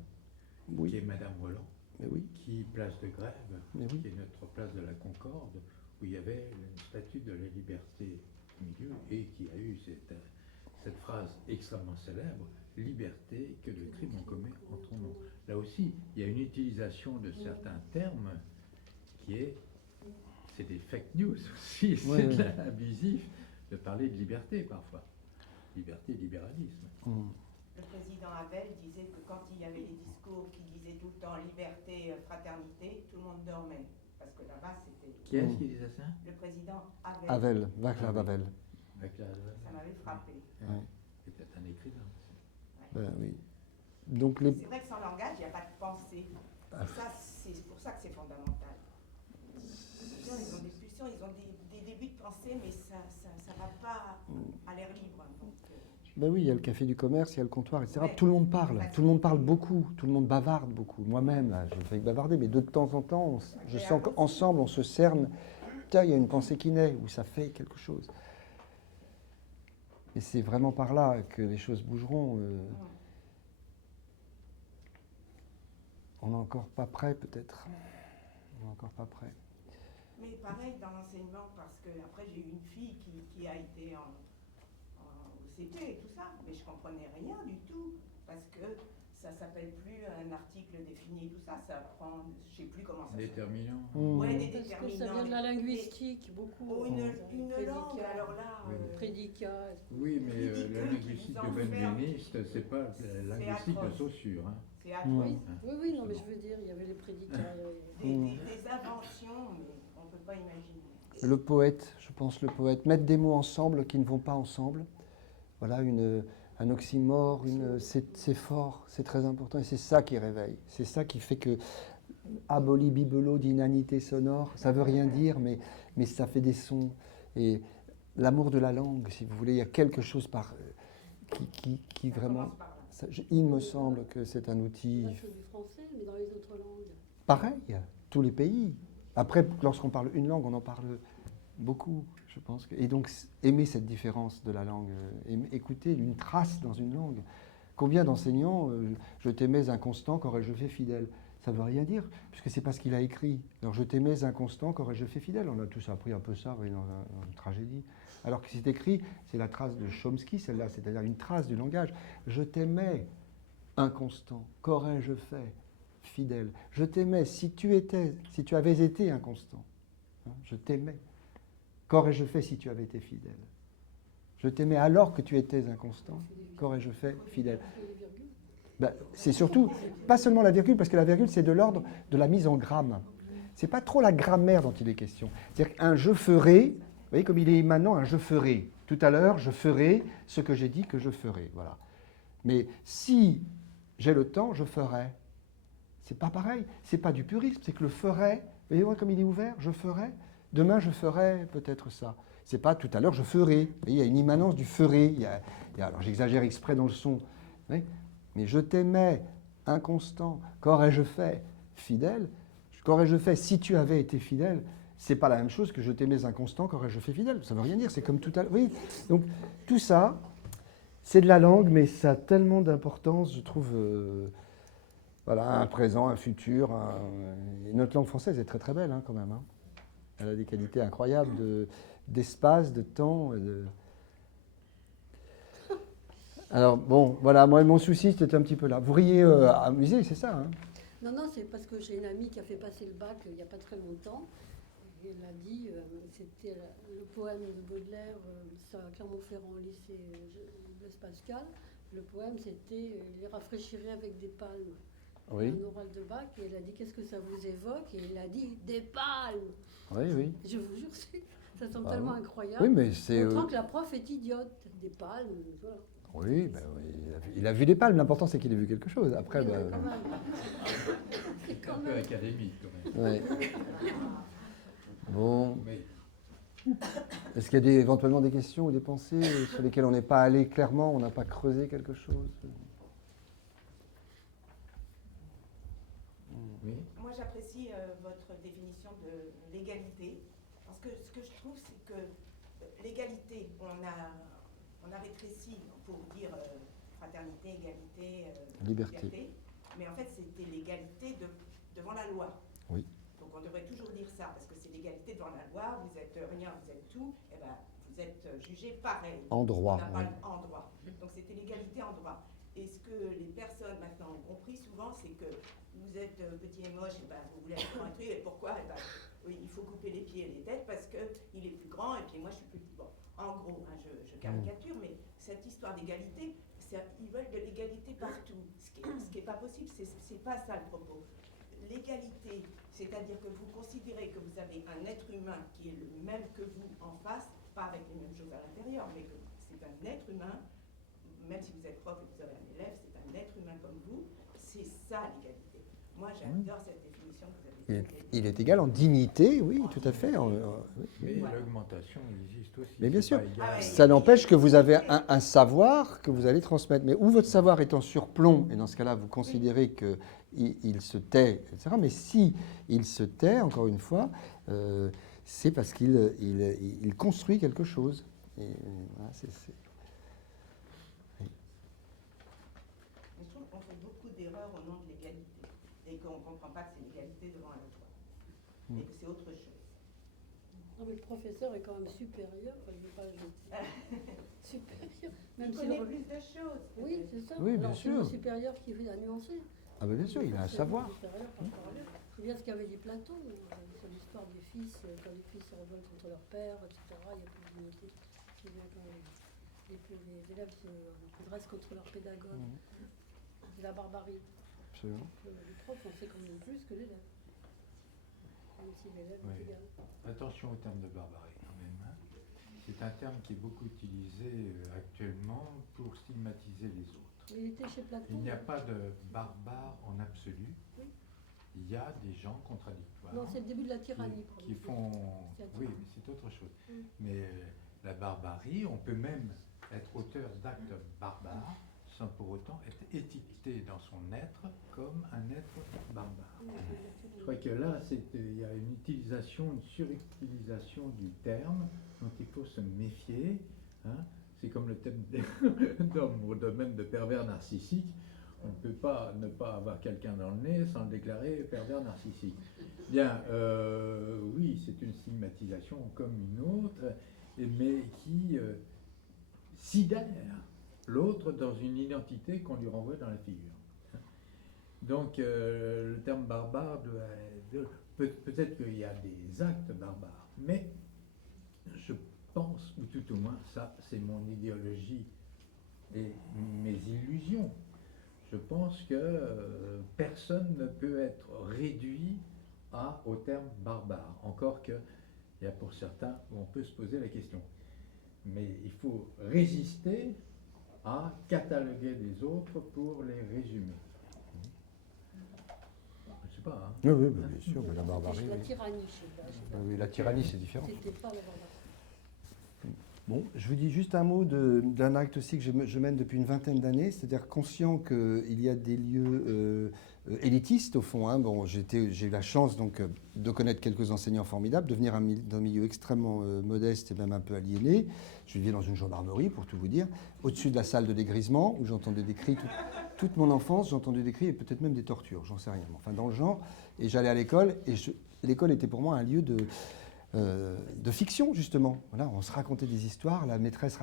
Oui. qui est Madame Roland, Mais oui. qui, place de Grève, Mais oui. qui est notre place de la Concorde, où il y avait une statue de la liberté au milieu, et qui a eu cette phrase extrêmement célèbre, liberté, que de crime on commet entre nous. Là aussi, il y a une utilisation de certains termes qui est, c'est des fake news aussi, c'est de l'abusif de parler de liberté parfois. Liberté, libéralisme. Le président Havel disait que quand il y avait les discours qui disaient tout le temps liberté, fraternité, tout le monde dormait. Parce que là-bas, c'était... Qui est-ce qui disait ça? Le président Havel. Havel, Václav Havel. Ça m'avait frappé. Ouais. C'était un écrivain. Ben, oui. Donc C'est vrai que sans langage, il n'y a pas de pensée. Et ça, c'est pour ça que c'est fondamental. Les gens, ils ont des pulsions, ils ont des débuts de pensée, mais ça ne va pas à l'air libre. Donc, ben oui, il y a le café du commerce, il y a le comptoir, etc. Ouais. Tout le monde parle beaucoup, tout le monde bavarde beaucoup. Moi-même, là, je fais bavarder, mais de temps en temps, je sens qu'ensemble, on se cerne. Tiens, il y a une pensée qui naît, ou ça fait quelque chose. Et c'est vraiment par là que les choses bougeront. On n'est encore pas prêt, peut-être. On n'est encore pas prêt. mais pareil dans l'enseignement, parce que après j'ai eu une fille qui a été au CP et tout ça, mais je comprenais rien du tout, parce que ça s'appelle plus un article défini, tout ça, ça prend, je sais plus comment ça s'appelle. Déterminant. Ouais, des Parce que déterminants. ça vient de la linguistique, beaucoup. Oh, une langue, alors là... Oui. Prédicat. Oui, mais Ridicule la linguistique qu'ils de en benveniste, c'est pas la linguistique de atroce. Saussure. Hein. C'est atroce. Oui, non, mais je veux dire, il y avait les prédicats. Des inventions, mais on ne peut pas imaginer. Le poète, je pense le poète, mettre des mots ensemble qui ne vont pas ensemble. Voilà, un oxymore, c'est fort, c'est très important et c'est ça qui réveille. C'est ça qui fait que aboli bibelot d'inanité sonore, ça veut rien dire, mais ça fait des sons. Et l'amour de la langue, si vous voulez, il y a quelque chose qui vraiment... Il me semble que c'est un outil... Là, c'est du français, mais dans les autres langues. Pareil, tous les pays. Après, lorsqu'on parle une langue, on en parle beaucoup, je pense. Et donc, aimer cette différence de la langue, écouter une trace dans une langue. Combien d'enseignants, je t'aimais inconstant, qu'aurais-je fait fidèle? Ça ne veut rien dire, puisque c'est pas ce qu'il a écrit. Alors, je t'aimais inconstant, qu'aurais-je fait fidèle? On a tous appris un peu ça dans une tragédie. Alors que c'est écrit, c'est la trace de Chomsky, celle-là, c'est-à-dire une trace du langage. Je t'aimais inconstant, qu'aurais-je fait fidèle? Je t'aimais si tu avais été inconstant. Hein, je t'aimais. Qu'aurais-je fait si tu avais été fidèle? Je t'aimais alors que tu étais inconstant. Qu'aurais-je fait fidèle? Ben, c'est surtout, pas seulement la virgule, parce que la virgule, c'est de l'ordre de la mise en gramme. C'est pas trop la grammaire dont il est question. C'est-à-dire qu'un je ferai, vous voyez comme il est maintenant un je ferai. Tout à l'heure, je ferai ce que j'ai dit que je ferai. Voilà. Mais si j'ai le temps, je ferai. C'est pas pareil. C'est pas du purisme, c'est que le ferai, vous voyez comme il est ouvert, je ferai. Demain, je ferai peut-être ça. C'est pas tout à l'heure, je ferai. Vous voyez, il y a une immanence du ferai. Alors j'exagère exprès dans le son. Vous voyez, mais je t'aimais inconstant. Qu'aurais-je fait fidèle? Qu'aurais-je fait si tu avais été fidèle? C'est pas la même chose que je t'aimais inconstant. Qu'aurais-je fait fidèle? Ça veut rien dire. C'est comme tout à l'heure. Oui. Donc tout ça, c'est de la langue, mais ça a tellement d'importance, je trouve. Voilà, un présent, un futur. Et notre langue française est très très belle, hein, quand même. Hein. Elle a des qualités incroyables d'espace, de temps. Alors, bon, voilà, moi, mon souci, c'était un petit peu là. Vous riez amusé, c'est ça, hein? Non, non, c'est parce que j'ai une amie qui a fait passer le bac il n'y a pas très longtemps. Et elle a dit, c'était le poème de Baudelaire, c'est à Clermont-Ferrand, au lycée Blaise Pascal. Le poème, c'était « Il les rafraîchirait avec des palmes ». Oui. Un oral de bac, et elle a dit « Qu'est-ce que ça vous évoque ?» Et il a dit « Des palmes !» Oui, oui. Je vous jure, ça semble tellement incroyable. Oui, mais c'est... Montrant que la prof est idiote. Des palmes, voilà. Oui, ben, oui, il a vu des palmes. L'important, c'est qu'il ait vu quelque chose. Après, Oui, ben... mais quand même. C'est C'est un quand peu même. académique quand même. Ouais. Bon. Mais Est-ce qu'il y a éventuellement des questions ou des pensées sur lesquelles on n'est pas allé clairement, on n'a pas creusé quelque chose? oui. Moi, j'apprécie votre définition de l'égalité. Parce que ce que je trouve, c'est que l'égalité, on a rétréci pour dire fraternité, égalité, liberté. Mais en fait, c'était l'égalité devant la loi. Oui. Donc on devrait toujours dire ça, parce que c'est l'égalité devant la loi, vous êtes rien, vous êtes tout, et ben vous êtes jugé pareil. En droit. Oui. En droit. Donc c'était l'égalité en droit. Et ce que les personnes maintenant ont compris souvent, c'est que vous êtes petit et moche, et ben vous voulez être un truc, et pourquoi? Et ben, oui, il faut couper les pieds et les têtes parce qu'il est plus grand et puis moi je suis plus petit. Bon, en gros, hein, je caricature, mais cette histoire d'égalité, ils veulent de l'égalité partout. Ce qui est pas possible, c'est pas ça le propos. L'égalité, c'est-à-dire que vous considérez que vous avez un être humain qui est le même que vous en face, pas avec les mêmes choses à l'intérieur, mais que c'est un être humain, même si vous êtes prof et que vous avez un élève, c'est un être humain comme vous, c'est ça l'égalité. Moi j'adore cette définition que vous avez faite. Il est égal en dignité, oui, tout à fait. Oui. Mais l'augmentation existe aussi. Mais bien c'est sûr, pas égal. ça n'empêche que vous avez un savoir que vous allez transmettre. Mais où votre savoir est en surplomb, et dans ce cas-là, vous considérez qu'il se tait, etc. Mais si il se tait, encore une fois, c'est parce qu'il construit quelque chose. Et voilà, Je trouve qu'on fait beaucoup d'erreurs au nom de l'égalité et qu'on ne comprend pas que c'est l'égalité devant la loi et que c'est autre chose. Non, mais le professeur est quand même supérieur, enfin, je ne veux pas le supérieur. Même Il si connaît le- plus de choses. Oui, c'est ça. Oui, bien Alors, c'est le sûr. supérieur qui fait à nuancer. Ah ben bien sûr, il a un savoir. Supérieur par rapport à l'autre. C'est bien ce qu'avait dit Platon sur l'histoire des fils, quand les fils se révoltent contre leur père, etc. Il y a plus d'unité. C'est bien quand les élèves se dressent contre leur pédagogue. C'est la barbarie. Absolument. Le prof, on sait quand même plus que l'élève. Même si l'élève Oui. est égal. Attention au terme de barbarie quand même. Hein. C'est un terme qui est beaucoup utilisé actuellement pour stigmatiser les autres. Mais il était chez Platon. Il n'y a pas de barbare en absolu. Oui. Il y a des gens contradictoires. Non, c'est le début de la tyrannie. qui font... C'est la Oui, tyrannie. mais c'est autre chose. Mm. Mais la barbarie, on peut même être auteur d'actes barbares sans pour autant être étiqueté dans son être comme un être barbare. Je crois que là, il y a une utilisation, une surutilisation du terme dont il faut se méfier. Hein. C'est comme le thème d'homme au domaine de pervers narcissique. On ne peut pas ne pas avoir quelqu'un dans le nez sans le déclarer pervers narcissique. Bien, oui, c'est une stigmatisation comme une autre, mais qui sidère l'autre dans une identité qu'on lui renvoie dans la figure. Donc, le terme barbare peut-être qu'il y a des actes barbares, mais je pense, ou tout au moins, ça c'est mon idéologie et mes illusions, je pense que personne ne peut être réduit au terme barbare, encore qu'il y a pour certains où on peut se poser la question. Mais il faut résister à cataloguer les autres pour les résumer. Je sais pas, hein. Oui, oui, bien sûr, mais la barbarie. La Oui. tyrannie, je sais pas. Oui, la tyrannie, c'est différent. C'était pas la barbarie. Bon, je vous dis juste un mot d'un acte aussi que je mène depuis une vingtaine d'années, c'est-à-dire conscient qu'il y a des lieux élitistes au fond. Hein. Bon, j'ai eu la chance donc de connaître quelques enseignants formidables, de venir d'un milieu extrêmement modeste et même un peu aliéné. Je vivais dans une gendarmerie, pour tout vous dire, au-dessus de la salle de dégrisement, où j'entendais des cris toute mon enfance, j'entendais des cris et peut-être même des tortures, j'en sais rien. Enfin, dans le genre, et j'allais à l'école, et l'école était pour moi un lieu de fiction, justement. Voilà, on se racontait des histoires, la maîtresse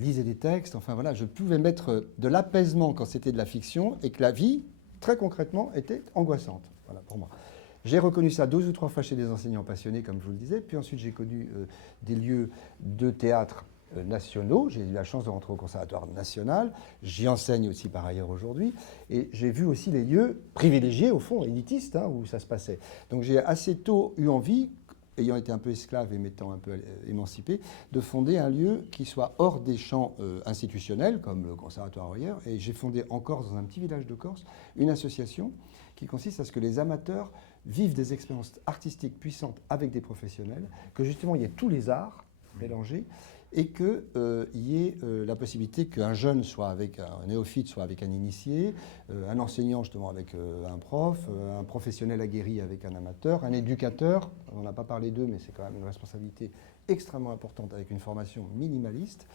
lisait des textes, enfin voilà, je pouvais mettre de l'apaisement quand c'était de la fiction et que la vie, très concrètement, était angoissante. Voilà, pour moi. J'ai reconnu ça 2 ou 3 fois chez des enseignants passionnés, comme je vous le disais, puis ensuite j'ai connu des lieux de théâtre nationaux. J'ai eu la chance de rentrer au Conservatoire national. J'y enseigne aussi par ailleurs aujourd'hui. Et j'ai vu aussi les lieux privilégiés, au fond, élitistes, hein, où ça se passait. Donc j'ai assez tôt eu envie, ayant été un peu esclave et m'étant un peu émancipé, de fonder un lieu qui soit hors des champs institutionnels, comme le Conservatoire ailleurs. Et j'ai fondé en Corse, dans un petit village de Corse, une association qui consiste à ce que les amateurs vivent des expériences artistiques puissantes avec des professionnels, que justement il y ait tous les arts mélangés, et qu'il y ait la possibilité qu'un jeune soit avec un néophyte, soit avec un initié, un enseignant justement avec un prof, un professionnel aguerri avec un amateur, un éducateur, on n'a pas parlé d'eux, mais c'est quand même une responsabilité extrêmement importante avec une formation minimaliste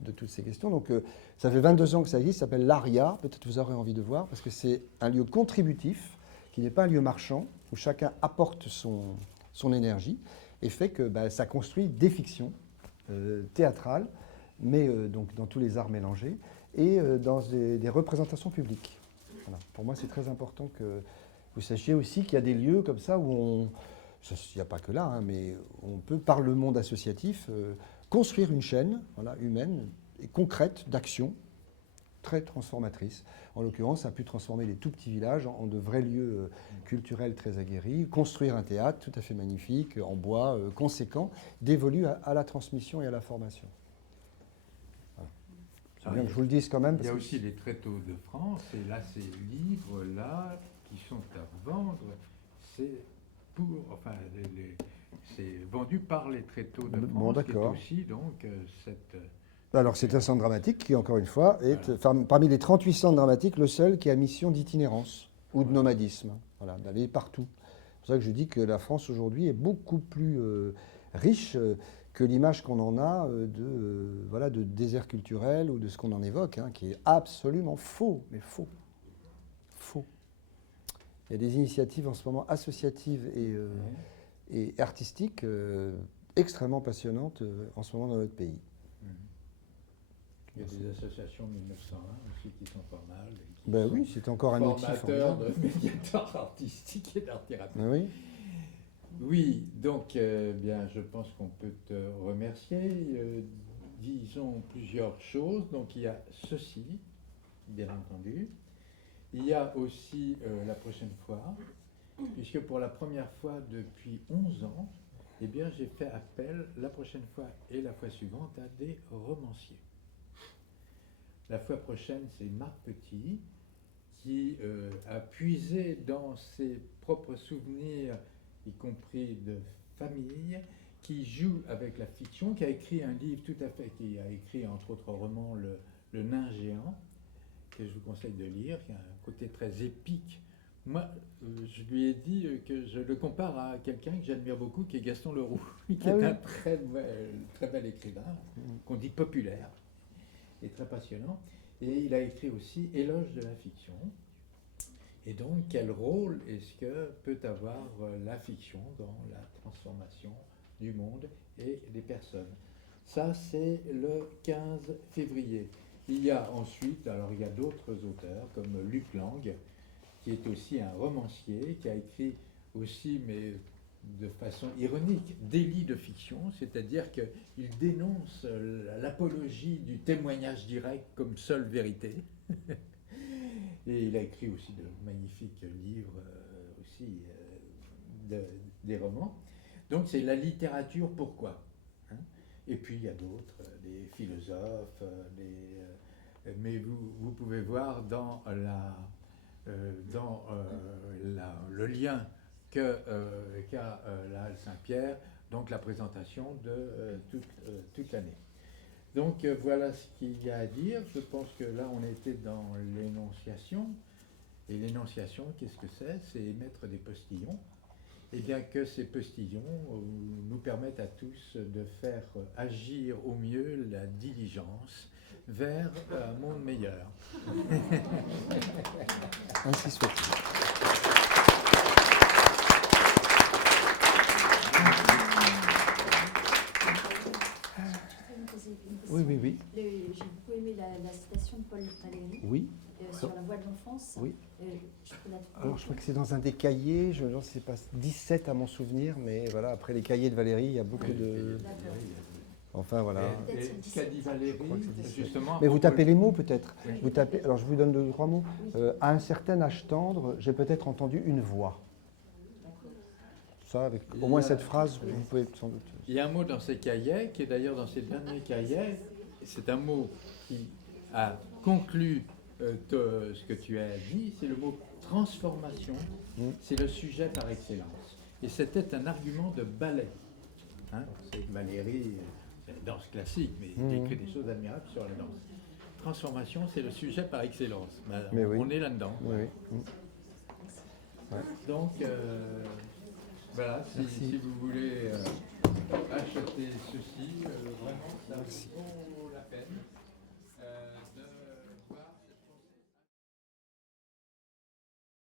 de toutes ces questions. Donc ça fait 22 ans que ça existe, ça s'appelle l'ARIA, peut-être vous aurez envie de voir, parce que c'est un lieu contributif, qui n'est pas un lieu marchand, où chacun apporte son énergie, et fait que ça construit des fictions théâtrales, mais donc dans tous les arts mélangés, et dans des représentations publiques. Voilà. Pour moi, c'est très important que vous sachiez aussi qu'il y a des lieux comme ça où il n'y a pas que là, hein, mais on peut, par le monde associatif, construire une chaîne humaine et concrète d'action très transformatrice. En l'occurrence, ça a pu transformer les tout petits villages en de vrais lieux culturels très aguerris, construire un théâtre tout à fait magnifique, en bois, conséquent, dévolu à la transmission et à la formation. Voilà. C'est bien que je vous le dise quand même. Il y a aussi les tréteaux de France, et là, ces livres-là qui sont à vendre, c'est c'est vendu par les tréteaux de France, bon, d'accord. qui est aussi donc cette... Alors, c'est un centre dramatique qui, encore une fois, est parmi les 38 centres dramatiques, le seul qui a mission d'itinérance ou de nomadisme, voilà, d'aller partout. C'est pour ça que je dis que la France aujourd'hui est beaucoup plus riche que l'image qu'on en a de désert culturel ou de ce qu'on en évoque, hein, qui est absolument faux, mais faux. Faux. Il y a des initiatives en ce moment associatives et artistiques extrêmement passionnantes en ce moment dans notre pays. Il y a des associations 1901 aussi qui sont pas mal. Ben oui, c'est encore un outil formateur formidable. de médiateurs artistiques et d'art-thérapeute. Ben oui. Oui, donc bien, je pense qu'on peut te remercier. Disons plusieurs choses. Donc il y a ceci, bien entendu. Il y a aussi la prochaine fois, puisque pour la première fois depuis 11 ans, eh bien, j'ai fait appel la prochaine fois et la fois suivante à des romanciers. La fois prochaine, c'est Marc Petit qui a puisé dans ses propres souvenirs, y compris de famille, qui joue avec la fiction, qui a écrit un livre tout à fait, qui a écrit entre autres romans Le Nain Géant, que je vous conseille de lire, qui a un côté très épique. Moi, je lui ai dit que je le compare à quelqu'un que j'admire beaucoup, qui est Gaston Leroux, qui est un très bel écrivain, qu'on dit populaire, et très passionnant. Et il a écrit aussi Éloge de la fiction. Et donc, quel rôle est-ce que peut avoir la fiction dans la transformation du monde et des personnes? Ça, c'est le 15 février. Il y a ensuite, alors il y a d'autres auteurs comme Luc Lang, qui est aussi un romancier, qui a écrit aussi, mais de façon ironique, délit de fiction, c'est-à-dire qu'il dénonce l'apologie du témoignage direct comme seule vérité. Et il a écrit aussi de magnifiques livres, aussi des romans. Donc c'est la littérature, pourquoi, hein? Et puis il y a d'autres, des philosophes, mais vous pouvez voir dans le lien qu'a la Halle Saint-Pierre, donc la présentation de toute l'année. Donc voilà ce qu'il y a à dire. Je pense que là on était dans l'énonciation. Et l'énonciation, qu'est-ce que c'est? C'est émettre des postillons. Et bien que ces postillons nous permettent à tous de faire agir au mieux la diligence vers un monde meilleur. Ainsi soit-il. Oui. J'ai beaucoup aimé la citation de Paul Valéry. Oui. Sur la voie de l'enfance. Oui. Alors, je crois que c'est dans un des cahiers, je ne sais pas, 17 à mon souvenir, mais voilà, après les cahiers de Valéry, il y a beaucoup de... Enfin, voilà. Et ce qu'a dit Valéry, justement... Mais vous tapez les mots, peut-être. Oui. Vous tapez, alors, je vous donne 2 ou 3 mots. À un certain âge tendre, j'ai peut-être entendu une voix. Ça, avec au moins cette phrase, vous pouvez sans doute... Il y a un mot dans ces cahiers, qui est d'ailleurs dans ces derniers cahiers, c'est un mot qui a conclu ce que tu as dit, c'est le mot transformation, c'est le sujet par excellence. Et c'était un argument de Ballet. Hein, c'est Valéry, c'est la danse classique, mais il écrit des choses admirables sur la danse. Transformation, c'est le sujet par excellence. Ben, Mais oui. on est là-dedans. Oui, oui. Donc, voilà, si vous